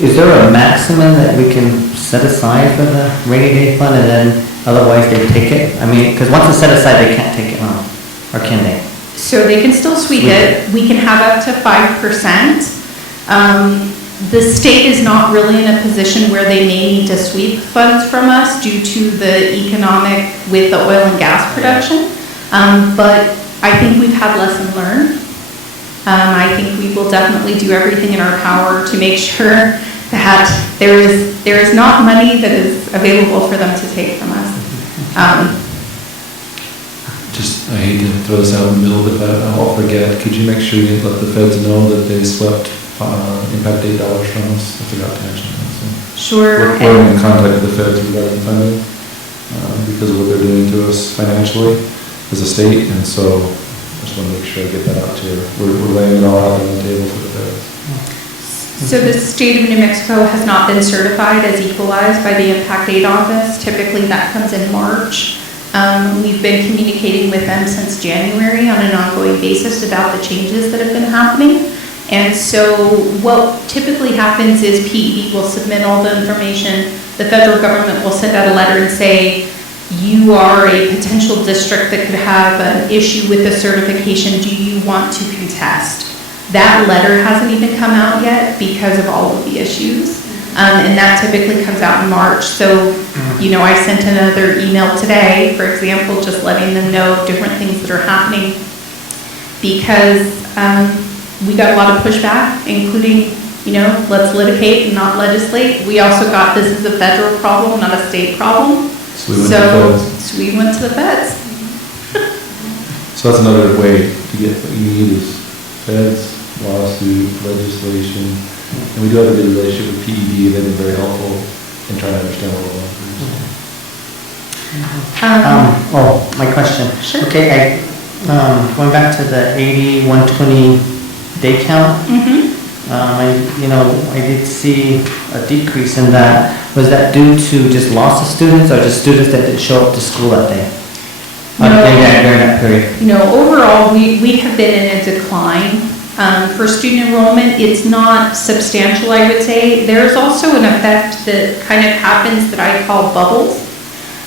is there a maximum that we can set aside for the rainy day fund, and then otherwise they take it? I mean, because once it's set aside, they can't take it on, or can they? So they can still sweep it. We can have up to 5%. The state is not really in a position where they may need to sweep funds from us due to the economic with the oil and gas production. But I think we've had lesson learned. I think we will definitely do everything in our power to make sure that there is not money that is available for them to take from us. Just, I hate to throw this out in the middle, but I'll forget. Could you make sure you let the feds know that they swept impact $8 from us? I forgot to mention that. So Sure. We're in contact with the feds regarding funding because of what they're doing to us financially as a state, and so I just want to make sure I get that out to you. We're laying it all out on the table for the feds. So the state of New Mexico has not been certified as equalized by the Impact Aid Office. Typically that comes in March. We've been communicating with them since January on an ongoing basis about the changes that have been happening. And so what typically happens is PED will submit all the information. The federal government will send out a letter and say, you are a potential district that could have an issue with the certification. Do you want to contest? That letter hasn't even come out yet because of all of the issues. And that typically comes out in March. So, you know, I sent another email today, for example, just letting them know different things that are happening because we got a lot of pushback, including, you know, let's litigate and not legislate. We also got this is a federal problem, not a state problem. So we went to the feds. So that's another way to get what you need is feds, lawsuit, legislation, and we do have a good relationship with PED. They've been very helpful in trying to understand what we're going through. My question. Sure. Okay, going back to the 80, 120 day count, I did see a decrease in that. Was that due to just loss of students or just students that didn't show up to school that day? No. During that period? Overall, we have been in a decline. For student enrollment, it's not substantial, I would say. There's also an effect that kind of happens that I call bubbles.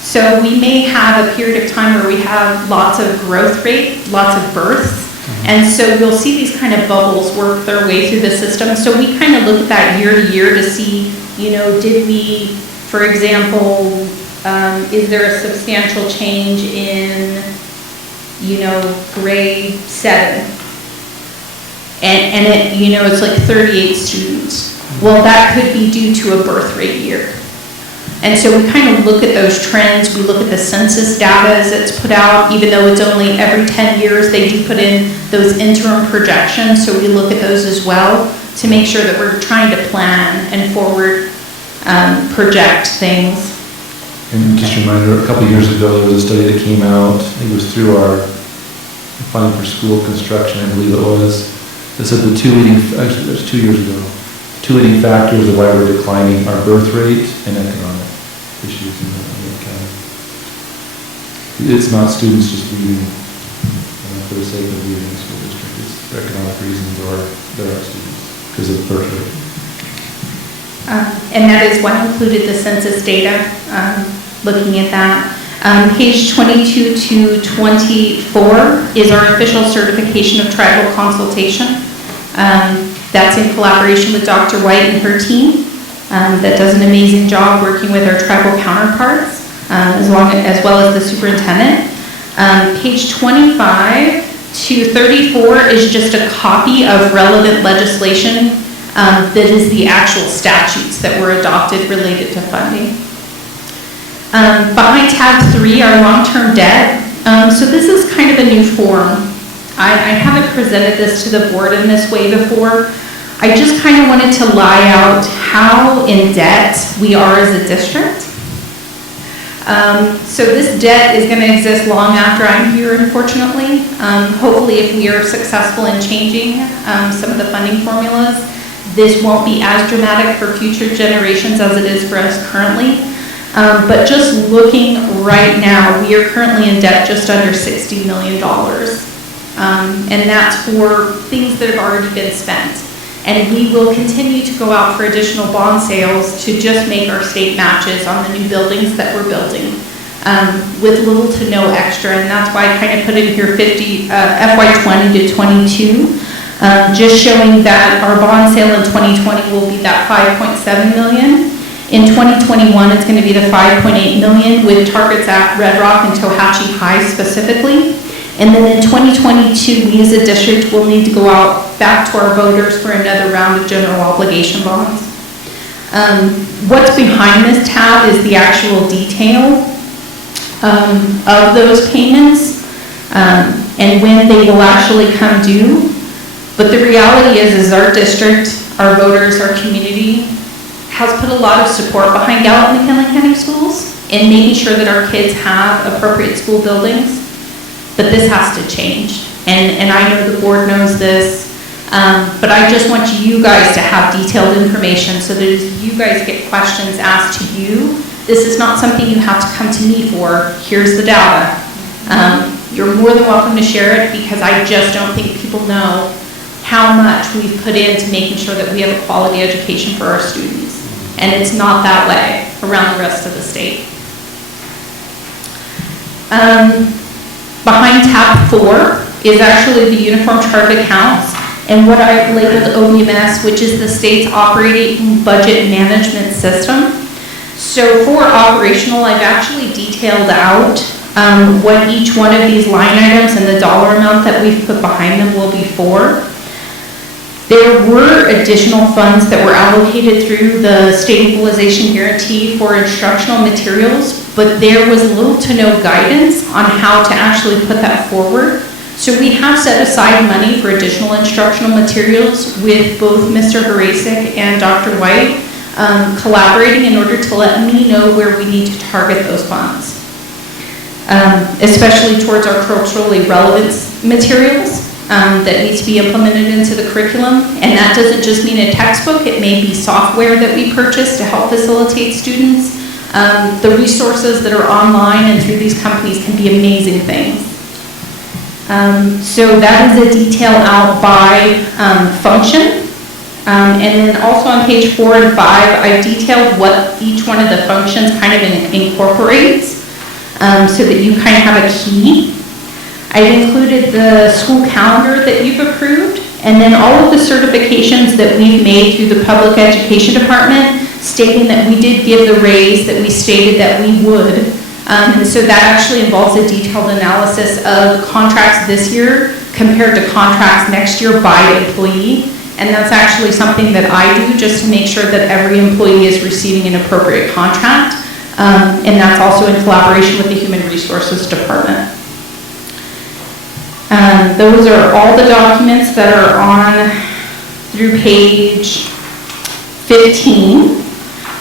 So we may have a period of time where we have lots of growth rate, lots of births, and so you'll see these kind of bubbles work their way through the system. So we kind of look at that year to year to see, did we, for example, is there a substantial change in, grade 7? And it, it's like 38 students. Well, that could be due to a birth rate year. And so we kind of look at those trends. We look at the census data as it's put out, even though it's only every 10 years, they do put in those interim projections. So we look at those as well to make sure that we're trying to plan and forward project things. And just a reminder, a couple of years ago, there was a study that came out, I think it was through our Funding for School Construction, I believe it was, that said the actually it was 2 years ago, two leading factors of why we're declining are birth rate and economic issues in the county. It's not students just leaving for the sake of leaving the school district. It's for economic reasons or there are students because of birth rate. And that is why I included the census data, looking at that. Page 22 to 24 is our official certification of tribal consultation. That's in collaboration with Dr. White and her team that does an amazing job working with our tribal counterparts, as well as the superintendent. Page 25 to 34 is just a copy of relevant legislation that is the actual statutes that were adopted related to funding. Behind tab 3 are long-term debt. So this is kind of a new form. I haven't presented this to the board in this way before. I just kind of wanted to lie out how in debt we are as a district. So this debt is going to exist long after I'm here, unfortunately. Hopefully, if we are successful in changing some of the funding formulas, this won't be as dramatic for future generations as it is for us currently. But just looking right now, we are currently in debt just under $60 million. And that's for things that have already been spent. And we will continue to go out for additional bond sales to just make our state matches on the new buildings that we're building with little to no extra. And that's why I kind of put in here FY 20 to 22, just showing that our bond sale in 2020 will be that $5.7 million. In 2021, it's going to be the $5.8 million with targets at Red Rock and Tohatchee High specifically. And then in 2022, we as a district will need to go out back to our voters for another round of general obligation bonds. What's behind this tab is the actual detail of those payments and when they will actually come due. But the reality is our district, our voters, our community has put a lot of support behind Gallup McKinley County Schools in making sure that our kids have appropriate school buildings. But this has to change, and I know the board knows this, but I just want you guys to have detailed information so that as you guys get questions asked to you, this is not something you have to come to me for. Here's the data. You're more than welcome to share it because I just don't think people know how much we've put into making sure that we have a quality education for our students. And it's not that way around the rest of the state. Behind tab 4 is actually the Uniform Chart of Accounts and what I've labeled OBMS, which is the state's operating budget management system. So for operational, I've actually detailed out what each one of these line items and the dollar amount that we've put behind them will be for. There were additional funds that were allocated through the state equalization guarantee for instructional materials, but there was little to no guidance on how to actually put that forward. So we have set aside money for additional instructional materials with both Mr. Harasic and Dr. White collaborating in order to let me know where we need to target those funds, especially towards our culturally relevant materials that need to be implemented into the curriculum. And that doesn't just mean a textbook, it may be software that we purchase to help facilitate students. The resources that are online and through these companies can be amazing things. So that is a detail out by function. And then also on page 4 and 5, I've detailed what each one of the functions kind of incorporates so that you kind of have a key. I've included the school calendar that you've approved, and then all of the certifications that we've made through the public education department stating that we did give the raise that we stated that we would. And so that actually involves a detailed analysis of contracts this year compared to contracts next year by employee. And that's actually something that I do just to make sure that every employee is receiving an appropriate contract. And that's also in collaboration with the Human Resources Department. Those are all the documents that are on through page 15.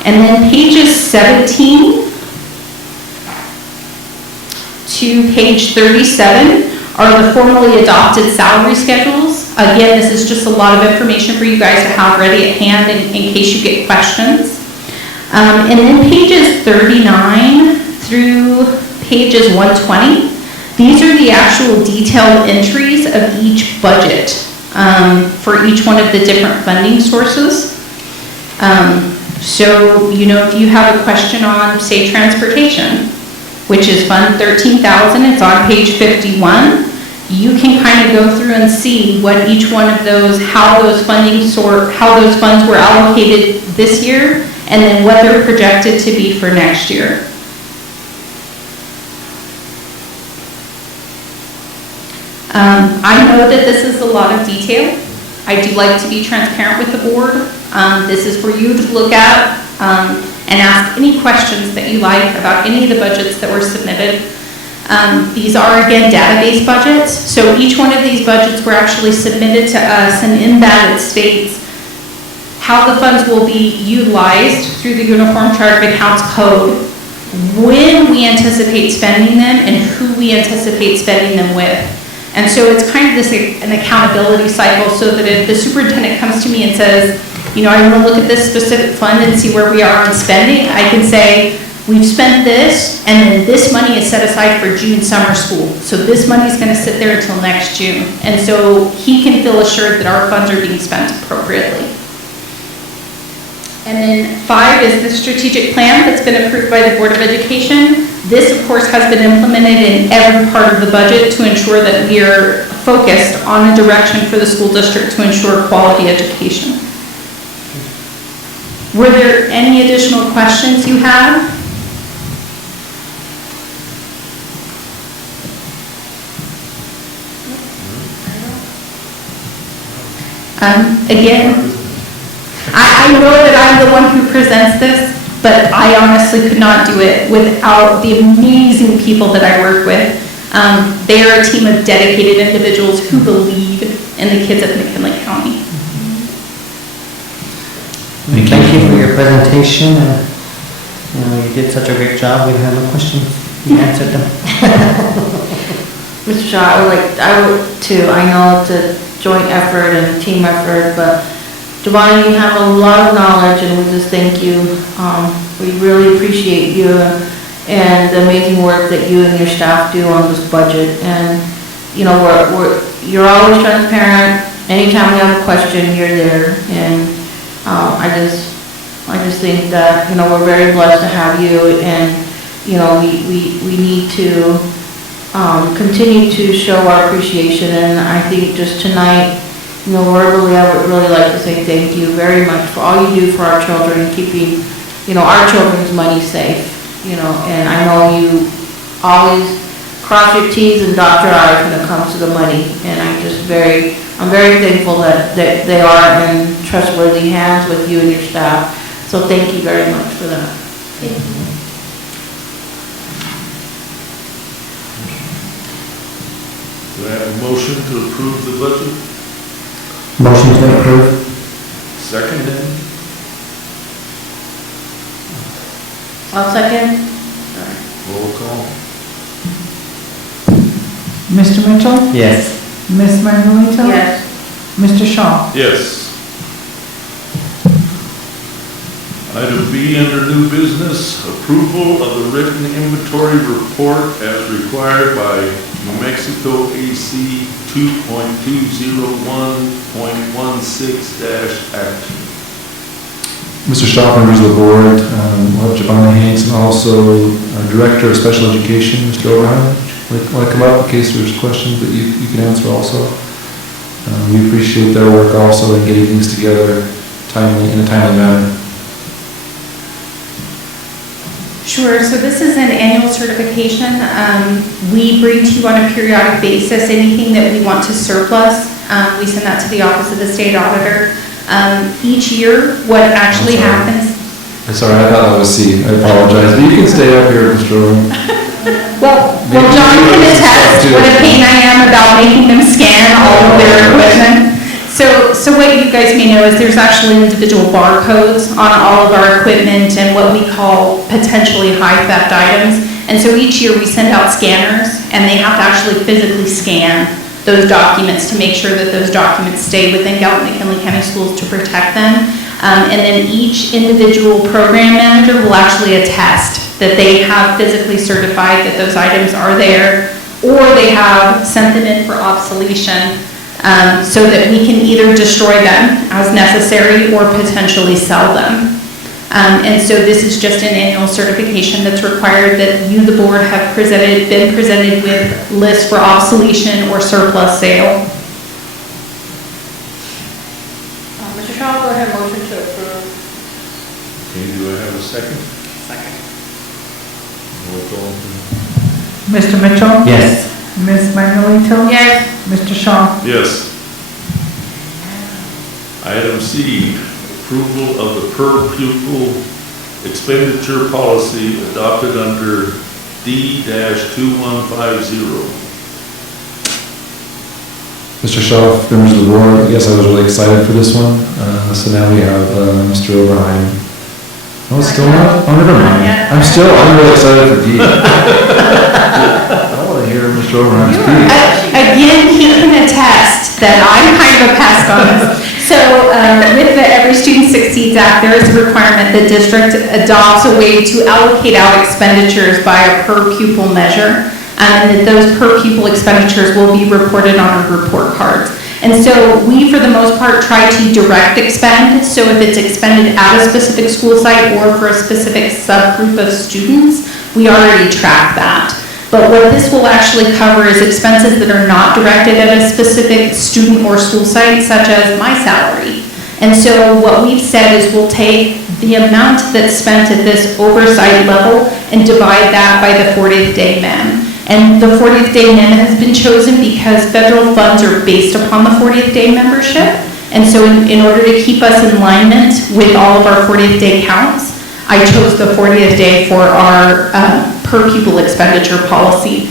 And then pages 17 to page 37 are the formally adopted salary schedules. Again, this is just a lot of information for you guys to have ready at hand in case you get questions. And then pages 39 through pages 120, these are the actual detailed entries of each budget for each one of the different funding sources. So, you know, if you have a question on, say, transportation, which is Fund 13,000, it's on page 51, you can kind of go through and see what each one of those, how those funds were allocated this year, and then what they're projected to be for next year. I know that this is a lot of detail. I do like to be transparent with the board. This is for you to look at and ask any questions that you like about any of the budgets that were submitted. These are, again, database budgets. So each one of these budgets were actually submitted to us, and in that it states how the funds will be utilized through the Uniform Chart of Accounts Code, when we anticipate spending them, and who we anticipate spending them with. And so it's kind of this an accountability cycle, so that if the superintendent comes to me and says, you know, I want to look at this specific fund and see where we are on spending, I can say, we've spent this, and then this money is set aside for June summer school. So this money is going to sit there until next June. And so he can feel assured that our funds are being spent appropriately. And then 5 is the strategic plan that's been approved by the Board of Education. This, of course, has been implemented in every part of the budget to ensure that we are focused on a direction for the school district to ensure quality education. Were there any additional questions you have? Again, I know that I'm the one who presents this, but I honestly could not do it without the amazing people that I work with. They are a team of dedicated individuals who believe in the kids of McKinley County. Thank you for your presentation. You know, you did such a great job. We have no questions. You answered them. Mr. Shaw, I know it's a joint effort and a team effort, but Giovanni, you have a lot of knowledge, and we just thank you. We really appreciate you and the amazing work that you and your staff do on this budget. And you know, you're always transparent. Anytime we have a question, you're there. And I just think that, you know, we're very blessed to have you, and you know, we need to continue to show our appreciation. And I think just tonight, you know, verbally, I would really like to say thank you very much for all you do for our children, keeping, you know, our children's money safe, you know. And I know you always cross your T's and dot your I's when it comes to the money. And I'm very thankful that they are in trustworthy hands with you and your staff. So thank you very much for that. Thank you. Do I have a motion to approve the budget? Motion to approve. Second then? I'll second. Roll call. Mr. Mitchell? Yes. Ms. Manuelito? Yes. Mr. Shaw? Yes. Item B under new business, approval of the written inventory report as required by New Mexico AC 2.201.16-action. Mr. Shaw, members of the board, we'll have Giovanna Hanks and also our Director of Special Education, Mr. O'Brien. Want to come up in case there's questions that you can answer also. We appreciate their work also in getting things together in a timely manner. Sure, so this is an annual certification. We bring to you on a periodic basis anything that we want to surplus. We send that to the Office of the State Auditor. Each year, what actually happens... Sorry, I thought that was C. I apologize. But you can stay up here, Mr. Owen. Well, John can attest what a pain I am about making them scan all of their equipment. So what you guys may know is there's actually individual barcodes on all of our equipment and what we call potentially high theft items. And so each year we send out scanners and they have to actually physically scan those documents to make sure that those documents stay within Gallup McKinley County Schools to protect them. And then each individual program manager will actually attest that they have physically certified that those items are there, or they have sent them in for obsolescence, so that we can either destroy them as necessary or potentially sell them. And so this is just an annual certification that's required that you, the board, have been presented with lists for obsolescence or surplus sale. Mr. Shaw, go ahead, motion to approve. Okay, do I have a second? Second. Roll call. Mr. Mitchell? Yes. Ms. Manuelito? Yes. Mr. Shaw? Yes. Item C, approval of the per pupil expenditure policy adopted under D-2150. Mr. Shaw, members of the board, yes, I was really excited for this one. So now we have Mr. O'Brien. Oh, it's still not? Oh, never mind. I'm really excited for D. I want to hear Mr. O'Brien speak. Again, he can attest that I'm kind of a pest on this. So with the Every Student Succeeds Act, there is a requirement that district adopts a way to allocate out expenditures by a per pupil measure, and that those per pupil expenditures will be reported on our report cards. And so we, for the most part, try to direct expend. So if it's expended at a specific school site or for a specific subgroup of students, we already track that. But what this will actually cover is expenses that are not directed at a specific student or school site, such as my salary. And so what we've said is we'll take the amount that's spent at this oversight level and divide that by the 40th day MEM. And the 40th day MEM has been chosen because federal funds are based upon the 40th day membership. And so in order to keep us in alignment with all of our 40th day counts, I chose the 40th day for our per pupil expenditure policy.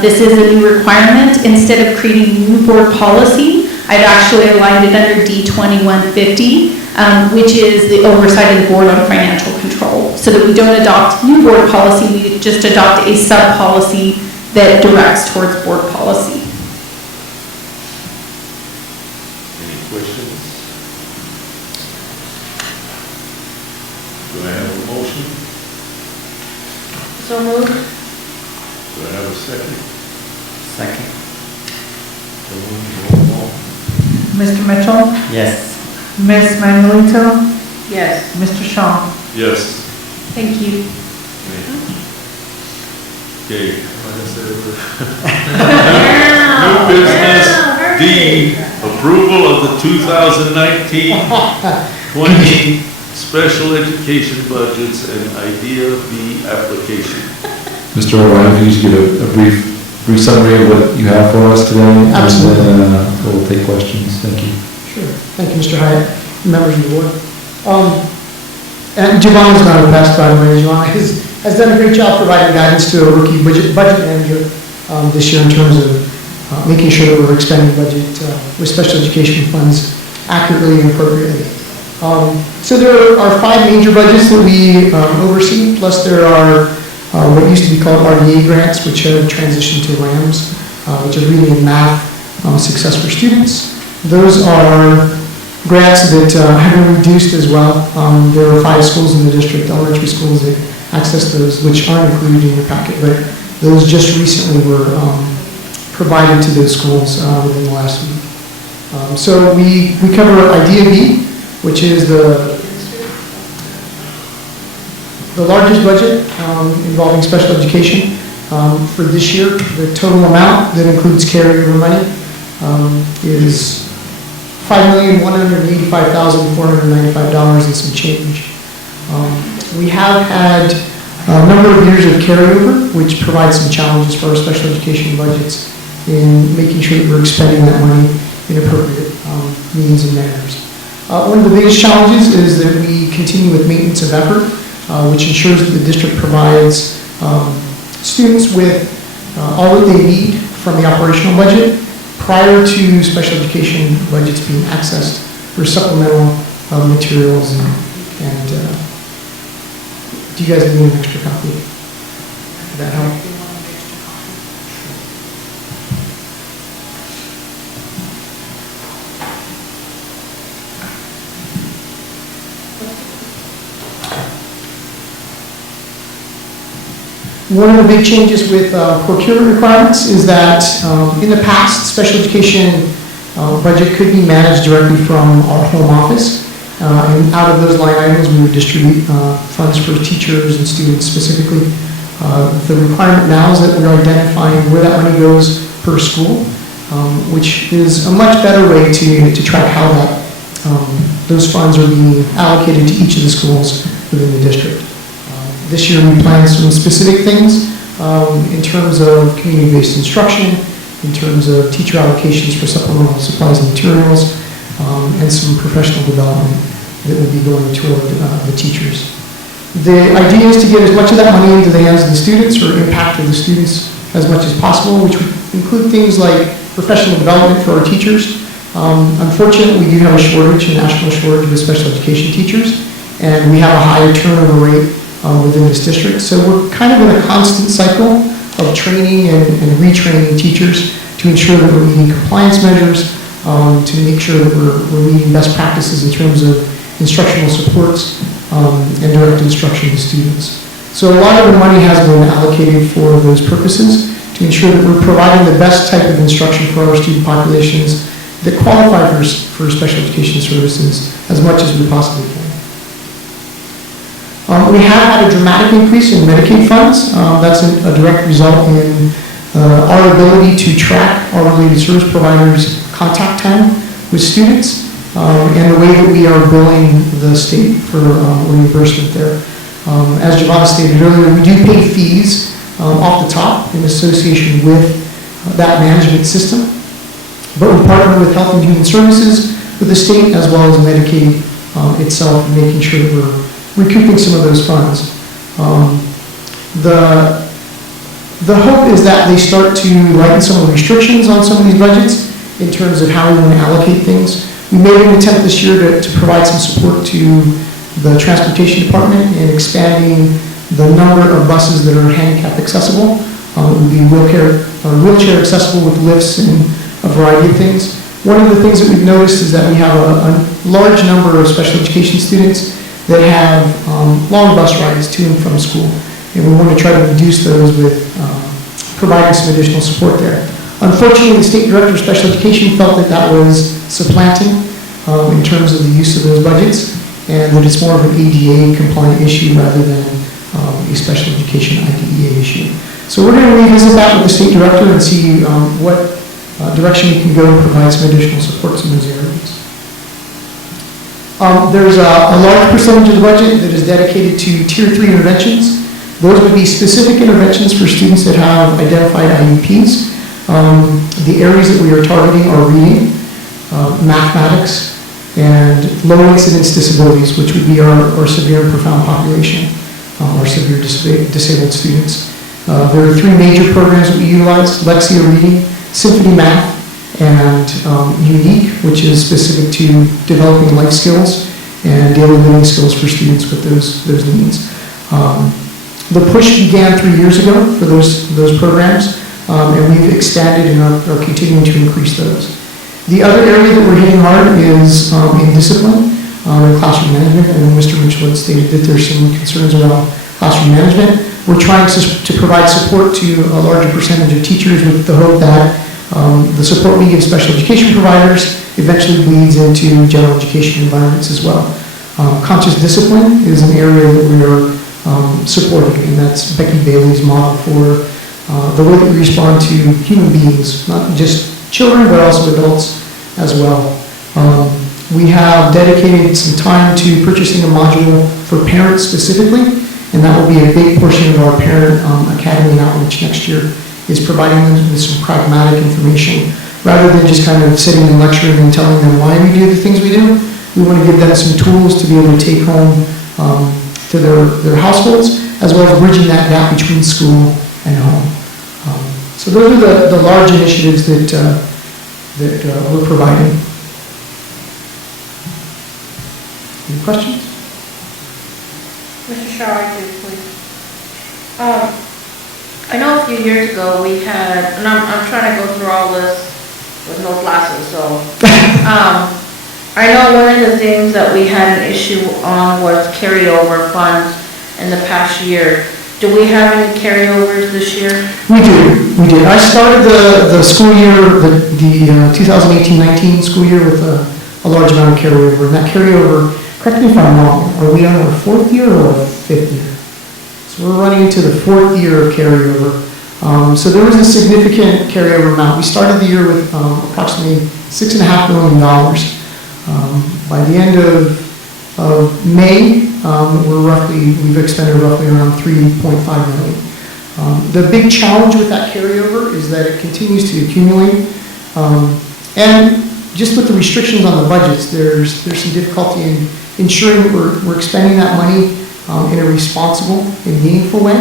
This is a new requirement. Instead of creating new board policy, I've actually aligned it under D-2150, which is the oversight of the board on financial control. So that we don't adopt new board policy, we just adopt a sub-policy that directs towards board policy. Any questions? Do I have a motion? So moved. Do I have a second? Second. Roll call. Mr. Mitchell? Yes. Ms. Manuelito? Yes. Mr. Shaw? Yes. Thank you. Okay. New business, D, approval of the 2019-20 special education budgets and IDEA B application. Mr. O'Brien, if you just give a brief summary of what you have for us today. Absolutely. And then we'll take questions. Thank you. Sure. Thank you, Mr. Hyatt, members of the board. And Giovanna's not a pest, by the way. Giovanna has done a great job providing guidance to a rookie budget manager this year in terms of making sure that we're expending budget with special education funds accurately and appropriately. So there are 5 major budgets that we oversee, plus there are what used to be called RDA grants, which have transitioned to RAMs, which are reading and math success for students. Those are grants that have been reduced as well. There are 5 schools in the district, elementary schools, that access those, which aren't included in your packet, but those just recently were provided to those schools within the last week. So we cover Idea B, which is the largest budget involving special education for this year. The total amount that includes carryover money is $5,185,495 and some change. We have had a number of years of carryover, which provides some challenges for our special education budgets in making sure that we're expending that money in appropriate means and manners. One of the biggest challenges is that we continue with maintenance of effort, which ensures that the district provides students with all that they need from the operational budget prior to special education budgets being accessed for supplemental materials and do you guys need an extra copy? Did that help? One of the big changes with procurement requirements is that in the past, special education budget could be managed directly from our home office. And out of those line items, we would distribute funds for teachers and students specifically. The requirement now is that we're identifying where that money goes per school, which is a much better way to track how those funds are being allocated to each of the schools within the district. This year we planned some specific things in terms of community-based instruction, in terms of teacher allocations for supplemental supplies and materials, and some professional development that will be going toward the teachers. The idea is to get as much of that money into the hands of the students or impact of the students as much as possible, which would include things like professional development for our teachers. Unfortunately, we do have a shortage, a national shortage of special education teachers, and we have a higher turnover rate within this district. So we're kind of in a constant cycle of training and retraining teachers to ensure that we're meeting compliance measures, to make sure that we're meeting best practices in terms of instructional supports and direct instruction to students. So a lot of the money has been allocated for those purposes to ensure that we're providing the best type of instruction for our student populations that qualify for special education services as much as we possibly can. We have had a dramatic increase in Medicaid funds. That's a direct result in our ability to track our related service providers' contact time with students and the way that we are billing the state for reimbursement there. As Giovanna stated earlier, we do pay fees off the top in association with that management system, but we partner with Health and Human Services, with the state, as well as Medicaid itself, in making sure that we're recouping some of those funds. The hope is that they start to lighten some of the restrictions on some of these budgets in terms of how we want to allocate things. We made an attempt this year to provide some support to the transportation department in expanding the number of buses that are handicap accessible. It would be wheelchair accessible with lifts and a variety of things. One of the things that we've noticed is that we have a large number of special education students that have long bus rides to and from school. And we want to try to reduce those with providing some additional support there. Unfortunately, the State Director of Special Education felt that that was supplanting in terms of the use of those budgets, and that it's more of an ADA compliant issue rather than a special education IDEA issue. So we're going to revisit that with the State Director and see what direction we can go to provide some additional supports in those areas. There's a large percentage of the budget that is dedicated to Tier 3 interventions. Those would be specific interventions for students that have identified IEPs. The areas that we are targeting are reading, mathematics, and low incidence disabilities, which would be our severe and profound population, our severe disabled students. There are 3 major programs that we utilize: Lexia Reading, Symphony Math, and Unique, which is specific to developing life skills and daily living skills for students with those needs. The push began 3 years ago for those programs, and we've expanded and are continuing to increase those. The other area that we're hitting hard is in discipline and classroom management, and Mr. Mitchell had stated that there's some concerns around classroom management. We're trying to provide support to a larger percentage of teachers with the hope that the support we give special education providers eventually bleeds into general education environments as well. Conscious discipline is an area that we are supporting, and that's Becky Bailey's model for the way that we respond to human beings, not just children, but also adults as well. We have dedicated some time to purchasing a module for parents specifically, and that will be a big portion of our parent academy and outreach next year, is providing them with some pragmatic information. Rather than just kind of sitting and lecturing and telling them why we do the things we do, we want to give them some tools to be able to take home to their households, as well as bridging that gap between school and home. So those are the large initiatives that we're providing. Any questions? Mr. Shaw, I do, please. I know a few years ago we had, and I'm trying to go through all this with no glasses, so. I know one of the things that we had an issue on was carryover funds in the past year. Do we have any carryovers this year? We did. I started the school year, the 2018-19 school year with a large amount of carryover. And that carryover, correct me if I'm wrong, are we on our 4th year or 5th year? So we're running into the 4th year of carryover. So there was a significant carryover amount. We started the year with approximately $6.5 million. By the end of May, we've expended roughly around $3.5 million. The big challenge with that carryover is that it continues to accumulate. And just with the restrictions on the budgets, there's some difficulty in ensuring that we're expending that money in a responsible and meaningful way.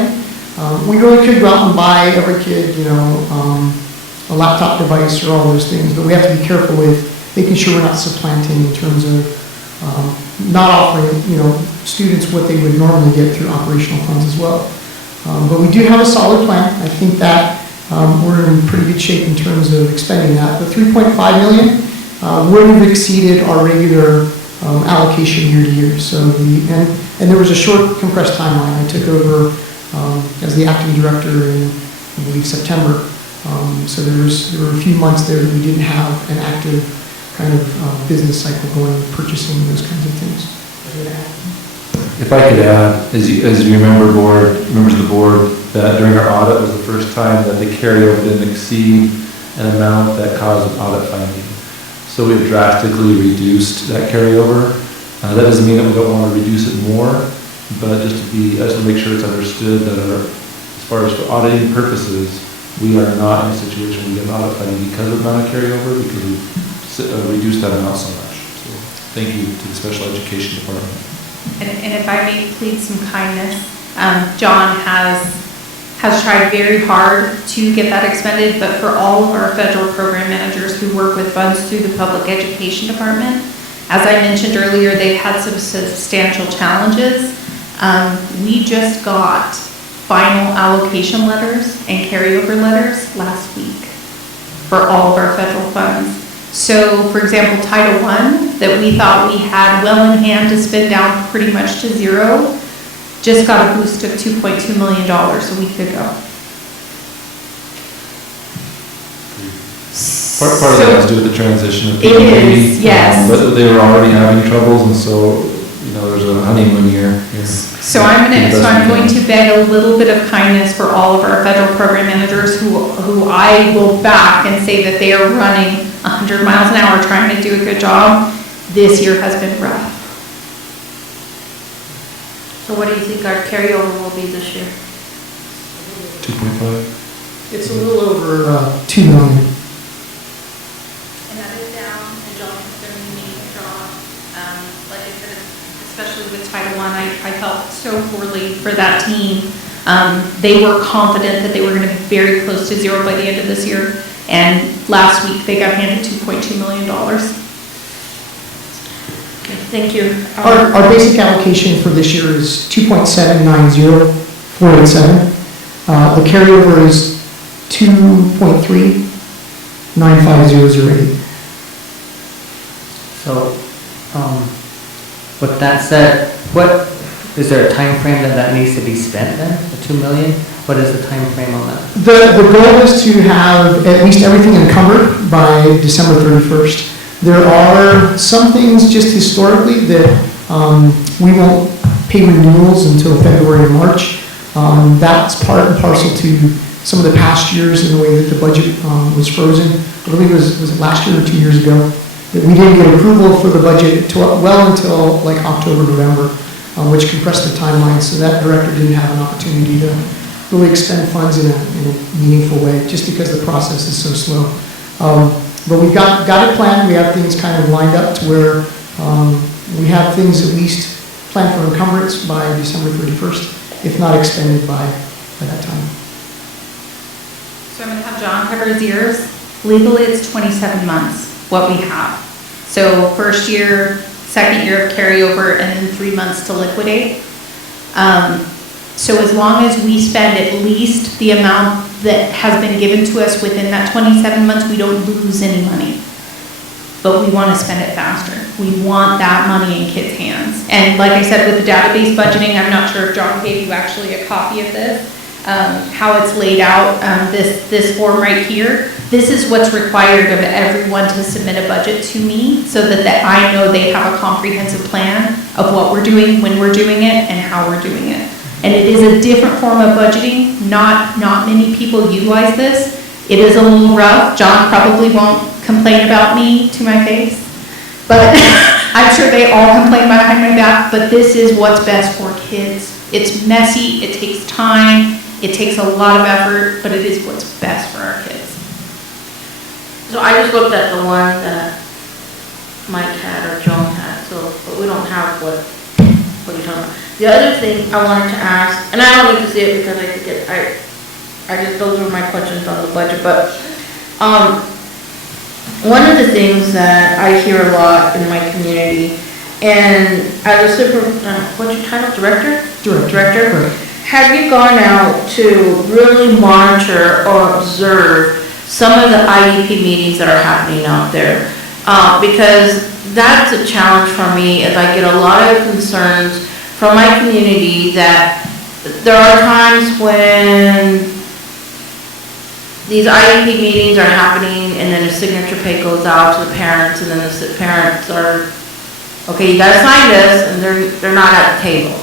We really could go out and buy every kid, a laptop device or all those things, but we have to be careful with making sure we're not supplanting in terms of not offering, students what they would normally get through operational funds as well. But we do have a solid plan. I think that we're in pretty good shape in terms of expending that. The $3.5 million would have exceeded our regular allocation year to year. So and there was a short compressed timeline. I took over as the acting director in, I believe, September. So there were a few months there that we didn't have an active kind of business cycle going, purchasing those kinds of things. If I could add, as you remember, members of the board, that during our audit was the first time that the carryover didn't exceed an amount that caused an audit finding. So we've drastically reduced that carryover. That doesn't mean that we don't want to reduce it more, but just to make sure it's understood that as far as for auditing purposes, we are not in a situation where we get an audit finding because of the amount of carryover, because we've reduced that amount so much. So thank you to the special education department. And if I may plead some kindness, John has tried very hard to get that expended, but for all of our federal program managers who work with funds through the public education department, as I mentioned earlier, they've had some substantial challenges. We just got final allocation letters and carryover letters last week for all of our federal funds. So, for example, Title I, that we thought we had well in hand to spend down pretty much to zero, just got a boost of $2.2 million a week ago. Part of that has to do with the transition of It is, yes. But they were already having troubles, and so, there's a honeymoon year. So I'm going to beg a little bit of kindness for all of our federal program managers who I will back and say that they are running 100 miles an hour trying to do a good job. This year has been rough. So what do you think our carryover will be this year? 2.5. It's a little over $2 million. And that is down, and John has done an amazing job. Like I said, especially with Title I, I felt so poorly for that team. They were confident that they were going to be very close to zero by the end of this year. And last week, they got handed $2.2 million. Okay, thank you. Our basic allocation for this year is 2.790487. The carryover is 2.395008. So, with that said, is there a time frame that needs to be spent then, the 2 million? What is the time frame on that? The goal is to have at least everything encumbered by December 31st. There are some things just historically that we won't pay renewals until February and March. That's part and parcel to some of the past years in the way that the budget was frozen. I believe was it last year or 2 years ago, that we didn't get approval for the budget well until like October, November, which compressed the timeline, so that director didn't have an opportunity to really expend funds in a meaningful way, just because the process is so slow. But we've got it planned. We have things kind of lined up to where we have things at least planned for encumbrance by December 31st, if not expended by that time. So I'm going to have John cover his ears. Legally, it's 27 months, what we have. So first year, second year of carryover, and then 3 months to liquidate. So as long as we spend at least the amount that has been given to us within that 27 months, we don't lose any money. But we want to spend it faster. We want that money in kids' hands. And like I said, with the database budgeting, I'm not sure if John gave you actually a copy of this, how it's laid out, this form right here. This is what's required of everyone to submit a budget to me, so that I know they have a comprehensive plan of what we're doing, when we're doing it, and how we're doing it. And it is a different form of budgeting. Not many people utilize this. It is a little rough. John probably won't complain about me to my face, but I'm sure they all complain behind my back, but this is what's best for kids. It's messy, it takes time, it takes a lot of effort, but it is what's best for our kids. So I just looked at the one that Mike had or Joan had, but we don't have what you're talking about. The other thing I wanted to ask, and I don't need to see it because I think those were my questions on the budget, but one of the things that I hear a lot in my community, and as a what's your title, director? Director? Right. Have you gone out to really monitor or observe some of the IEP meetings that are happening out there? Because that's a challenge for me, as I get a lot of concerns from my community that there are times when these IEP meetings are happening and then a signature page goes out to the parents, and then the parents are, okay, you gotta sign this, and they're not at the table.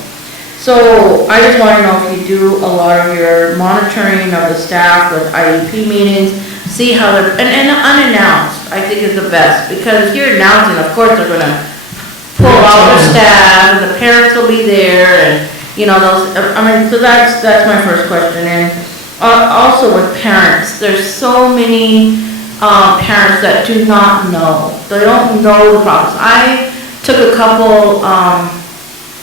So I just want to know if you do a lot of your monitoring of the staff with IEP meetings, see how they're, and unannounced, I think is the best, because if you're announcing, of course they're gonna pull out the staff, and the parents will be there, and those, so that's my first question. And also with parents, there's so many parents that do not know. They don't know the process. I took a couple,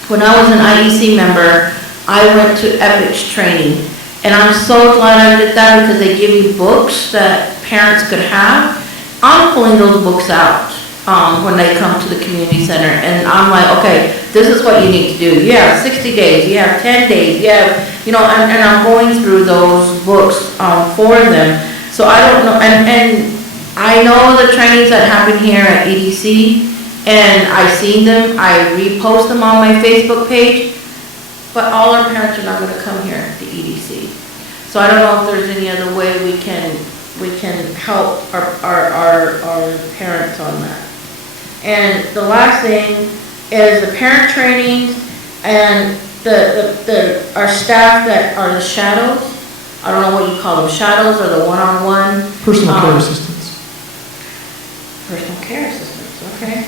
when I was an IEC member, I went to EPICS training, and I'm so glad I did that because they give you books that parents could have. I'm pulling those books out when they come to the community center, and I'm like, okay, this is what you need to do. You have 60 days, you have 10 days, you have, and I'm going through those books for them. So I don't know, and I know the trainings that happen here at EDC, and I've seen them, I repost them on my Facebook page, but all our parents are not going to come here to EDC. So I don't know if there's any other way we can help our parents on that. And the last thing is the parent trainings and our staff that are the shadows. I don't know what you call them, shadows or the one-on-one. Personal care assistants. Personal care assistants, okay.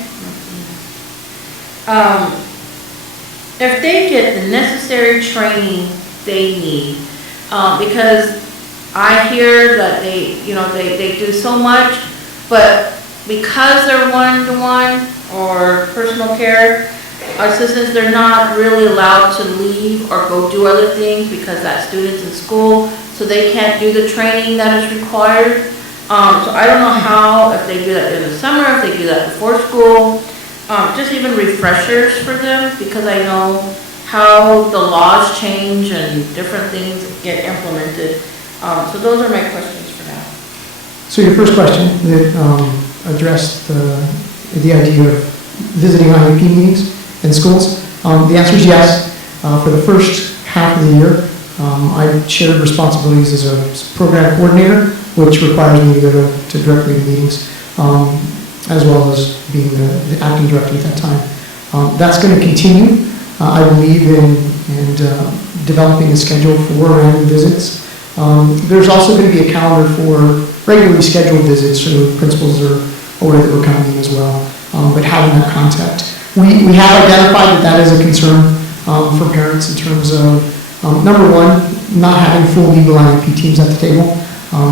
If they get the necessary training they need, because I hear that they do so much, but because they're one-to-one or personal care assistants, they're not really allowed to leave or go do other things because that student's in school, so they can't do the training that is required. So I don't know how, if they do that in the summer, if they do that before school, just even refreshers for them, because I know how the laws change and different things get implemented. So those are my questions for now. So your first question that addressed the idea of visiting IEP meetings in schools, the answer is yes. For the first half of the year, I shared responsibilities as a program coordinator, which requires me to go to directly to meetings, as well as being the acting director at that time. That's going to continue. I believe in developing a schedule for random visits. There's also going to be a calendar for regularly scheduled visits, so principals are aware that we're coming in as well, but having that contact. We have identified that is a concern for parents in terms of, number one, not having full legal IEP teams at the table.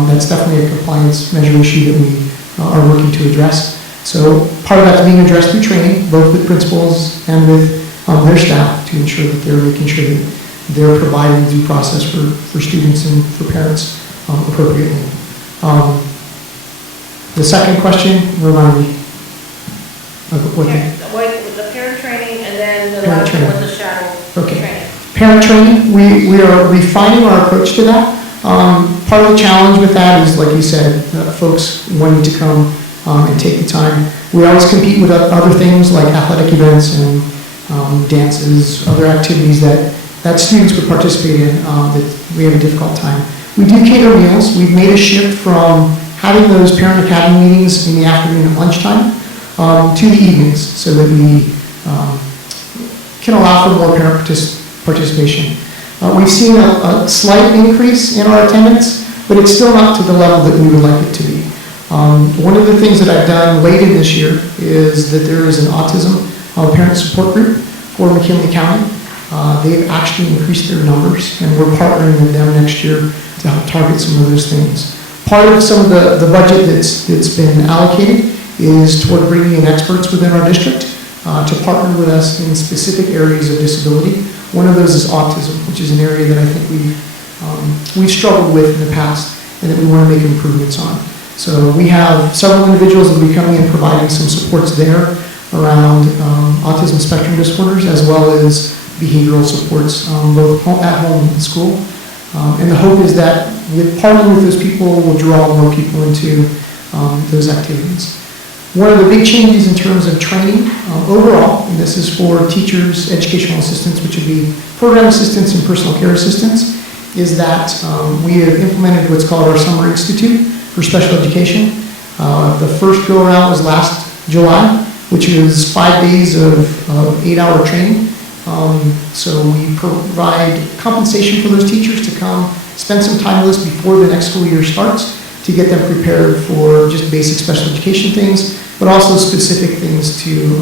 That's definitely a compliance measure issue that we are working to address. So part of that's being addressed through training, both with principals and with their staff, to ensure that they're making sure that they're providing due process for students and for parents appropriately. The second question, remind me. What With the parent training, and then the Parent last one training. with the shadow training. Parent training, we are refining our approach to that. Part of the challenge with that is, like you said, folks wanting to come and take the time. We always compete with other things like athletic events and dances, other activities that students would participate in that we have a difficult time. We do cater meals. We've made a shift from having those parent academy meetings in the afternoon at lunchtime to the evenings, so that we can allow for more parent participation. We've seen a slight increase in our attendance, but it's still not to the level that we would like it to be. One of the things that I've done late in this year is that there is an autism parent support group for McKinley County. They've actually increased their numbers, and we're partnering with them next year to help target some of those things. Part of some of the budget that's been allocated is toward bringing in experts within our district to partner with us in specific areas of disability. One of those is autism, which is an area that I think we've struggled with in the past and that we want to make improvements on. So we have several individuals that will be coming and providing some supports there around autism spectrum disorders, as well as behavioral supports both at home and in school. And the hope is that with partnering with those people, we'll draw more people into those activities. One of the big changes in terms of training overall, and this is for teachers, educational assistants, which would be program assistants and personal care assistants, is that we have implemented what's called our Summer Institute for Special Education. The first go-around was last July, which was 5 days of 8-hour training. So we provide compensation for those teachers to come spend some time with us before the next school year starts to get them prepared for just basic special education things, but also specific things to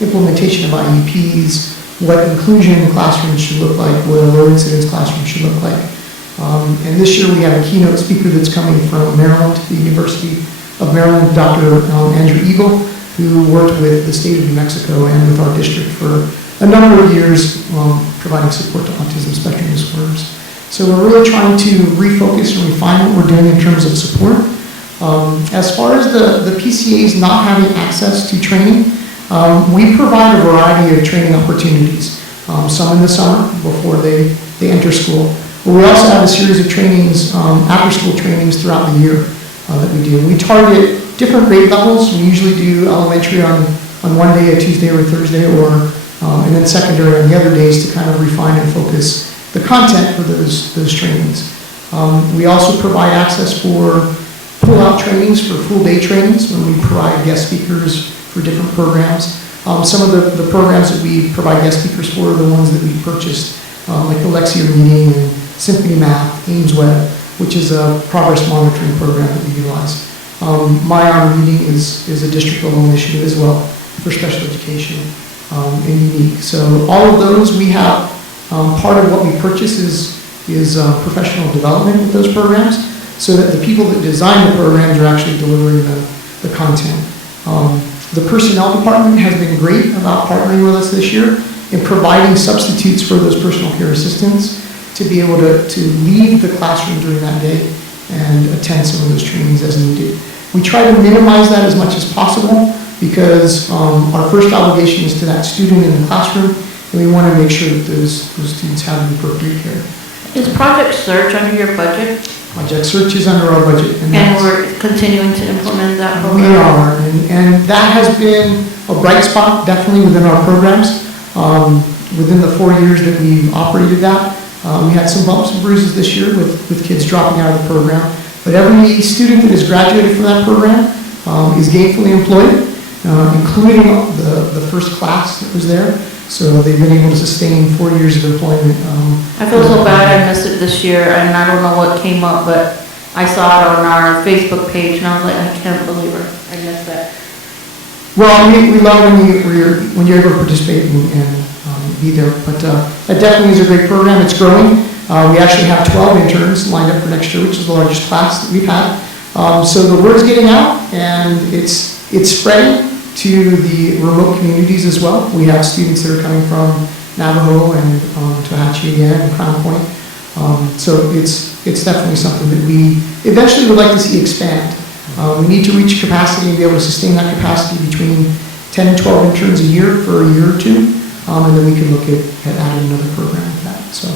implementation of IEPs, what inclusion in classrooms should look like, what a low incidence classroom should look like. And this year we have a keynote speaker that's coming from Maryland, the University of Maryland, Dr. Andrew Eagle, who worked with the state of New Mexico and with our district for a number of years providing support to autism spectrum disorders. So we're really trying to refocus and refine what we're doing in terms of support. As far as the PCAs not having access to training, we provide a variety of training opportunities, some in the summer before they enter school. But we also have a series of trainings, after-school trainings throughout the year that we do. We target different grade levels. We usually do elementary on one day, a Tuesday or a Thursday, and then secondary on the other days to kind of refine and focus the content for those trainings. We also provide access for pull-out trainings, for full-day trainings, when we provide guest speakers for different programs. Some of the programs that we provide guest speakers for are the ones that we purchased, like Alexia Reading and Symphony Math, Ames Web, which is a progress monitoring program that we utilize. My On Reading is a district-level initiative as well for special education and unique. So all of those we have. Part of what we purchase is professional development with those programs, so that the people that design the programs are actually delivering the content. The personnel department has been great about partnering with us this year in providing substitutes for those personal care assistants to be able to leave the classroom during that day and attend some of those trainings as needed. We try to minimize that as much as possible because our first obligation is to that student in the classroom, and we want to make sure that those students have the appropriate care. Is Project Search under your budget? Project Search is under our budget. And we're continuing to implement that program? We are, and that has been a bright spot, definitely within our programs. Within the 4 years that we've operated that, we had some bumps and bruises this year with kids dropping out of the program. But every student that has graduated from that program is gainfully employed, including the first class that was there. So they've been able to sustain 4 years of employment. I feel so bad I missed it this year, and I don't know what came up, but I saw it on our Facebook page, and I was like, I can't believe it. I missed that. Well, we love when you're able to participate and be there. But that definitely is a great program. It's growing. We actually have 12 interns lined up for next year, which is the largest class that we've had. So the word's getting out, and it's spreading to the remote communities as well. We have students that are coming from Navajo and Tohatchee again, and Crown Point. So it's definitely something that we eventually would like to see expand. We need to reach capacity and be able to sustain that capacity between 10 and 12 interns a year for a year or two, and then we can look at adding another program with that. So.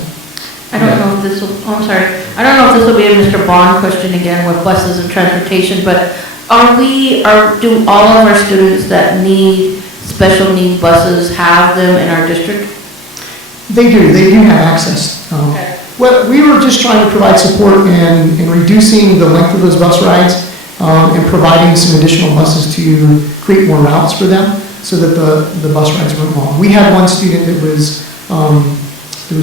I don't know if this will, I'm sorry, I don't know if this will be a Mr. Bond question again with buses and transportation, but do all of our students that need special needs buses have them in our district? They do have access. Well, we were just trying to provide support in reducing the length of those bus rides and providing some additional buses to create more routes for them so that the bus rides weren't long. We had one student that was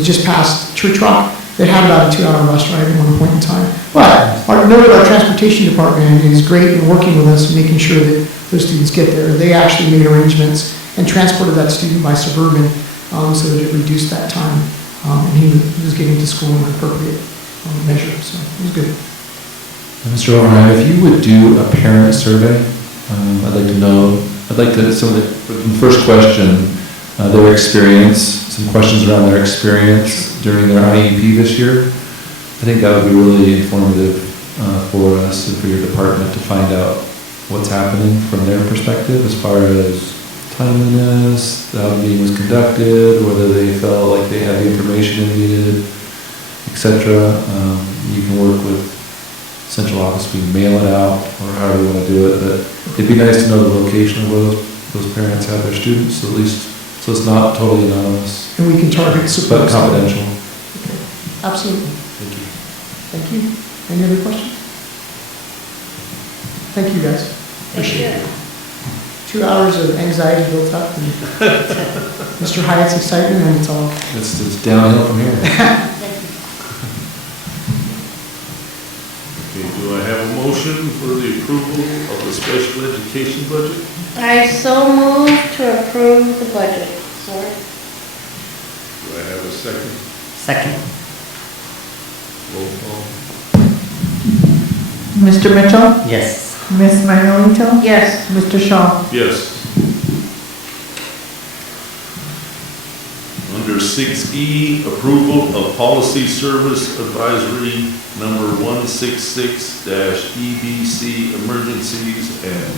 just past Church Rock that had about a 2-hour bus ride at one point in time. But our transportation department is great in working with us and making sure that those students get there. They actually made arrangements and transported that student by Suburban so that it reduced that time. And he was getting to school in an appropriate measure, so it was good. Mr. Overheim, if you would do a parent survey, I'd like to know, for the first question, their experience, some questions around their experience during their IEP this year. I think that would be really informative for us and for your department to find out what's happening from their perspective as far as timeliness, how the meeting was conducted, whether they felt like they had the information they needed, etc. You can work with central office, we can mail it out, or however you want to do it, but it'd be nice to know the location of where those parents have their students, at least, so it's not totally anonymous. And we can target support. But confidential. Okay. Absolutely. Thank you. Thank you. Any other questions? Thank you, guys. Appreciate it. 2 hours of anxiety built up, and Mr. Hyatt's excitement, and it's all. It's downhill from here. Okay, do I have a motion for the approval of the special education budget? I so move to approve the budget. Sorry. Do I have a second? Second. Roll call. Mr. Mitchell? Yes. Ms. Manuelito? Yes. Mr. Shaw? Yes. Under 6E, approval of policy service advisory number 166-EBC emergencies and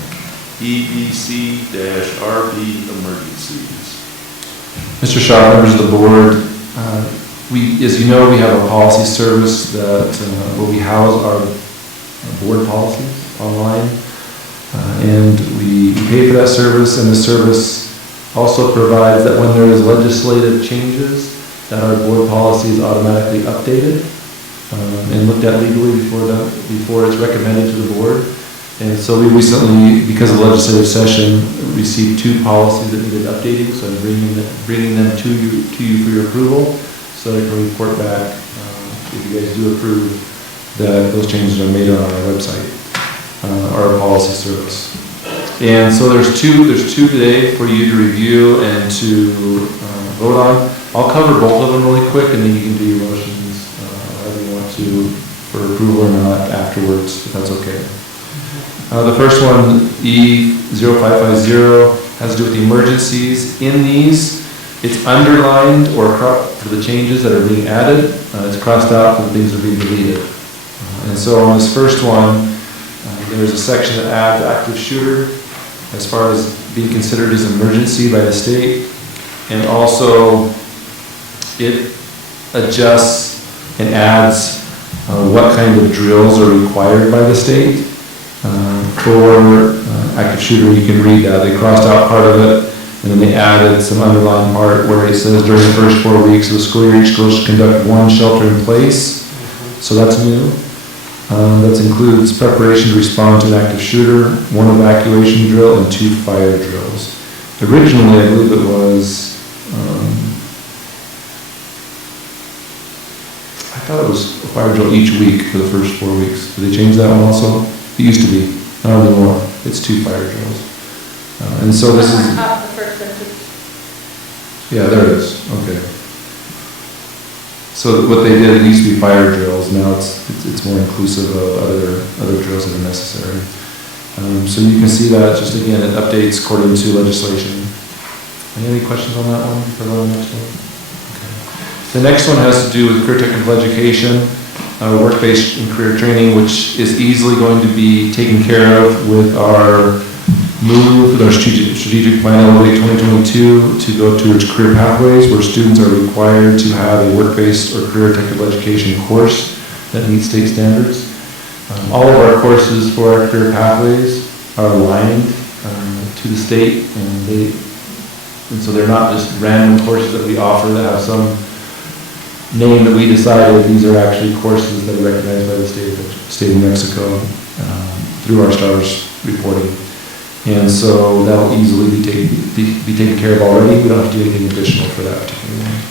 EBC-RB emergencies. Mr. Shaw, members of the board, as you know, we have a policy service that where we house our board policies online, and we pay for that service, and the service also provides that when there is legislative changes, that our board policy is automatically updated and looked at legally before it's recommended to the board. And so we recently, because of the legislative session, received 2 policies that needed updating, so I'm bringing them to you for your approval, so you can report back if you guys do approve that those changes are made on our website, our policy service. And so there's two today for you to review and to vote on. I'll cover both of them really quick, and then you can do your motions however you want to for approval or not afterwards, if that's okay. The first one, E0550, has to do with the emergencies. In these, it's underlined or for the changes that are being added. It's crossed out for the things that are being deleted. And so on this first one, there's a section that adds active shooter as far as being considered as an emergency by the state. And also it adjusts and adds what kind of drills are required by the state. For active shooter, you can read that. They crossed out part of it, and then they added some underlying part where it says during the first 4 weeks of the school year, each school should conduct one shelter in place. So that's new. That includes preparation to respond to an active shooter, one evacuation drill, and 2 fire drills. Originally, I believe it was, I thought it was a fire drill each week for the first 4 weeks. Did they change that one also? It used to be, not anymore. It's 2 fire drills. And so this is, Up the first sentence. yeah, there it is, okay. So what they did, it used to be fire drills, now it's more inclusive of other drills that are necessary. So you can see that, just again, it updates according to legislation. Any questions on that one, for the next one? Okay. The next one has to do with career technical education, work-based and career training, which is easily going to be taken care of with our move, with our strategic plan Elevate 2022 to go towards career pathways, where students are required to have a work-based or career technical education course that meets state standards. All of our courses for our career pathways are aligned to the state, and so they're not just random courses that we offer that have some name that we decided. These are actually courses that are recognized by the state of Mexico through our STARS reporting. And so that'll easily be taken care of already. We don't have to do anything additional for that particular one.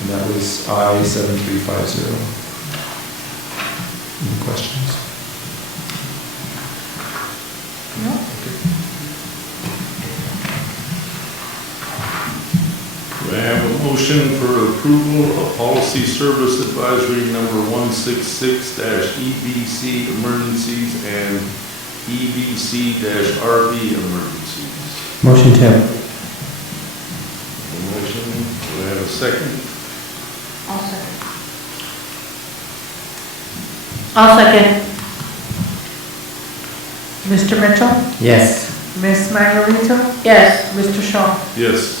And that was I-7350. Any questions? No. Do I have a motion for approval of policy service advisory number 166-EBC emergencies and EBC-RB emergencies? Motion to. A motion, do I have a second? I'll second. I'll second. Mr. Mitchell? Yes. Ms. Manuelito? Yes. Mr. Shaw? Yes.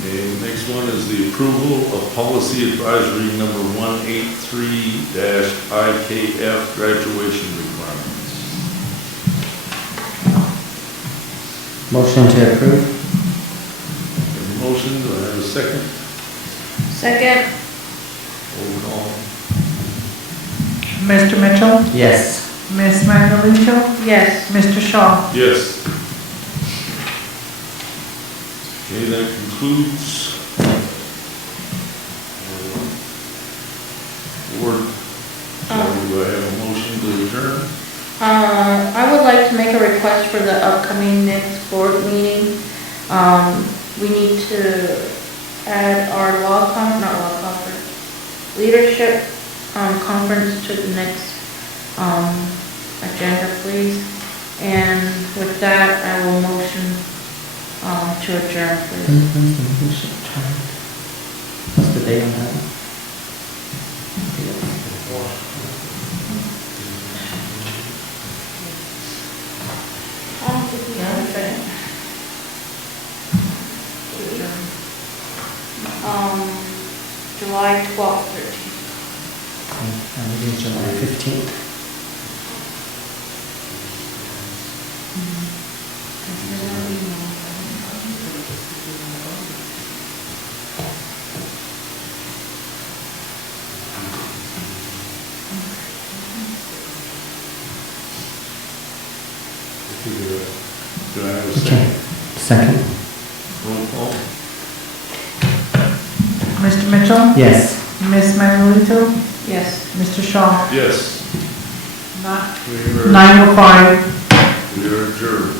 Okay, the next one is the approval of policy advisory number 183-IKF graduation requirements. Motion to approve. Have a motion, do I have a second? Second. Roll call. Mr. Mitchell? Yes. Ms. Manuelito? Yes. Mr. Shaw? Yes. Okay, that concludes board. So do I have a motion to adjourn? I would like to make a request for the upcoming next board meeting. We need to add our leadership conference to the next agenda, please. And with that, I will motion to adjourn, please. What's the date on that? July 12th, 13th. Maybe July 15th. Do I have a Okay. second? Second. Roll call. Mr. Mitchell? Yes. Ms. Manuelito? Yes. Mr. Shaw? Yes. Not. We are 9:05. adjourned.